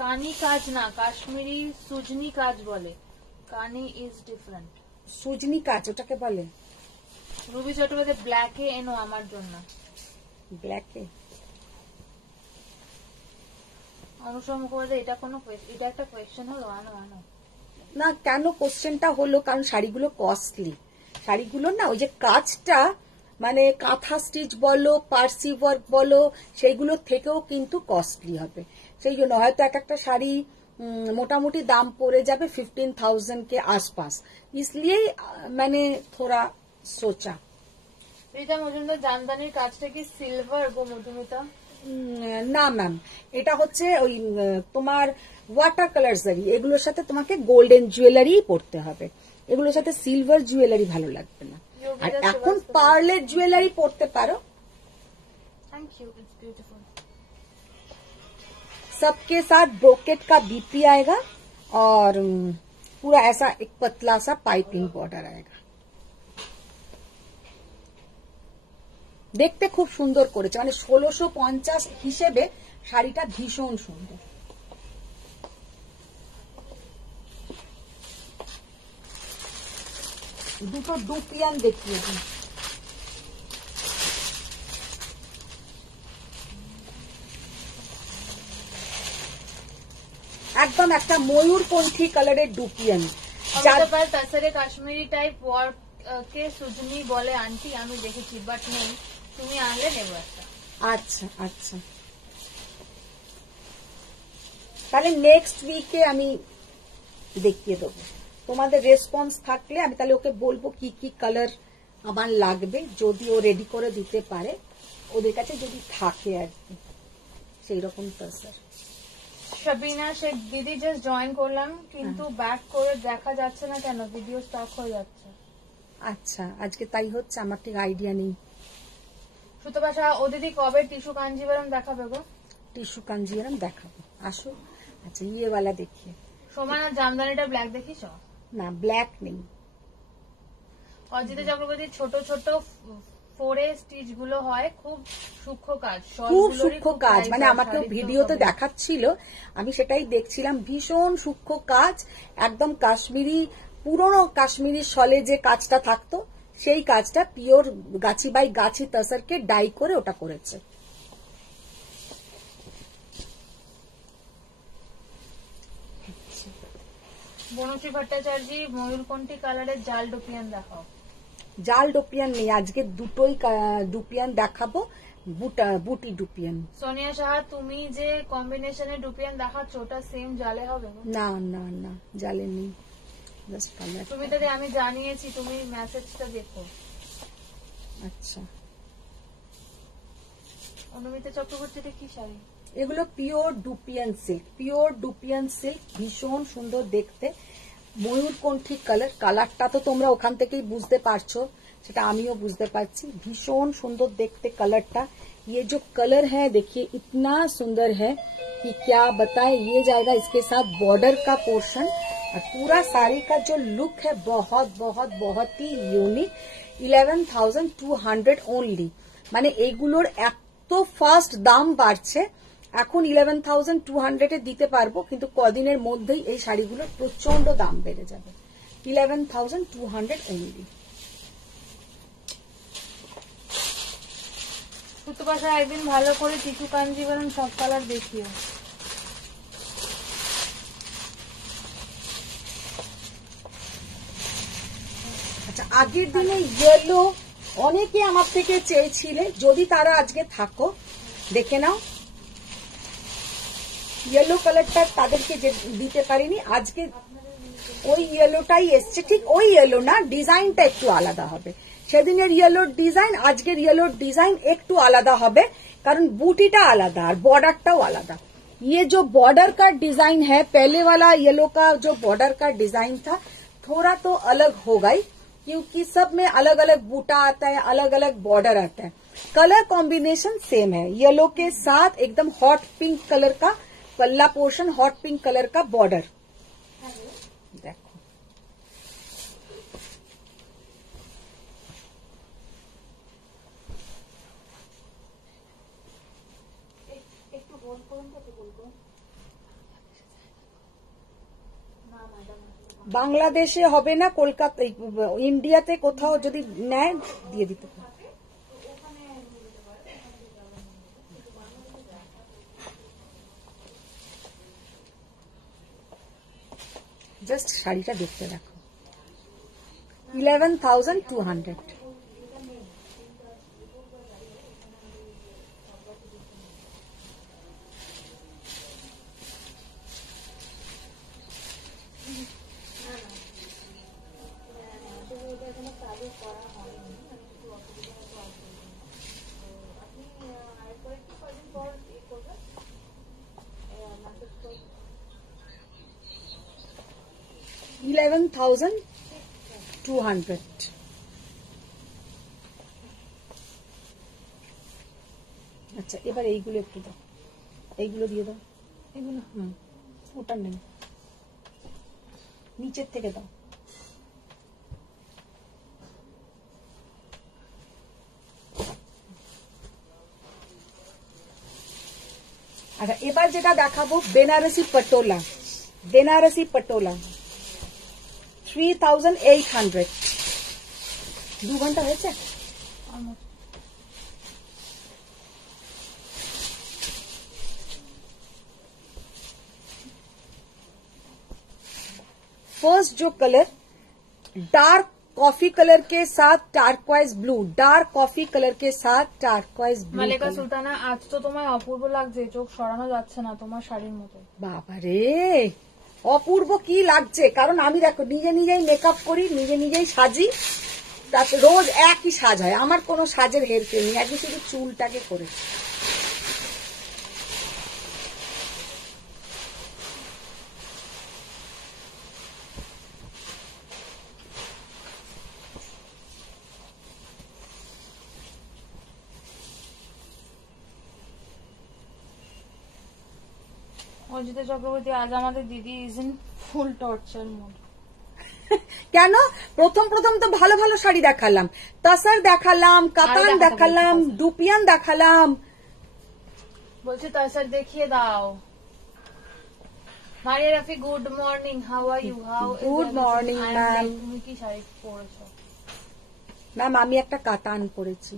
কানি কাজ না, কাশ্মীরি সুজনি কাজ বলে, কানি ইজ ডিফারেন্ট। সুজনি কাজ ওটাকে বলে। রুবি চট্টোপাধ্যায়, ব্ল্যাকে এনো আমার জন্য। ব্ল্যাকে? অনুসর মুখোপাধ্যায়, এটা একটা কোয়েশ্চেন হলো? আনো না, কেন কোশ্চেনটা হলো, কারণ শাড়িগুলো কস্টলি। শাড়িগুলো না ওই যে কাজটা, মানে কাঁথা স্টিচ বলো, পার্সি ওয়ার্ক বলো, সেইগুলো থেকেও কিন্তু কস্টলি হবে। সেই জন্য হয়তো একটা শাড়ি মোটামুটি দাম পড়ে যাবে 15,000 के आसपास, इसलिए मैंने थोड़ा सोचा। রীতা মজুমদার, জামদানির কাজটা কি সিলভার গো মধুমিতা? না ম্যাম, এটা হচ্ছে ওই তোমার ওয়াটার কালার জারি, এগুলোর সাথে তোমাকে গোল্ডেন জুয়েলারি পরতে হবে, এগুলোর সাথে সিলভার জুয়েলারি ভালো লাগবে না। আর এখন পার্লের জুয়েলারি পরতে পারো। Thank you, it's beautiful. सबके साथ ब्रोकेट का बीपी आएगा और पूरा ऐसा एक पतला सा पाइपिंग बॉर्डर आएगा। দেখতে খুব সুন্দর করেছে, মানে 1650 হিসেবে শাড়িটা ভীষণ সুন্দর। দুটো ডুপিয়ান দেখিয়ে দিই। একদম একটা ময়ূরপন্থী কালারের ডুপিয়ান। তাছাড়া কাশ্মীরি টাইপ ওয়ার্ক কে সুজনি বলে আন্টি, আমি দেখেছি বাট নেই, তুমি আনলে নেব একটা। আচ্ছা আচ্ছা, তাহলে নেক্সট উইকে আমি দেখিয়ে দেবো। তোমাদের রেসপন্স থাকলে আমি তাহলে ওকে বলবো কি কি কালার আমার লাগবে, যদি ও রেডি করে দিতে পারে, ওদের কাছে যদি থাকে আর কি সেই রকম স্যার। শাবিনা শেখ দিদি জাস্ট জয়েন করলাম, কিন্তু ব্যাক করে দেখা যাচ্ছে না কেন, ভিডিও স্টক হয়ে যাচ্ছে। আচ্ছা, আজকে তাই হচ্ছে, আমার ঠিক আইডিয়া নেই। সুতপাশা ও দিদি কবে টিস্যু কাঞ্জিভারাম দেখাবে গো? টিস্যু কাঞ্জিভারাম দেখাবো, আসো। আচ্ছা, ইয়েওয়ালা দেখিয়ে। সোমানার জামদানিটা ব্ল্যাক দেখিস? না, ব্ল্যাক নেই। অজিত চক্রবর্তী ছোট ছোট ফোরে স্টিচ গুলো হয়, খুব সূক্ষ্ম কাজ, খুব সূক্ষ্ম কাজ, মানে আমাকে ভিডিওতে দেখাচ্ছিল, আমি সেটাই দেখছিলাম, ভীষণ সূক্ষ্ম কাজ, একদম কাশ্মীরি, পুরনো কাশ্মীরি শলে যে কাজটা থাকতো সেই কাজটা pure Gachhi by Gachhi তসরকে die করে ওটা করেছে। বনশ্রী ভট্টাচার্য ময়ূরকণ্ঠী কালারের জাল ডোপিয়ান দেখাও। জাল ডোপিয়ান নেই, আজকে দুটোই ডুপিয়ান দেখাবো, বুটি ডুপিয়ান। সোনিয়া সাহা তুমি যে কম্বিনেশনে ডুপিয়ান দেখাচ্ছ ওটা সেম জালে হবে? না না না, জালে নেই, জাস্ট কালার। তুমি তাহলে আমি জানিয়েছি, তুমি মেসেজটা দেখো। আচ্ছা, অনুমিতা চক্রবর্তীটা কি শাড়ি? এগুলো pure dupion silk, pure dupion silk, ভীষণ সুন্দর দেখতে, ময়ূরকণ্ঠী কালার। কালারটা তো তোমরা ওখান থেকেই বুঝতে পারছো, সেটা আমিও বুঝতে পারছি, भीषण सुंदर देखते कलरটা। ये जो कलर है देखिए इतना सुंदर है कि क्या बताएं। ये जाएगा इसके साथ बॉर्डर का पोर्शन, और पूरा साड़ी का जो लुक है बहुत बहुत बहुत ही यूनिक। 11,200 ओनली, মানে এইগুলোর এত ফাস্ট দাম বাড়ছে, এখন 11,200 এ দিতে পারবো, কিন্তু কদিনের মধ্যেই এই শাড়িগুলোর প্রচন্ড দাম বেড়ে যাবে। 11,200 ওনলি। সুতপাশা একদিন ভালো করে টিস্যু কাঞ্জিভারাম সব কালার দেখিও। আচ্ছা, আগের দিনে ইয়েলো অনেকে আমার থেকে চেয়েছিলে, যদি তারা আজকে থাকো দেখে নাও। ইয়েলো কালারটা তাদেরকে দিতে পারিনি, আজকে ওই ইয়েলোটাই এসছে, ঠিক ওই ইয়েলো না, ডিজাইনটা একটু আলাদা হবে। সেদিনের ইয়েলোর ডিজাইন আজকের ইয়েলোর ডিজাइन একটু আলাদা হবে, কারণ বুটিটা আলাদা আর बॉर्डरটাও আলাদা। ये जो बॉर्डर का डिजाइन है, पहले वाला येलो का जो बॉर्डर का डिजाइन था थोड़ा तो अलग होगा ही, क्योंकि सब में अलग अलग बूटा आता है, अलग अलग बॉर्डर आता है। कलर कॉम्बिनेशन सेम है, येलो के साथ एकदम हॉट पिंक कलर का पल्ला पोर्शन, हॉट पिंक कलर का बॉर्डर। देखो বাংলাদেশে হবে না, কলকাতা ইন্ডিয়াতে কোথাও যদি নেয় দিয়ে দিতে পারে। জাস্ট শাড়িটা দেখতে দেখো, 11,200। $11,200। আচ্ছা, এবার এইগুলো একটু দাও, এইগুলো দিয়ে দাও, এগুলো ওটা নেই, নিচের থেকে দাও। আচ্ছা, এবার যেটা দেখাবো বেনারসি পটোলা, বেনারসি পটোলা 3,800। 2 ঘন্টা হয়েছে। फर्स्ट जो कलर डार्क कॉफी कलर के साथ টার্কোয়েজ ব্লু, ডার্ক কফি কালার के साथ টার্কোয়েজ ব্লু। মালিকা সুলতানা, আজ তো তোমায় অপূর্ব লাগছে, চোখ সরানো যাচ্ছে না তোমার শাড়ির মতো। বাবারে অপূর্ব কি লাগছে, কারণ আমি দেখো নিজে নিজেই মেকআপ করি, নিজে নিজেই সাজি, তাতে রোজ একই সাজ হয়, আমার কোনো সাজের হেরফের নেই, আজকে শুধু চুলটাকে করেছি। অজিতা চক্রবর্তী, আজ আমাদের দিদি is in full torture mode. কেন? প্রথম প্রথম তো ভালো ভালো শাড়ি দেখালাম, তাসার দেখালাম, কাতান দেখালাম, ডুপিয়ান দেখালাম। বলছে তাসার দেখিয়ে দাও। Maria Rafi, good morning, how are you? How good morning ma'am. তুমি কি শাড়ি পরেছো? ম্যাম আমি একটা কাতান পরেছি,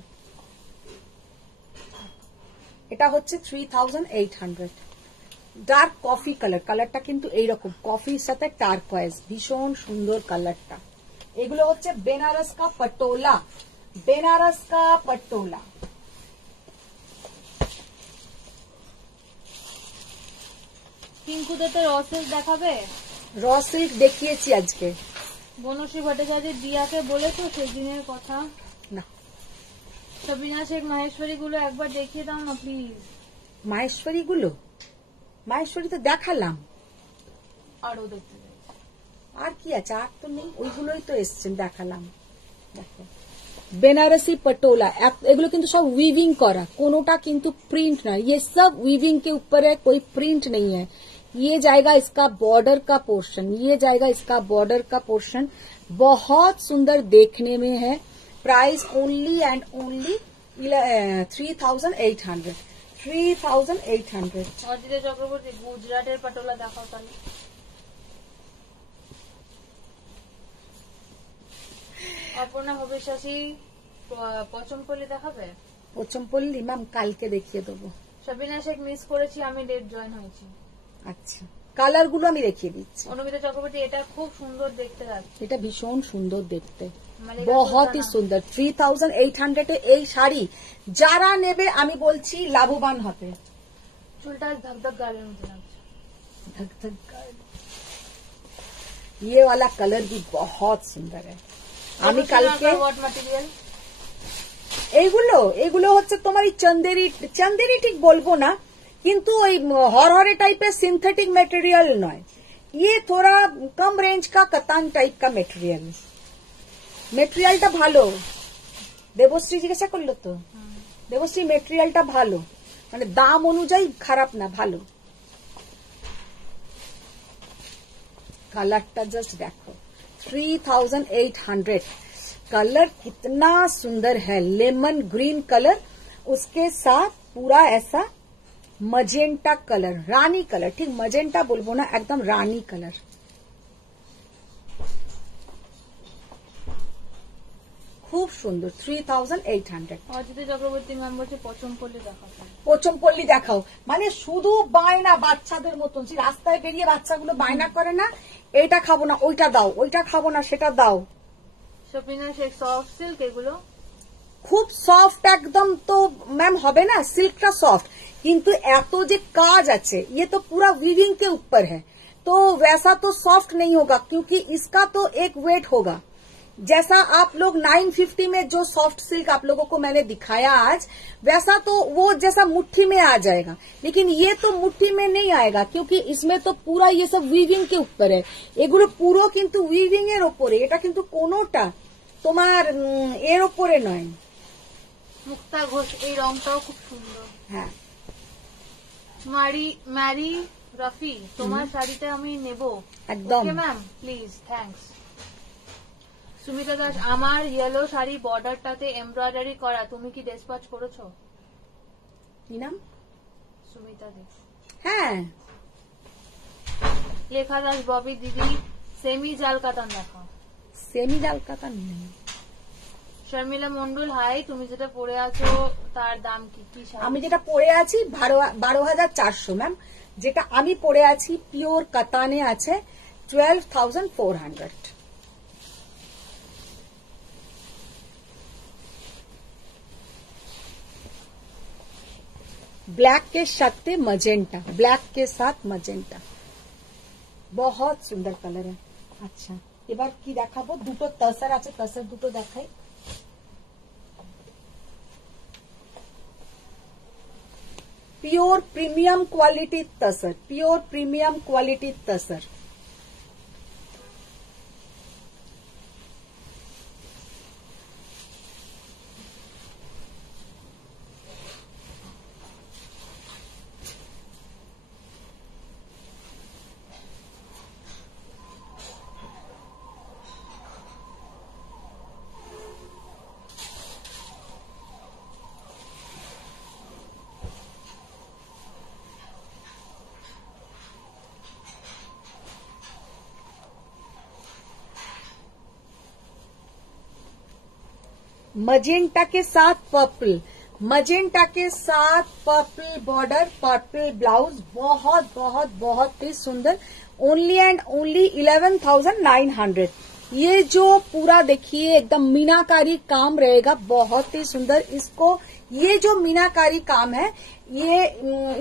এটা হচ্ছে 3800, ডার্ক কফি কালার, কালারটা কিন্তু এইরকম কফির সাথে টার্কোয়েজ, ভীষণ সুন্দর কালারটা। এগুলো হচ্ছে বেনারস কা পটোলা, বেনারস কা পটোলা। পিঙ্কুতে তো র সিল্ক দেখাবে? র সিল্ক দেখিয়েছি আজকে। বনশ্রী ভট্টাচার্য, দিয়াকে বলেছো সেদিনের কথা? না। সাবিনা শেখ, মাহেশ্বরী গুলো একবার দেখিয়ে দাও না প্লিজ। মাহেশ্বরী গুলো, মাহেশ্বরী তো দেখালাম, আরো দেখতে চাই। আর কি আছে? আর তো নেই, ওইগুলোই তো এসছেন দেখালাম। দেখো বেনারসি पटोला, এগুলো কিন্তু সব वीविंग करा, कोनोटा किंतु प्रिंट ना, ये सब वीविंग के ऊपर है, कोई प्रिंट नहीं है। ये जाएगा इसका बॉर्डर का पोर्शन, ये जाएगा इसका बॉर्डर का पोर्शन, बहुत सुंदर देखने में है। Price only and only 3800, 3800। Ajita Chakraborty, গুজরাটের পটোলা দেখাও তাহলে। অপর্ণা ভবিষ্যাসী, পচমপল্লি দেখাবে? পচমপল্লি ম্যাম কালকে দেখিয়ে দেবো। সাবিনা শেখ, মিস করেছি, আমি লেট জয়েন হয়েছি। আচ্ছা, কালার গুলো আমি দেখিয়ে দিচ্ছি। অনুমিতা চক্রবর্তী, এটা খুব সুন্দর দেখতে লাগছে। এটা ভীষণ সুন্দর দেখতে, মালিকা বহুত সুলতানা, সুন্দর। 3800 এই শাড়ি যারা নেবে আমি বলছি লাভবান হবে। চুলটা ধকধক গালের মতো লাগছে। धक धक कर। ये वाला कलर भी बहुत सुंदर है। আমি কালকে হোয়াট ম্যাটেরিয়াল? এইগুলো এগুলো হচ্ছে তোমার এই চন্দেরি, চন্দেরি ঠিক বলবো না, কিন্তু ওই হরহরে টাইপের সিনথেটিক মেটেরিয়াল নয়, ये थोड़ा कम रेंज का कतान टाइप का मेटेरियल। মেটেরিয়ালটা ভালো, দেবশ্রী জিজ্ঞাসা করলো তো, দেবশ্রী মেটেরিয়ালটা ভালো, মানে দাম অনুযায়ী খারাপ না, ভালো। कलर जस्ट देखो 3800, कलर कितना सुंदर है, लेमन ग्रीन कलर, उसके साथ पूरा ऐसा मजेंटा कलर, रानी कलर, ठीक मजेंटा बोलबो ना, एकदम रानी कलर। খুব সুন্দর 3800। অজিতা চক্রবর্তী ম্যাম বলছে পচমপল্লি দেখাও। পচমপল্লি দেখাও মানে শুধু বায়না, বাচ্চাদের মতন, যে রাস্তায় বেরিয়ে বাচ্চাগুলো বায়না করে না, এটা খাবো না ওইটা দাও, ওইটা খাবো না সেটা দাও। সাবিনা শেখ, সফট সিল্ক এগুলো? খুব সফট একদম তো ম্যাম হবে না, সিল্কটা সফট, কিন্তু এত যে কাজ আছে, ये तो पूरा वीविंग के ऊपर है, तो वैसा तो सॉफ्ट नहीं होगा, क्योंकि इसका तो एक वेट होगा। जैसा आप लोग 950 में जो सॉफ्ट सिल्क आप लोगों को मैंने दिखाया आज, वैसा तो वो जैसा मुट्ठी में आ जाएगा, लेकिन ये तो मुट्ठी में नहीं आएगा, क्योंकि इसमें तो पूरा ये सब वीविंग के ऊपर है। এগুলো পুরো কিন্তু উইভিং এর উপরে, এটা কিন্তু কোনোটা তোমার এর উপরে নয়। মুক্তা ঘোষ, এই রংটাও খুব সুন্দর। হ্যাঁ, ম্যারি রাফি, তোমার শাড়িটা আমি নেব একদম। Okay ma'am, please, thanks. Sumita Das, আমার ইয়েলো শাড়ি বর্ডারটাতে এমব্রয়ডারি করা, তুমি কি ডেসপ্যাচ করেছো? কি নাম? সুমিতা দাস। হ্যাঁ। লেখা দাস, ববি দিদি, সেমি জাল কাতান দেখাও। সেমি জাল কাতান নেই। শর্মিলা মন্ডল, হাই, তুমি যেটা পরে আছো তার দাম কি? কি শাড়ি? আমি যেটা পরে আছি 12,400 ম্যাম, যেটা আমি পরে আছি পিওর কাতানে আছে 12,400। ব্ল্যাক के সাথে मजेंटा, ব্ল্যাক के साथ मजेंटा, बहुत সুন্দর কালার है। আচ্ছা এবার কি দেখাবো, দুটো তসর আছে, তসর দুটো দেখাই। प्योर प्रीमियम क्वालिटी तसर, प्योर प्रीमियम क्वालिटी तसर। मजेंटा के साथ पर्पल, मजेंटा के साथ पर्पल बॉर्डर, पर्पल ब्लाउज, बहुत बहुत बहुत ही सुंदर। Only and only 11,900। ये जो पूरा देखिए एकदम मीनाकारी काम रहेगा, बहुत ही सुंदर। इसको ये जो मीनाकारी काम है ये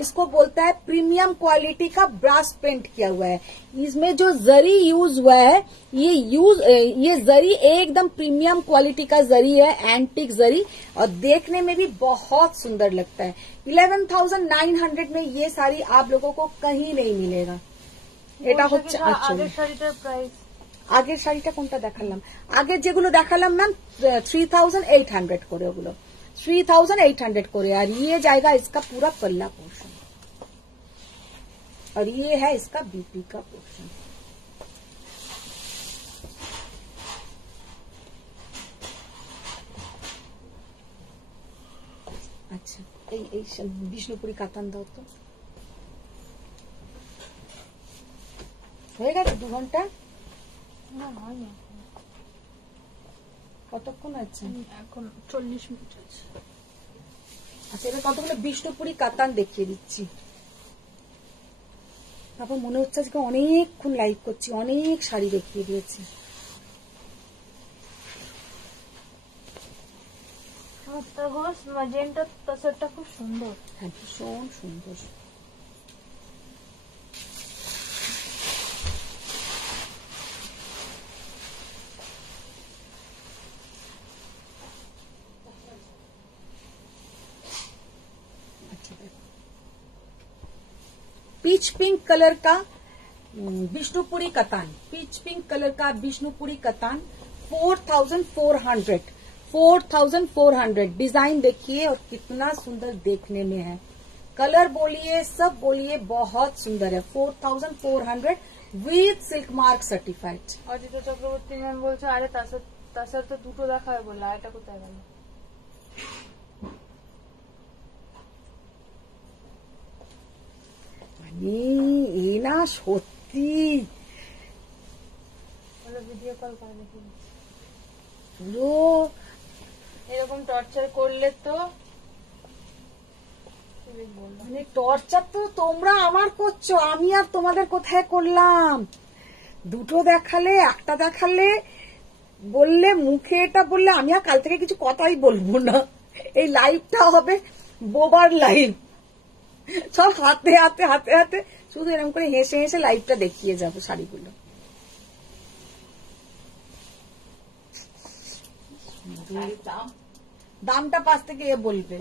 इसको बोलता है प्रीमियम क्वालिटी का ब्रास पेंट किया हुआ है। इसमें जो जरी यूज हुआ है ये जरी एकदम प्रीमियम क्वालिटी का जरी है, एंटीक जरी, और देखने में भी बहुत सुंदर लगता है। 11,900 में ये साड़ी आप लोगों को कहीं नहीं मिलेगा। এটা হচ্ছে আগের শাড়িটার প্রাইস। আগের শাড়িটা কোনটা দেখালাম? আগের যেগুলো দেখালাম ম্যাম 3,800 করে, ওগুলো 3,800 করে। और ये जाएगा इसका पूरा पल्ला पोर्शन, और ये है इसका बीपी का पोर्शन। अच्छा এই বিষ্ণুপুরি কাতান দাও তো, হয়ে গেছে 2 ঘন্টা? না হয়নি, কতক্ষণ আছে এখন 40 মিনিট আছে। আচ্ছা এবার কতগুলো বিষ্ণুপুরি কাতান দেখিয়ে দিচ্ছি। তারপর মনে হচ্ছে আজকে অনেকক্ষণ লাইভ করছি, অনেক শাড়ি দেখিয়ে দিয়েছি। ম্যাজেন্টা তসরটা খুব সুন্দর, হ্যাঁ ভীষণ সুন্দর। पीच पिंक कलर का विष्णुपुरी कतान, पीच पिंक कलर का विष्णुपुरी कतान 4,400, 4,400। डिजाइन देखिए और कितना सुंदर देखने में है, कलर बोलिए सब बोलिए, बहुत सुंदर है। 4,400 with silk mark certified. Ajit Chakraborty ma'am বলছে আরে তাসার তো দুটো দেখায় বললো, এটা কোথায় গেল? এ না সত্যি ভিডিও কল করে দেখি, পুরো এরকম টর্চার করলে তো মানে টর্চার তো তোমরা আমার করছো, আমি আর তোমাদের কোথায় করলাম? দুটো দেখালে, একটা দেখালে, বললে মুখে এটা বললে আমি আর কাল থেকে কিছু কথাই বলবো না। এই লাইভটা হবে বোবার লাইভ, সব হাতে হাতে হাতে হাতে শুধু এরকম করে হেসে হেসে লাইভটা দেখিয়ে যাবো শাড়িগুলো। দামটা পাশ থেকে এ বলবে,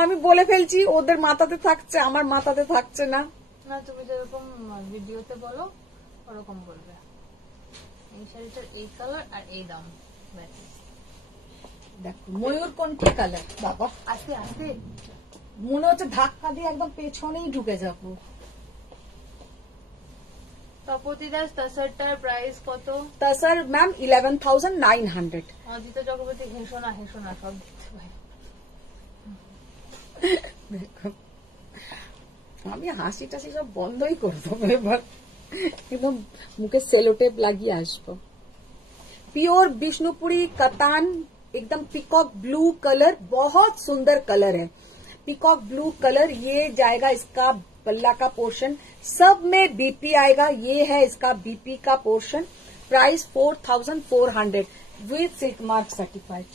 আমি বলে ফেলছি, ওদের মাথাতে থাকছে, আমার মাথাতে থাকছে না। না তুমি যেরকম ভিডিওতে বলো ওরকম বলবে। এই শাড়িটার এই কালার আর এই দাম, দেখো ময়ূরকণ্ঠী কালার, বাবা আস্তে আস্তে মনে হচ্ছে ধাক্কা দিয়ে একদম পেছনেই ঢুকে যাবো। তপতি দাস তসরটার প্রাইস কত? তসর ম্যাম 11,900। অজিত চক্রবর্তী হেসো না সব দেখতে পাই। দেখো আমি হাসি টাসি সব বন্ধই করে দেবো এবার, একদম মুখে সেলোটেপ লাগিয়ে আসবো। प्योर विष्णुपुरी कतान, एकदम पिकॉक ब्लू कलर, बहुत सुंदर कलर है, पिकॉक ब्लू कलर। ये जाएगा इसका पल्ला का पोर्शन, सब में बीपी आएगा, ये है इसका बीपी का portion. Price 4,400 with silk mark certified.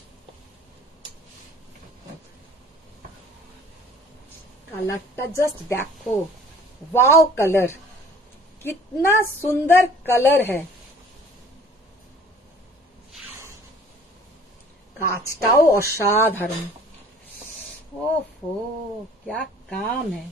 कलरটা जस्ट देखो, वाव कलर, कितना सुंदर कलर है। कांचटाও অসাধারণ। ओहो, क्या काम है।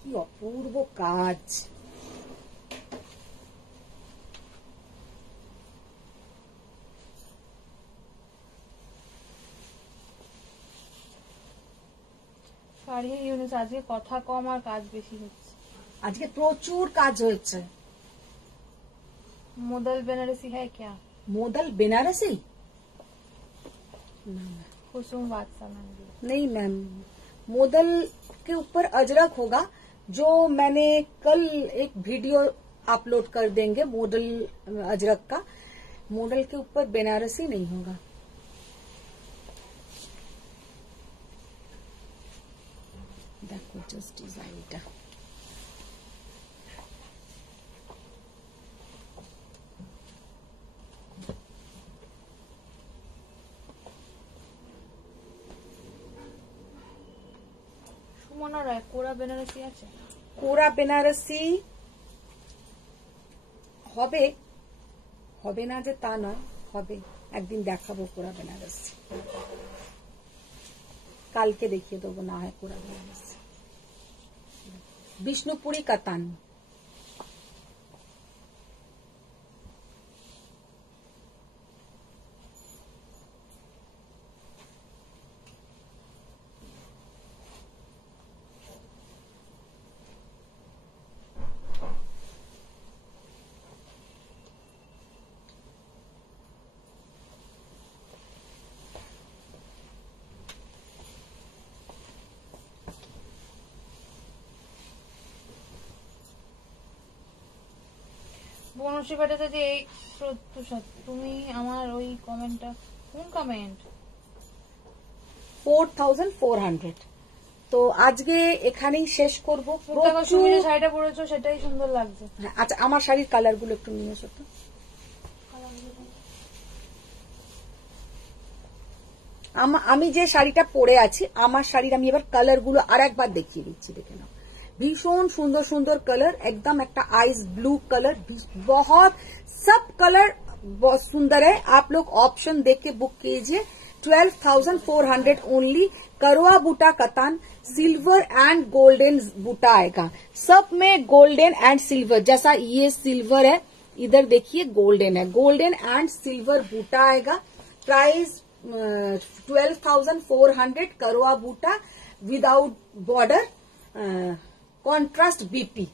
কি অপূর্ব কাজ। শাড়ি ইউনিস আজকে কথা কম আর কাজ বেশি হচ্ছে। আজকে প্রচুর কাজ হয়েছে। मोदल बनारसी है क्या? मोदल बनारसी कुसुम बादशाह नंदी नहीं मैम, मोदल के ऊपर अजरक होगा, जो मैंने कल एक वीडियो अपलोड कर देंगे मोडल अजरक का। मोडल के ऊपर बनारसी नहीं होगा। देखो जस्ट डिजाइनটা, সুমনা রায় কোরা বেনারসি আছে? কোরা বেনারসি হবে, হবে না যে তা নয়, হবে। একদিন দেখাবো কোরা বেনারসি, কালকে দেখিয়ে দেবো না হয় কোরা বেনারসি। বিষ্ণুপুরি কাতান, বনশ্রী ভট্টাচার্য এই প্রত্যুষা তুমি আমার ওই কমেন্টটা, কোন কমেন্ট? 4400। তো আজকে এখানেই শেষ করবো। তুমি যে শাড়িটা পরেছো সেটাই সুন্দর লাগছে। আচ্ছা, আমার শাড়ির কালার গুলো একটু নিয়ে এসো তো। আমি যে শাড়িটা পরে আছি, আমার শাড়ির আমি এবার কালার গুলো আর একবার দেখিয়ে দিচ্ছি, দেখে নাও। भीषण सुंदर सुंदर कलर, एकदम एक आइस ब्लू कलर, बहुत सब कलर बहुत सुंदर है। आप लोग ऑप्शन देख के बुक कीजिए। 12,400 ओनली। करवा बूटा कतान, सिल्वर एंड गोल्डन बूटा आएगा। सब में गोल्डन एंड सिल्वर, जैसा ये सिल्वर है, इधर देखिए गोल्डन है, गोल्डन एंड सिल्वर बूटा आएगा। प्राइस 12,400। करवा बूटा विदाउट बॉर्डर, कॉन्ट्रास्ट बीपी।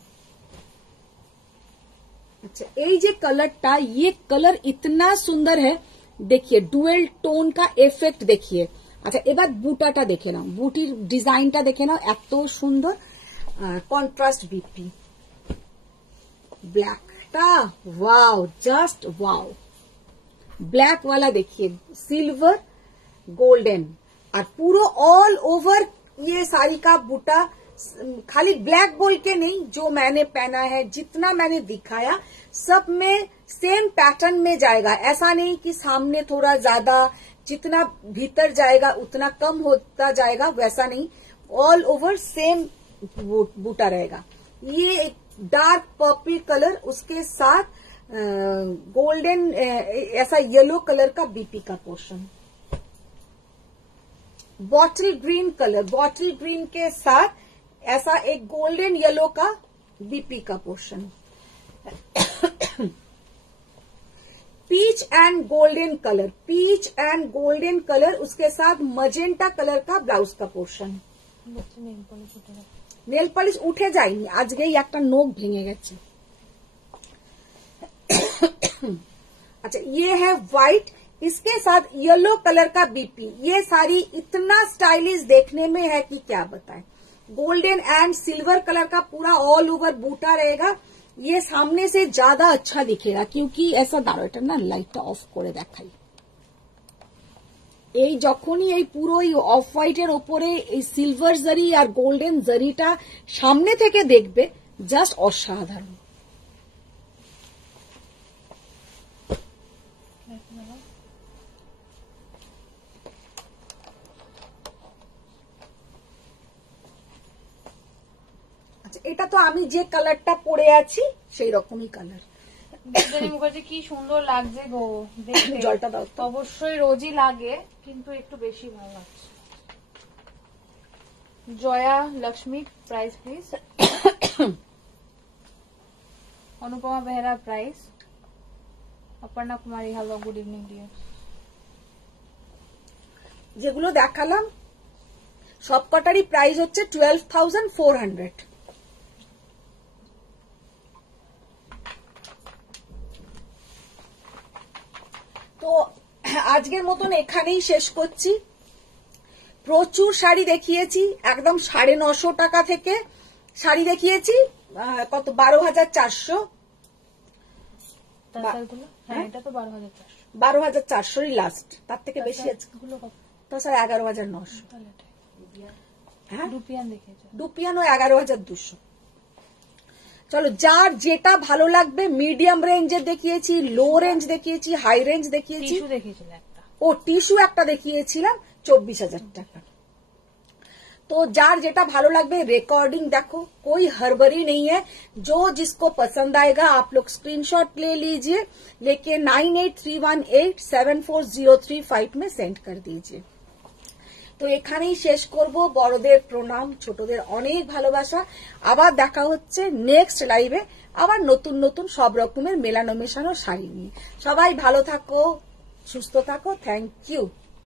अच्छा, ये जो कलरटा, ये कलर इतना सुंदर है, देखिए डुएल टोन का इफेक्ट देखिए। अच्छा, এবার বুটাটা দেখে নাও, বুটির ডিজাইনটা দেখে নাও, এত সুন্দর। কন্ট্রাস্ট বিপি, ব্ল্যাকটা वाओ, जस्ट वाओ। ब्लैक वाला देखिए, सिल्वर गोल्डन, और पूरा ऑल ओवर ये साड़ी का बूटा। खाली ब्लैक बोल के नहीं, जो मैंने पहना है, जितना मैंने दिखाया, सब में सेम पैटर्न में जाएगा। ऐसा नहीं कि सामने थोड़ा ज्यादा, जितना भीतर जाएगा उतना कम होता जाएगा, वैसा नहीं। ऑल ओवर सेम बूटा रहेगा। ये एक डार्क पर्पल कलर, उसके साथ गोल्डन ऐसा येलो कलर का बीपी का portion. Bottle green colour, bottle green के साथ ऐसा एक गोल्डन येलो का बीपी का portion. Peach and golden colour, peach and golden colour, उसके साथ मजेंटा कलर का ब्लाउज का पोर्शन। नेल पॉलिश उठे जाएगी, आज गई एक नोक भेंगे गेছে। अच्छा, ये है व्हाइट, इसके साथ येलो कलर का बीपी। ये साड़ी इतना स्टाइलिश देखने में है कि क्या बताएं। गोल्डन एंड सिल्वर कलर का पूरा ऑल ओवर बूटा रहेगा। ये सामने से ज्यादा अच्छा दिखेगा, क्योंकि ऐसा दारोटा ना, लाइटটা অফ করে দেখাই। এই যখনই এই পুরো এই অফ হোয়াইটের ওপরে এই সিলভার জারি আর গোল্ডেন জারিটা সামনে থেকে দেখবে, জাস্ট অসাধারণ। আচ্ছা, এটা তো আমি যে কালারটা পরে আছি সেই রকমই কালার। বিদ্যানী মুখার্জি কি সুন্দর লাগছে গো দেখতে। জলটা দাও তো। অবশ্যই রোজই লাগে, কিন্তু একটু বেশি ভালো লাগছে। Jaya Lakshmi price please. Anupama Behera price. Aparna Kumari hello, good evening dear. যেগুলো দেখালাম সবকটারই প্রাইস হচ্ছে 12,400। তো আজকের মতন এখানেই শেষ করছি। প্রচুর শাড়ি দেখিয়েছি, একদম 950 টাকা থেকে শাড়ি দেখিয়েছি কত 12,400। হ্যাঁ, এটা তো 12,400। 12,400ই লাস্ট, তার থেকে বেশি আছে তো স্যার 11,900। হ্যাঁ, রুপিয়ান দেখেছো? ডুপিয়ানো 11,200। চলো, যার যেটা ভালো লাগবে, মিডিয়াম রেঞ্জের দেখিয়েছি, লো রেঞ্জ দেখিয়েছি, হাই রেঞ্জ দেখিয়েছি। টিস্যু দেখিয়েছিলে একটা। ও টিস্যু একটা দেখিয়েছিলাম 24,000 টাকা। तो जार जेटा भालो लगबे रिकॉर्डिंग देखो, कोई हड़बड़ी नहीं है। जो जिसको पसंद आएगा आप लोग स्क्रीनशॉट ले लीजिए, लेके 9831874035 में सेंड कर दीजिए। तो এখানেই শেষ করব। বড়দের প্রণাম, ছোটদের অনেক ভালোবাসা। আবার দেখা হচ্ছে নেক্সট লাইভে, আবার নতুন নতুন সব রকমের মেলানো মেশানো শাড়ি নিয়ে। সবাই ভালো থাকো, সুস্থ থাকো। Thank you.